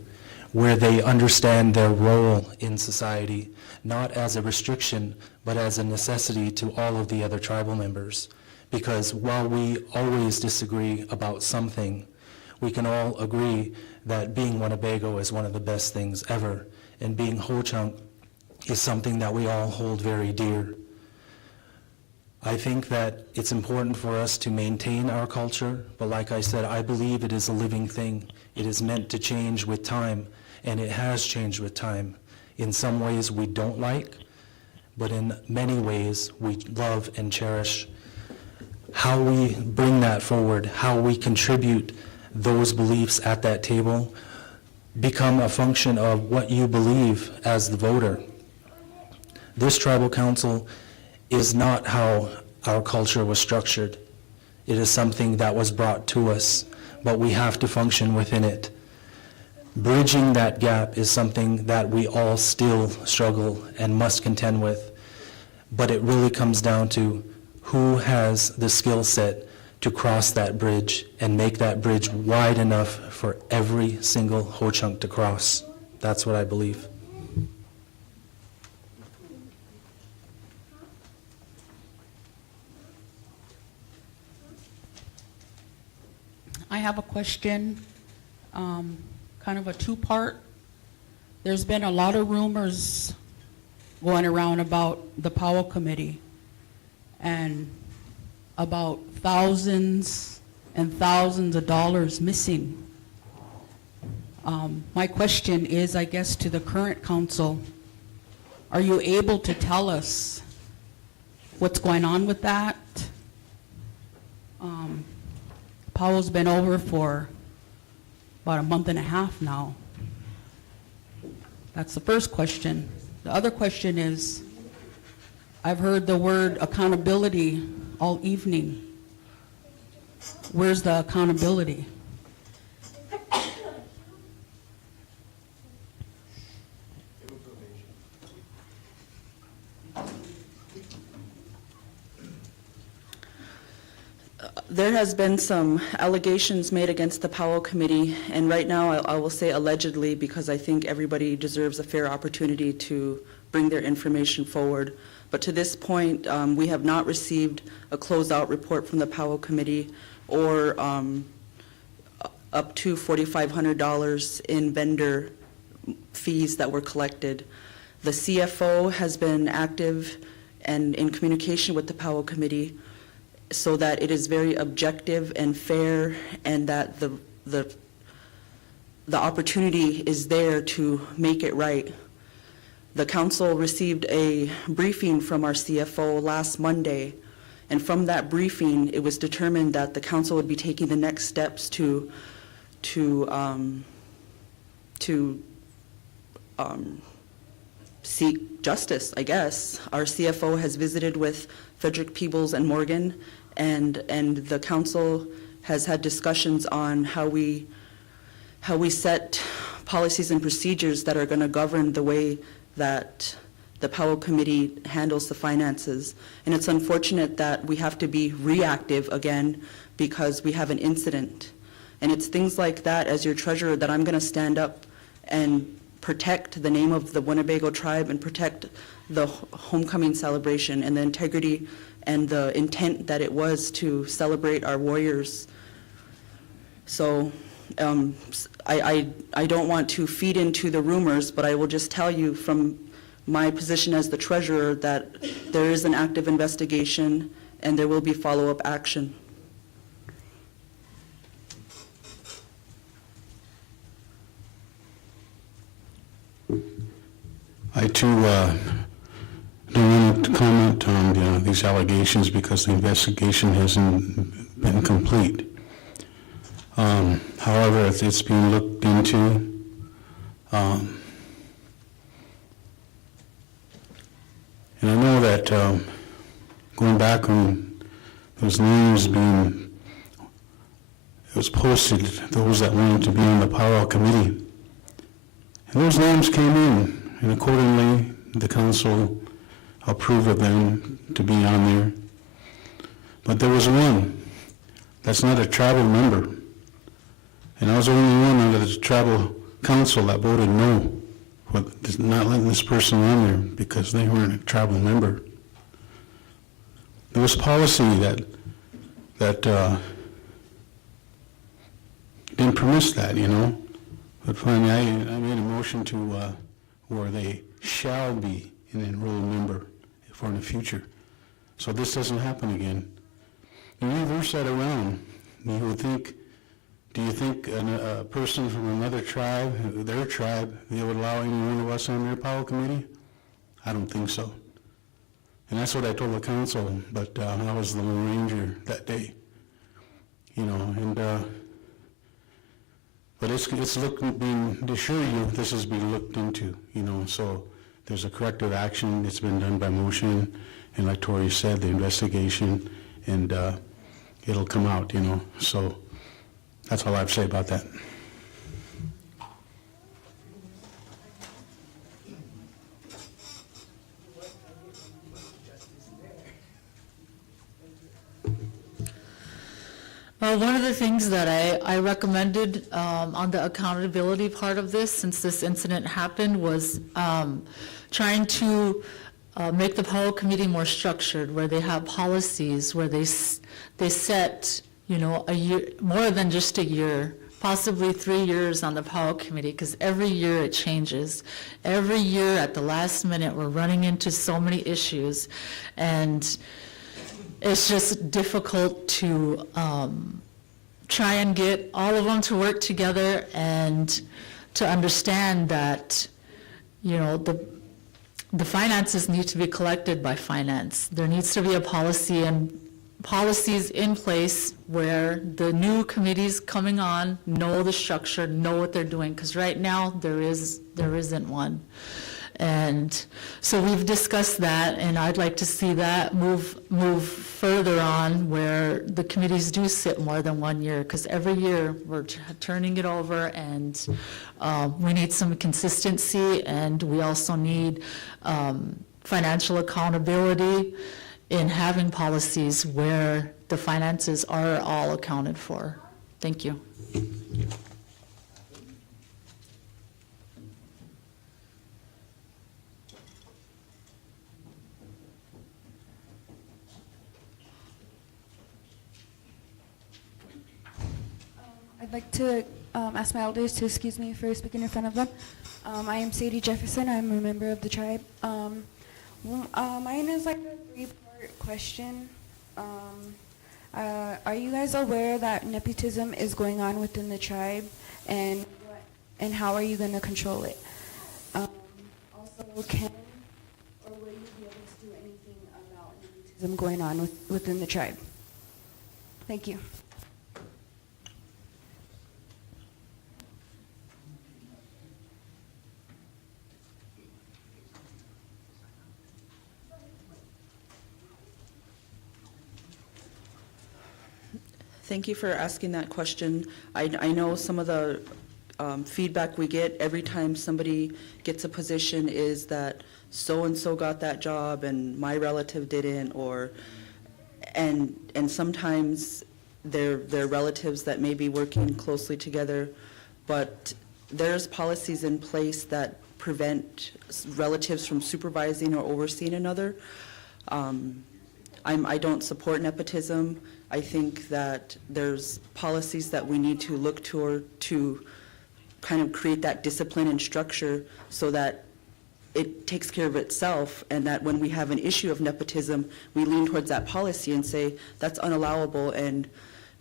where they understand their role in society, not as a restriction, but as a necessity to all of the other tribal members. Because while we always disagree about something, we can all agree that being Winnebago is one of the best things ever, and being Ho-Chunk is something that we all hold very dear. I think that it's important for us to maintain our culture, but like I said, I believe it is a living thing. It is meant to change with time, and it has changed with time. In some ways we don't like, but in many ways we love and cherish. How we bring that forward, how we contribute those beliefs at that table, become a function of what you believe as the voter. This tribal council is not how our culture was structured. It is something that was brought to us, but we have to function within it. Bridging that gap is something that we all still struggle and must contend with, but it really comes down to who has the skill set to cross that bridge and make that bridge wide enough for every single Ho-Chunk to cross. That's what I believe. I have a question, kind of a two-part. There's been a lot of rumors going around about the Powell Committee and about thousands and thousands of dollars missing. My question is, I guess, to the current council, are you able to tell us what's going on with that? Powell's been over for about a month and a half now. That's the first question. The other question is, I've heard the word accountability all evening. Where's the accountability? There has been some allegations made against the Powell Committee, and right now I will say allegedly because I think everybody deserves a fair opportunity to bring their information forward. But to this point, we have not received a closeout report from the Powell Committee or up to $4,500 in vendor fees that were collected. The CFO has been active and in communication with the Powell Committee so that it is very objective and fair, and that the opportunity is there to make it right. The council received a briefing from our CFO last Monday, and from that briefing, it was determined that the council would be taking the next steps to seek justice, I guess. Our CFO has visited with Frederick Peebles and Morgan, and the council has had discussions on how we set policies and procedures that are going to govern the way that the Powell Committee handles the finances. And it's unfortunate that we have to be reactive again because we have an incident. And it's things like that, as your treasurer, that I'm going to stand up and protect the name of the Winnebago tribe and protect the homecoming celebration and the integrity and the intent that it was to celebrate our warriors. So I don't want to feed into the rumors, but I will just tell you from my position as the treasurer that there is an active investigation and there will be follow-up action. I too don't want to comment on these allegations because the investigation hasn't been complete. However, it's being looked into. And I know that going back on those names being, it was posted, those that wanted to be on the powwow committee. And those names came in, and accordingly, the council approved of them to be on there. But there was one that's not a tribal member. And I was the only one under the tribal council that voted no for not letting this person on there because they weren't a tribal member. There was policy that didn't permit that, you know. But finally, I made a motion to where they shall be an enrolled member for in the future. So this doesn't happen again. You reverse that around. You would think, do you think a person from another tribe, their tribe, they would allow any one of us on their powwow committee? I don't think so. And that's what I told the council, but I was the Lone Ranger that day. You know, and but it's being to assure you this is being looked into, you know, so there's a corrective action. It's been done by motion, and like Tori said, the investigation, and it'll come out, you know, so that's all I have to say about that. One of the things that I recommended on the accountability part of this, since this incident happened, was trying to make the powwow committee more structured, where they have policies, where they set, you know, a year, more than just a year, possibly 3 years on the powwow committee, because every year it changes. Every year at the last minute, we're running into so many issues, and it's just difficult to try and get all of them to work together and to understand that, you know, the finances need to be collected by finance. There needs to be a policy and policies in place where the new committees coming on know the structure, know what they're doing, because right now there isn't one. And so we've discussed that, and I'd like to see that move further on, where the committees do sit more than 1 year, because every year we're turning it over, and we need some consistency, and we also need financial accountability in having policies where the finances are all accounted for. Thank you. I'd like to ask my elders to excuse me for speaking in front of them. I am Sadie Jefferson. I'm a member of the tribe. Mine is like a three-part question. Are you guys aware that nepotism is going on within the tribe, and how are you going to control it? Also, can or will you be able to do anything about nepotism going on within the tribe? Thank you. Thank you for asking that question. I know some of the feedback we get every time somebody gets a position is that so-and-so got that job and my relative didn't, and sometimes they're relatives that may be working closely together, but there's policies in place that prevent relatives from supervising or overseeing another. I don't support nepotism. I think that there's policies that we need to look toward to kind of create that discipline and structure so that it takes care of itself, and that when we have an issue of nepotism, we lean towards that policy and say that's unallowable, and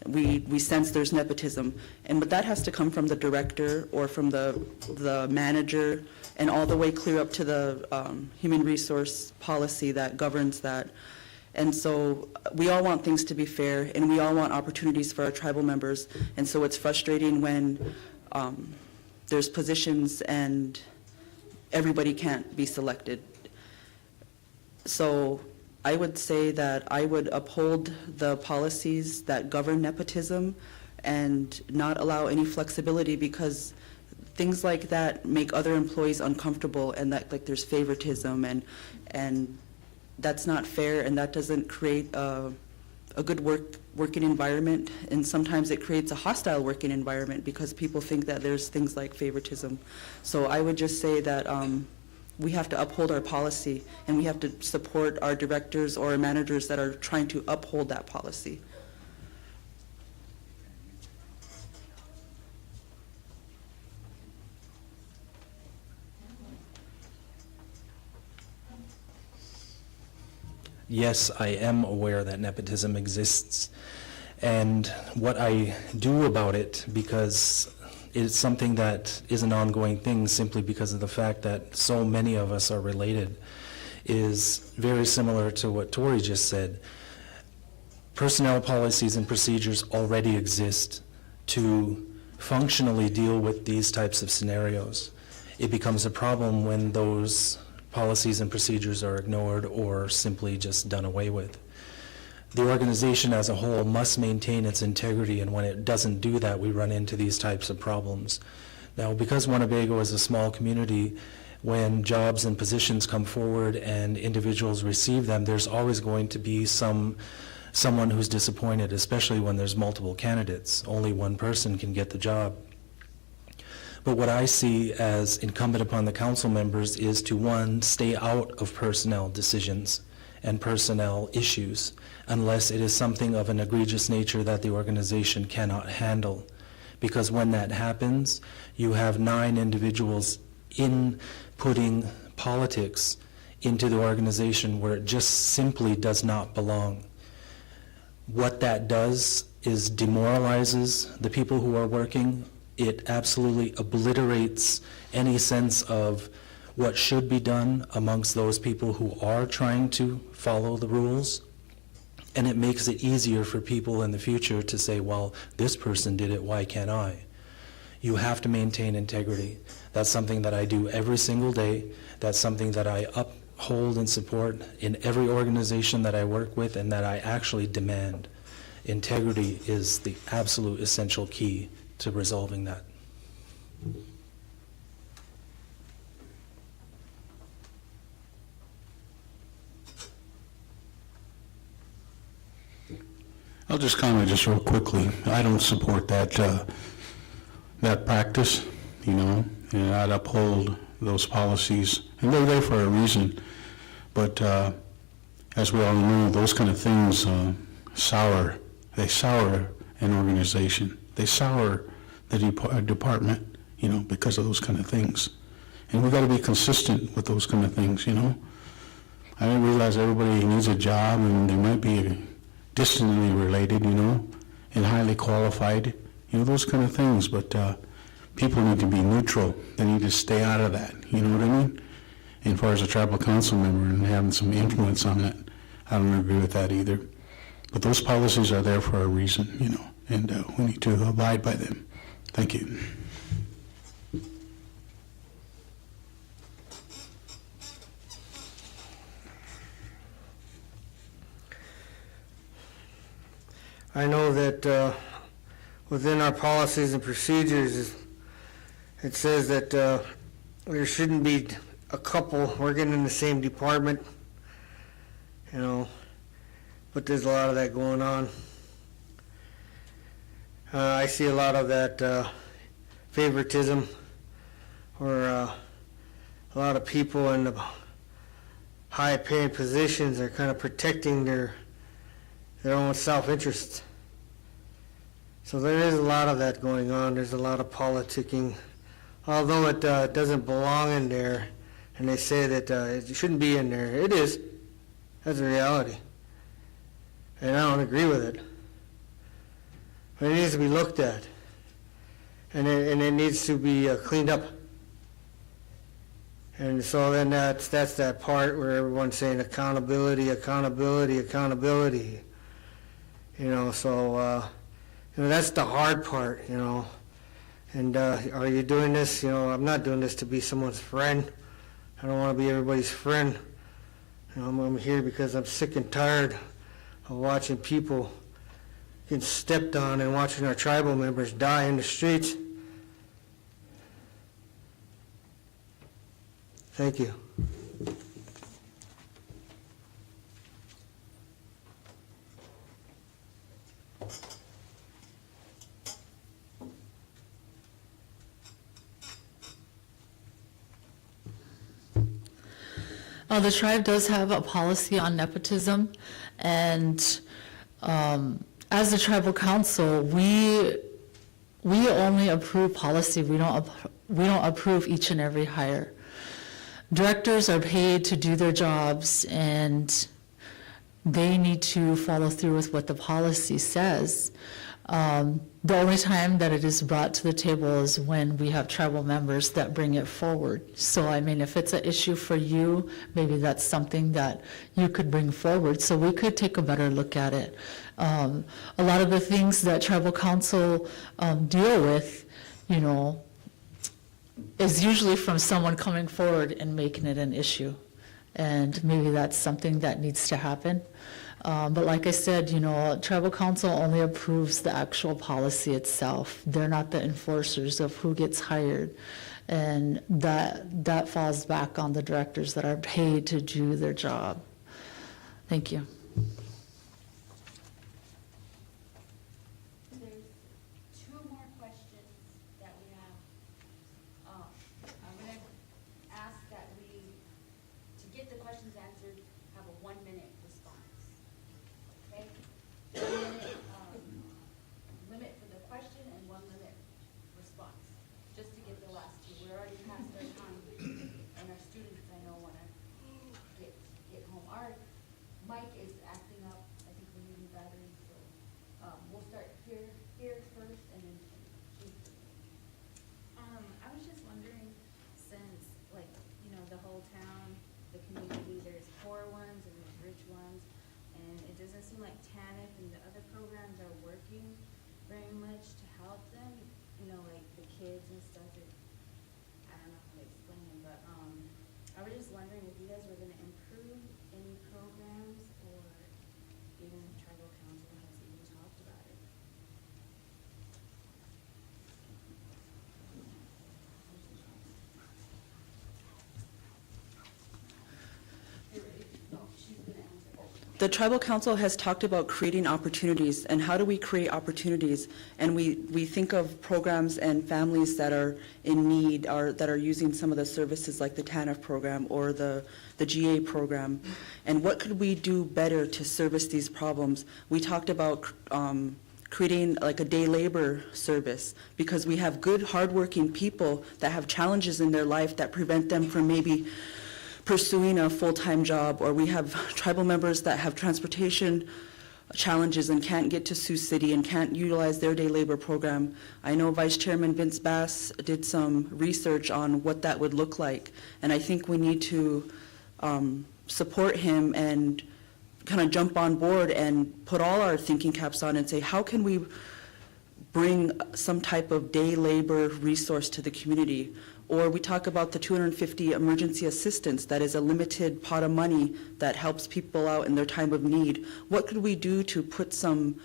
we sense there's nepotism. But that has to come from the director or from the manager, and all the way clear up to the human resource policy that governs that. And so we all want things to be fair, and we all want opportunities for our tribal members. And so it's frustrating when there's positions and everybody can't be selected. So I would say that I would uphold the policies that govern nepotism and not allow any flexibility, because things like that make other employees uncomfortable, and that, like, there's favoritism, and that's not fair, and that doesn't create a good working environment, and sometimes it creates a hostile working environment because people think that there's things like favoritism. So I would just say that we have to uphold our policy, and we have to support our directors or our managers that are trying to uphold that policy. Yes, I am aware that nepotism exists, and what I do about it, because it's something that is an ongoing thing simply because of the fact that so many of us are related, is very similar to what Tori just said. Personnel policies and procedures already exist to functionally deal with these types of scenarios. It becomes a problem when those policies and procedures are ignored or simply just done away with. The organization as a whole must maintain its integrity, and when it doesn't do that, we run into these types of problems. Now, because Winnebago is a small community, when jobs and positions come forward and individuals receive them, there's always going to be someone who's disappointed, especially when there's multiple candidates. Only one person can get the job. But what I see as incumbent upon the council members is to, one, stay out of personnel decisions and personnel issues unless it is something of an egregious nature that the organization cannot handle. Because when that happens, you have 9 individuals inputting politics into the organization where it just simply does not belong. What that does is demoralizes the people who are working. It absolutely obliterates any sense of what should be done amongst those people who are trying to follow the rules. And it makes it easier for people in the future to say, well, this person did it, why can't I? You have to maintain integrity. That's something that I do every single day. That's something that I uphold and support in every organization that I work with, and that I actually demand. Integrity is the absolute essential key to resolving that. I'll just comment just real quickly. I don't support that that practice, and I'd uphold those policies, and they're there for a reason. But as we all know, those kind of things sour an organization. They sour the department, because of those kind of things. And we've got to be consistent with those kind of things, I realize everybody needs a job, and they might be distantly related, and highly qualified, those kind of things. But people need to be neutral. They need to stay out of that, you know what I mean? And as far as a tribal council member and having some influence on that, I don't agree with that either. But those policies are there for a reason, and we need to abide by them. Thank you. I know that within our policies and procedures, it says that there shouldn't be a couple working in the same department, but there's a lot of that going on. I see a lot of that favoritism, or a lot of people in the high-paying positions are kind of protecting their own self-interest. So there is a lot of that going on. There's a lot of politicking. Although it doesn't belong in there, and they say that it shouldn't be in there, it is. That's a reality. And I don't agree with it. But it needs to be looked at. And it needs to be cleaned up. And so then that's that part where everyone's saying accountability, accountability, accountability. That's the hard part, And are you doing this? I'm not doing this to be someone's friend. I don't want to be everybody's friend. I'm here because I'm sick and tired of watching people getting stepped on and watching our tribal members die in the streets. Thank you. The tribe does have a policy on nepotism, and as a tribal council, we only approve policy. We don't approve each and every hire. Directors are paid to do their jobs, and they need to follow through with what the policy says. The only time that it is brought to the table is when we have tribal members that bring it forward. So, I mean, if it's an issue for you, maybe that's something that you could bring forward, so we could take a better look at it. A lot of the things that tribal council deal with, you know, is usually from someone coming forward and making it an issue. And maybe that's something that needs to happen. But like I said, you know, tribal council only approves the actual policy itself. They're not the enforcers of who gets hired. And that falls back on the directors that are paid to do their job. Thank you. There's two more questions that we have. I'm going to ask that we, to get the questions answered, have a 1-minute response. Okay? 1 minute limit for the question and 1 minute response, just to get the last two. We're already past our time, and our students, I know, want to get home. Our mic is acting up. I think we're needing batteries, so we'll start here first, and then I was just wondering, since, like, you know, the whole town, the community, there's poor ones and there's rich ones, and it doesn't seem like TANF and the other programs are working very much to help them, you know, like the kids and stuff. I don't know how to explain it, but I was just wondering if you guys were gonna improve any programs, or even if tribal council has even talked about it. The tribal council has talked about creating opportunities, and how do we create opportunities? And we think of programs and families that are in need, that are using some of the services like the TANF program or the GA program. And what could we do better to service these problems? We talked about creating like a day labor service, because we have good, hardworking people that have challenges in their life that prevent them from maybe pursuing a full-time job, or we have tribal members that have transportation challenges and can't get to Sioux City and can't utilize their day labor program. I know Vice Chairman Vince Bass did some research on what that would look like, and I think we need to support him and kind of jump on board and put all our thinking caps on and say, how can we bring some type of day labor resource to the community? Or we talk about the 250 emergency assistance, that is a limited pot of money that helps people out in their time of need. What could we do to put some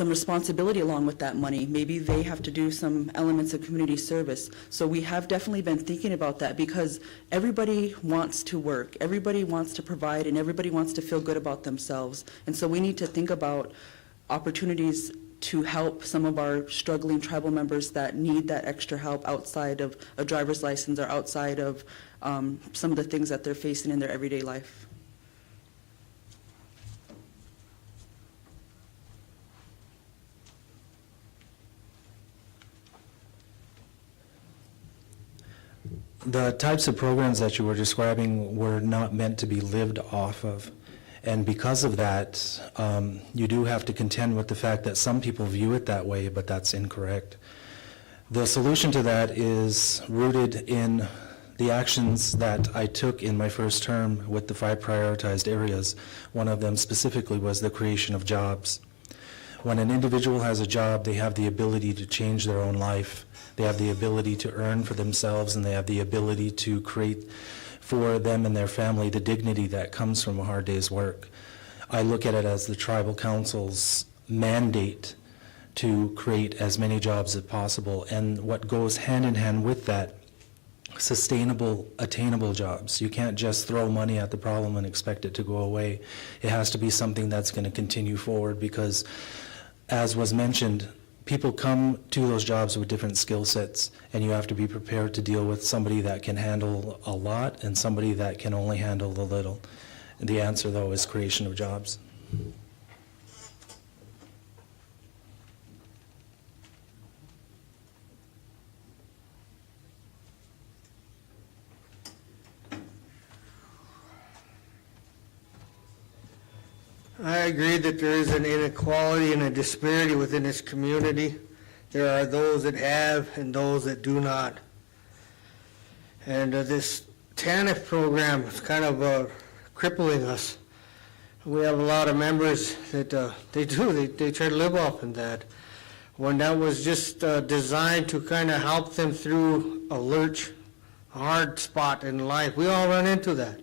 responsibility along with that money? Maybe they have to do some elements of community service. So we have definitely been thinking about that, because everybody wants to work, everybody wants to provide, and everybody wants to feel good about themselves. And so we need to think about opportunities to help some of our struggling tribal members that need that extra help outside of a driver's license, or outside of some of the things that they're facing in their everyday life. The types of programs that you were describing were not meant to be lived off of. And because of that, you do have to contend with the fact that some people view it that way, but that's incorrect. The solution to that is rooted in the actions that I took in my first term with the 5 prioritized areas. One of them specifically was the creation of jobs. When an individual has a job, they have the ability to change their own life. They have the ability to earn for themselves, and they have the ability to create for them and their family, the dignity that comes from a hard day's work. I look at it as the tribal council's mandate to create as many jobs as possible, and what goes hand in hand with that, sustainable, attainable jobs. You can't just throw money at the problem and expect it to go away. It has to be something that's going to continue forward because, as was mentioned, people come to those jobs with different skill sets, and you have to be prepared to deal with somebody that can handle a lot and somebody that can only handle the little. And the answer, though, is creation of jobs. I agree that there is an inequality and a disparity within this community. There are those that have and those that do not. And this TANF program is kind of crippling us. We have a lot of members that they try to live off of that. When that was just designed to kind of help them through a lurch, a hard spot in life. We all run into that.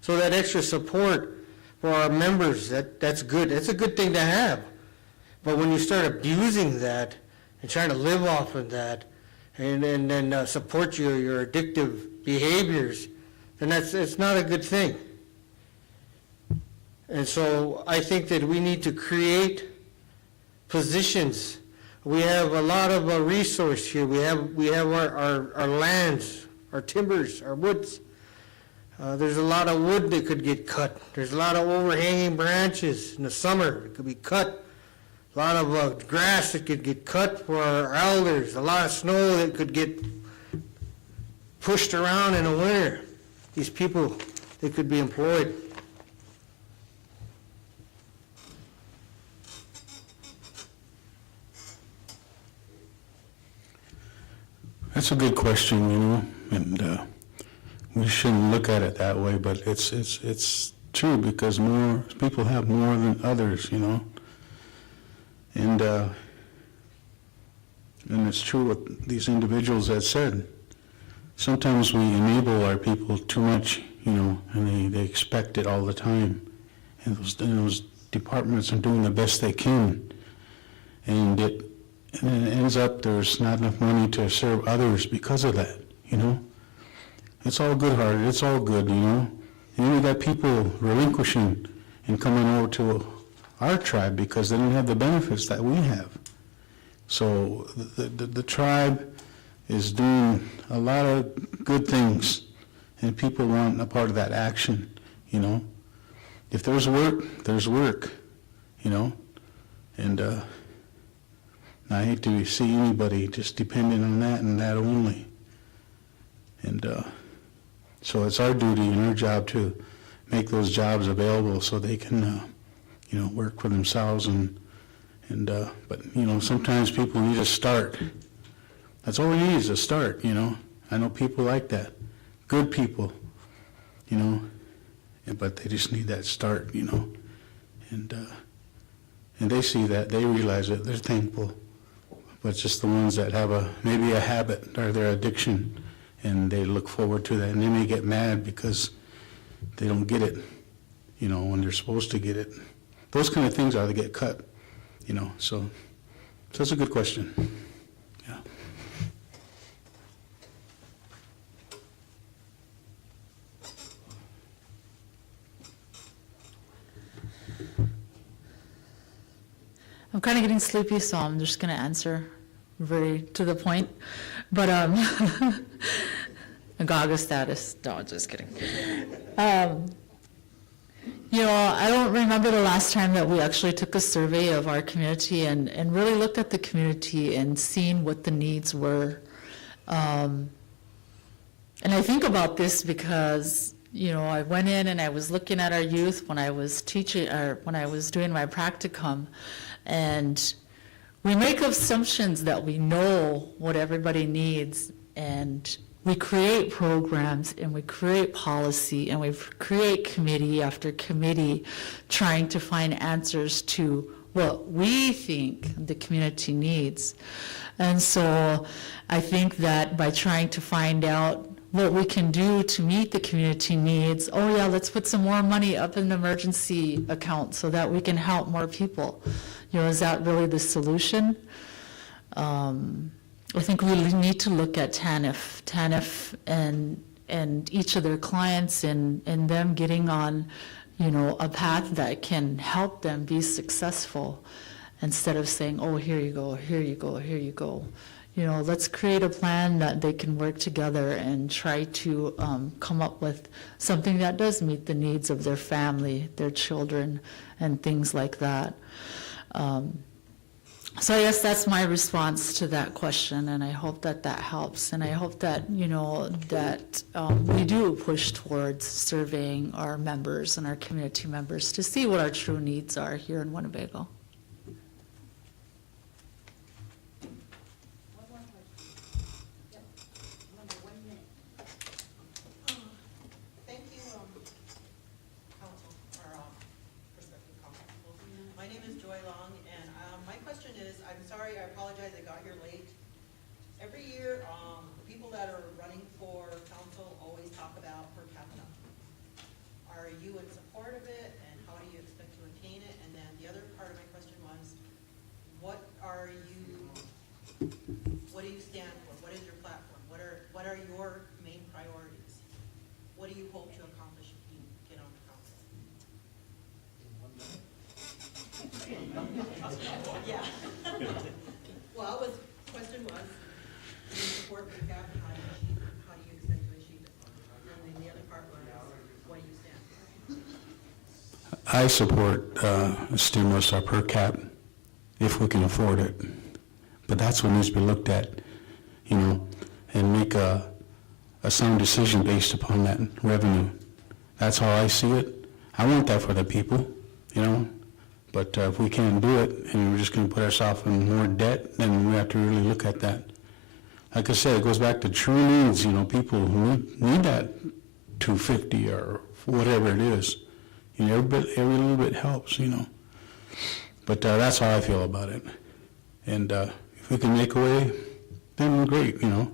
So that extra support for our members, that's good. That's a good thing to have. But when you start abusing that and trying to live off of that and then support your addictive behaviors, then it's not a good thing. And so I think that we need to create positions. We have a lot of resource here. We have our lands, our timbers, our woods. There's a lot of wood that could get cut. There's a lot of overhanging branches in the summer that could be cut. A lot of grass that could get cut for our elders. A lot of snow that could get pushed around in the winter. These people, they could be employed. That's a good question, you know, and we shouldn't look at it that way, but it's true because more people have more than others, you know, and it's true what these individuals have said. Sometimes we enable our people too much, you know, and they expect it all the time, and those departments are doing the best they can, and it ends up there's not enough money to serve others because of that, you know. It's all good-hearted, it's all good, you know. And we got people relinquishing and coming over to our tribe because they don't have the benefits that we have. So the tribe is doing a lot of good things, and people want a part of that action, you know. If there's work, you know. And I hate to see anybody just dependent on that and that only. And so it's our duty and our job to make those jobs available so they can, you know, work for themselves but you know, sometimes people need a start. That's all we need is a start, you know. I know people like that, good people, you know, but they just need that start, you know, and they see that, they realize it, they're thankful. But it's just the ones that have maybe a habit or their addiction, and they look forward to that, and they may get mad because they don't get it, you know, when they're supposed to get it. Those kind of things ought to get cut, you know, so that's a good question. Yeah. I'm kind of getting sleepy, so I'm just going to answer very to the point. But Gaga status. No, just kidding. You know, I don't remember the last time that we actually took a survey of our community and really looked at the community and seen what the needs were. And I think about this because, you know, I went in and I was looking at our youth when I was teaching, or when I was doing my practicum, and we make assumptions that we know what everybody needs, and we create programs and we create policy and we create committee after committee trying to find answers to what we think the community needs. And so I think that by trying to find out what we can do to meet the community needs. Oh yeah, let's put some more money up in the emergency account so that we can help more people. You know, is that really the solution? I think we need to look at TANF and each of their clients and them getting on, you know, a path that can help them be successful instead of saying, oh, here you go, here you go, here you go. You know, let's create a plan that they can work together and try to come up with something that does meet the needs of their family, their children, and things like that. So I guess that's my response to that question, and I hope that that helps. And I hope that, you know, that we do push towards surveying our members and our community members to see what our true needs are here in Winnebago. Thank you, council, or prospective council. My name is Joy Long, and my question is, I'm sorry, I apologize, I got here late. Every year, the people that are running for council always talk about per capita. Are you in support of it, and how do you expect to attain it? And then the other part of my question was, what do you stand for? What is your platform? What are your main priorities? What do you hope to accomplish if you get on the council? Yeah. Well, question was, do you support per capita? How do you expect to achieve it? And then the other part was, what do you stand for? I support a stimulus or per cap if we can afford it. But that's what needs to be looked at, you know, and make a sound decision based upon that revenue. That's how I see it. I want that for the people, you know. But if we can't do it and we're just going to put ourselves in more debt, then we have to really look at that. Like I said, it goes back to true needs, you know, people who need that $250 or whatever it is. You know, every little bit helps, you know. But that's how I feel about it. And if we can make a way, then we're great, you know.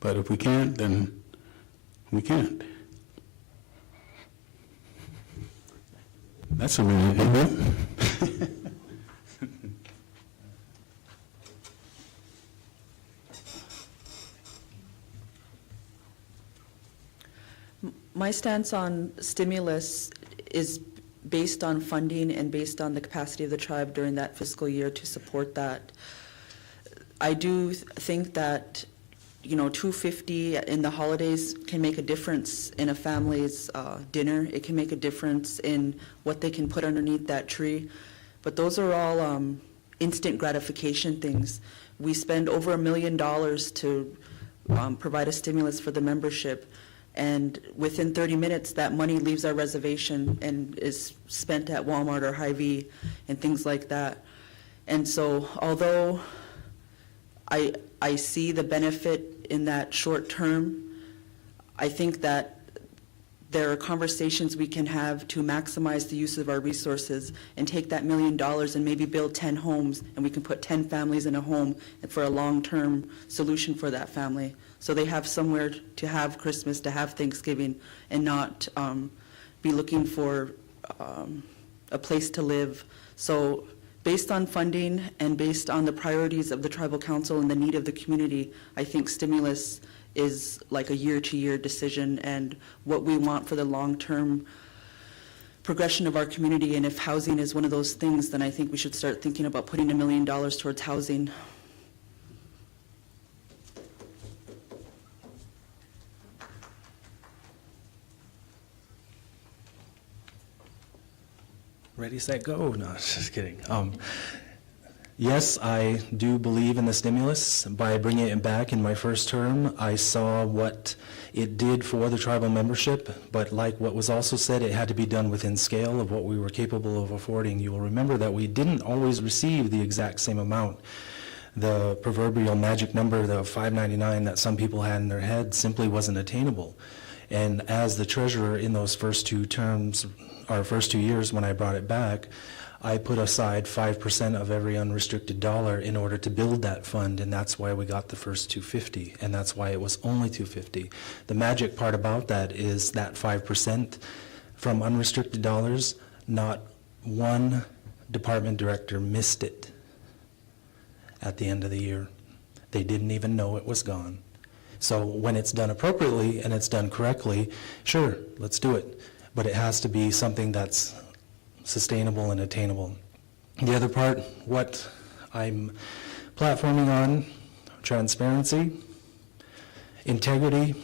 But if we can't, then we can't. That's a minute, isn't it? My stance on stimulus is based on funding and based on the capacity of the tribe during that fiscal year to support that. I do think that, you know, $250 in the holidays can make a difference in a family's dinner. It can make a difference in what they can put underneath that tree. But those are all instant gratification things. We spend over $1 million to provide a stimulus for the membership. And within 30 minutes, that money leaves our reservation and is spent at Walmart or Hy-Vee and things like that. And so although I see the benefit in that short term, I think that there are conversations we can have to maximize the use of our resources and take that $1 million and maybe build 10 homes, and we can put 10 families in a home for a long-term solution for that family. So they have somewhere to have Christmas, to have Thanksgiving, and not be looking for a place to live. So based on funding and based on the priorities of the tribal council and the need of the community, I think stimulus is like a year-to-year decision and what we want for the long-term progression of our community. And if housing is one of those things, then I think we should start thinking about putting $1 million towards housing. Ready, set, go. No, just kidding. Yes, I do believe in the stimulus. By bringing it back in my first term, I saw what it did for the tribal membership, but like what was also said, it had to be done within scale of what we were capable of affording. You will remember that we didn't always receive the exact same amount. The proverbial magic number, the $5.99 that some people had in their head, simply wasn't attainable. And as the treasurer in those first two terms, our first 2 years when I brought it back, I put aside 5% of every unrestricted dollar in order to build that fund, and that's why we got the first 250, and that's why it was only 250. The magic part about that is that 5% from unrestricted dollars, not one department director missed it at the end of the year. They didn't even know it was gone. So when it's done appropriately and it's done correctly, sure, let's do it. But it has to be something that's sustainable and attainable. The other part, what I'm platforming on, transparency, integrity,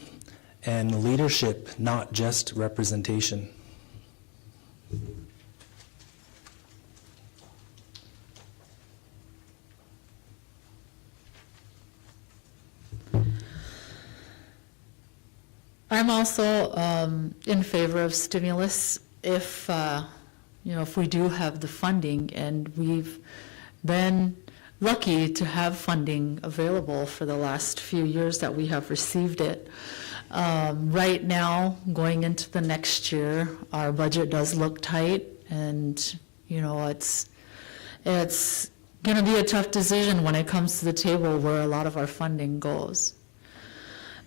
and leadership, not just representation. I'm also in favor of stimulus if, if we do have the funding, and we've been lucky to have funding available for the last few years that we have received it. Right now, going into the next year, our budget does look tight, and, it's going to be a tough decision when it comes to the table where a lot of our funding goes.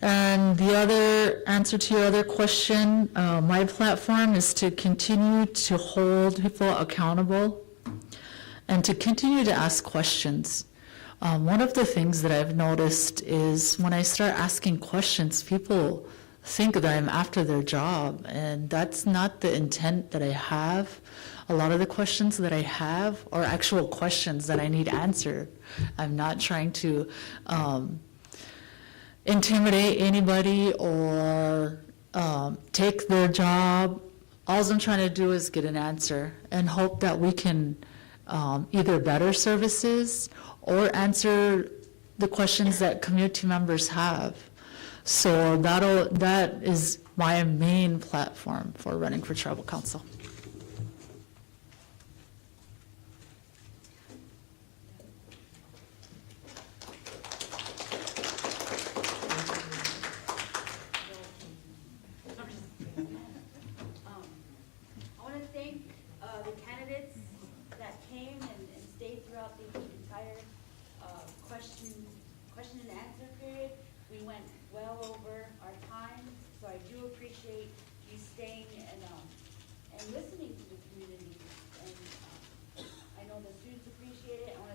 And the other answer to your other question, my platform is to continue to hold people accountable and to continue to ask questions. One of the things that I've noticed is when I start asking questions, people think that I'm after their job, and that's not the intent that I have. A lot of the questions that I have are actual questions that I need answered. I'm not trying to intimidate anybody or take their job. All I'm trying to do is get an answer and hope that we can either better services or answer the questions that community members have. So that is my main platform for running for tribal council. I want to thank the candidates that came and stayed throughout the entire question and answer period. We went well over our time, so I do appreciate you staying and listening to the community. And I know the students appreciate it. I want to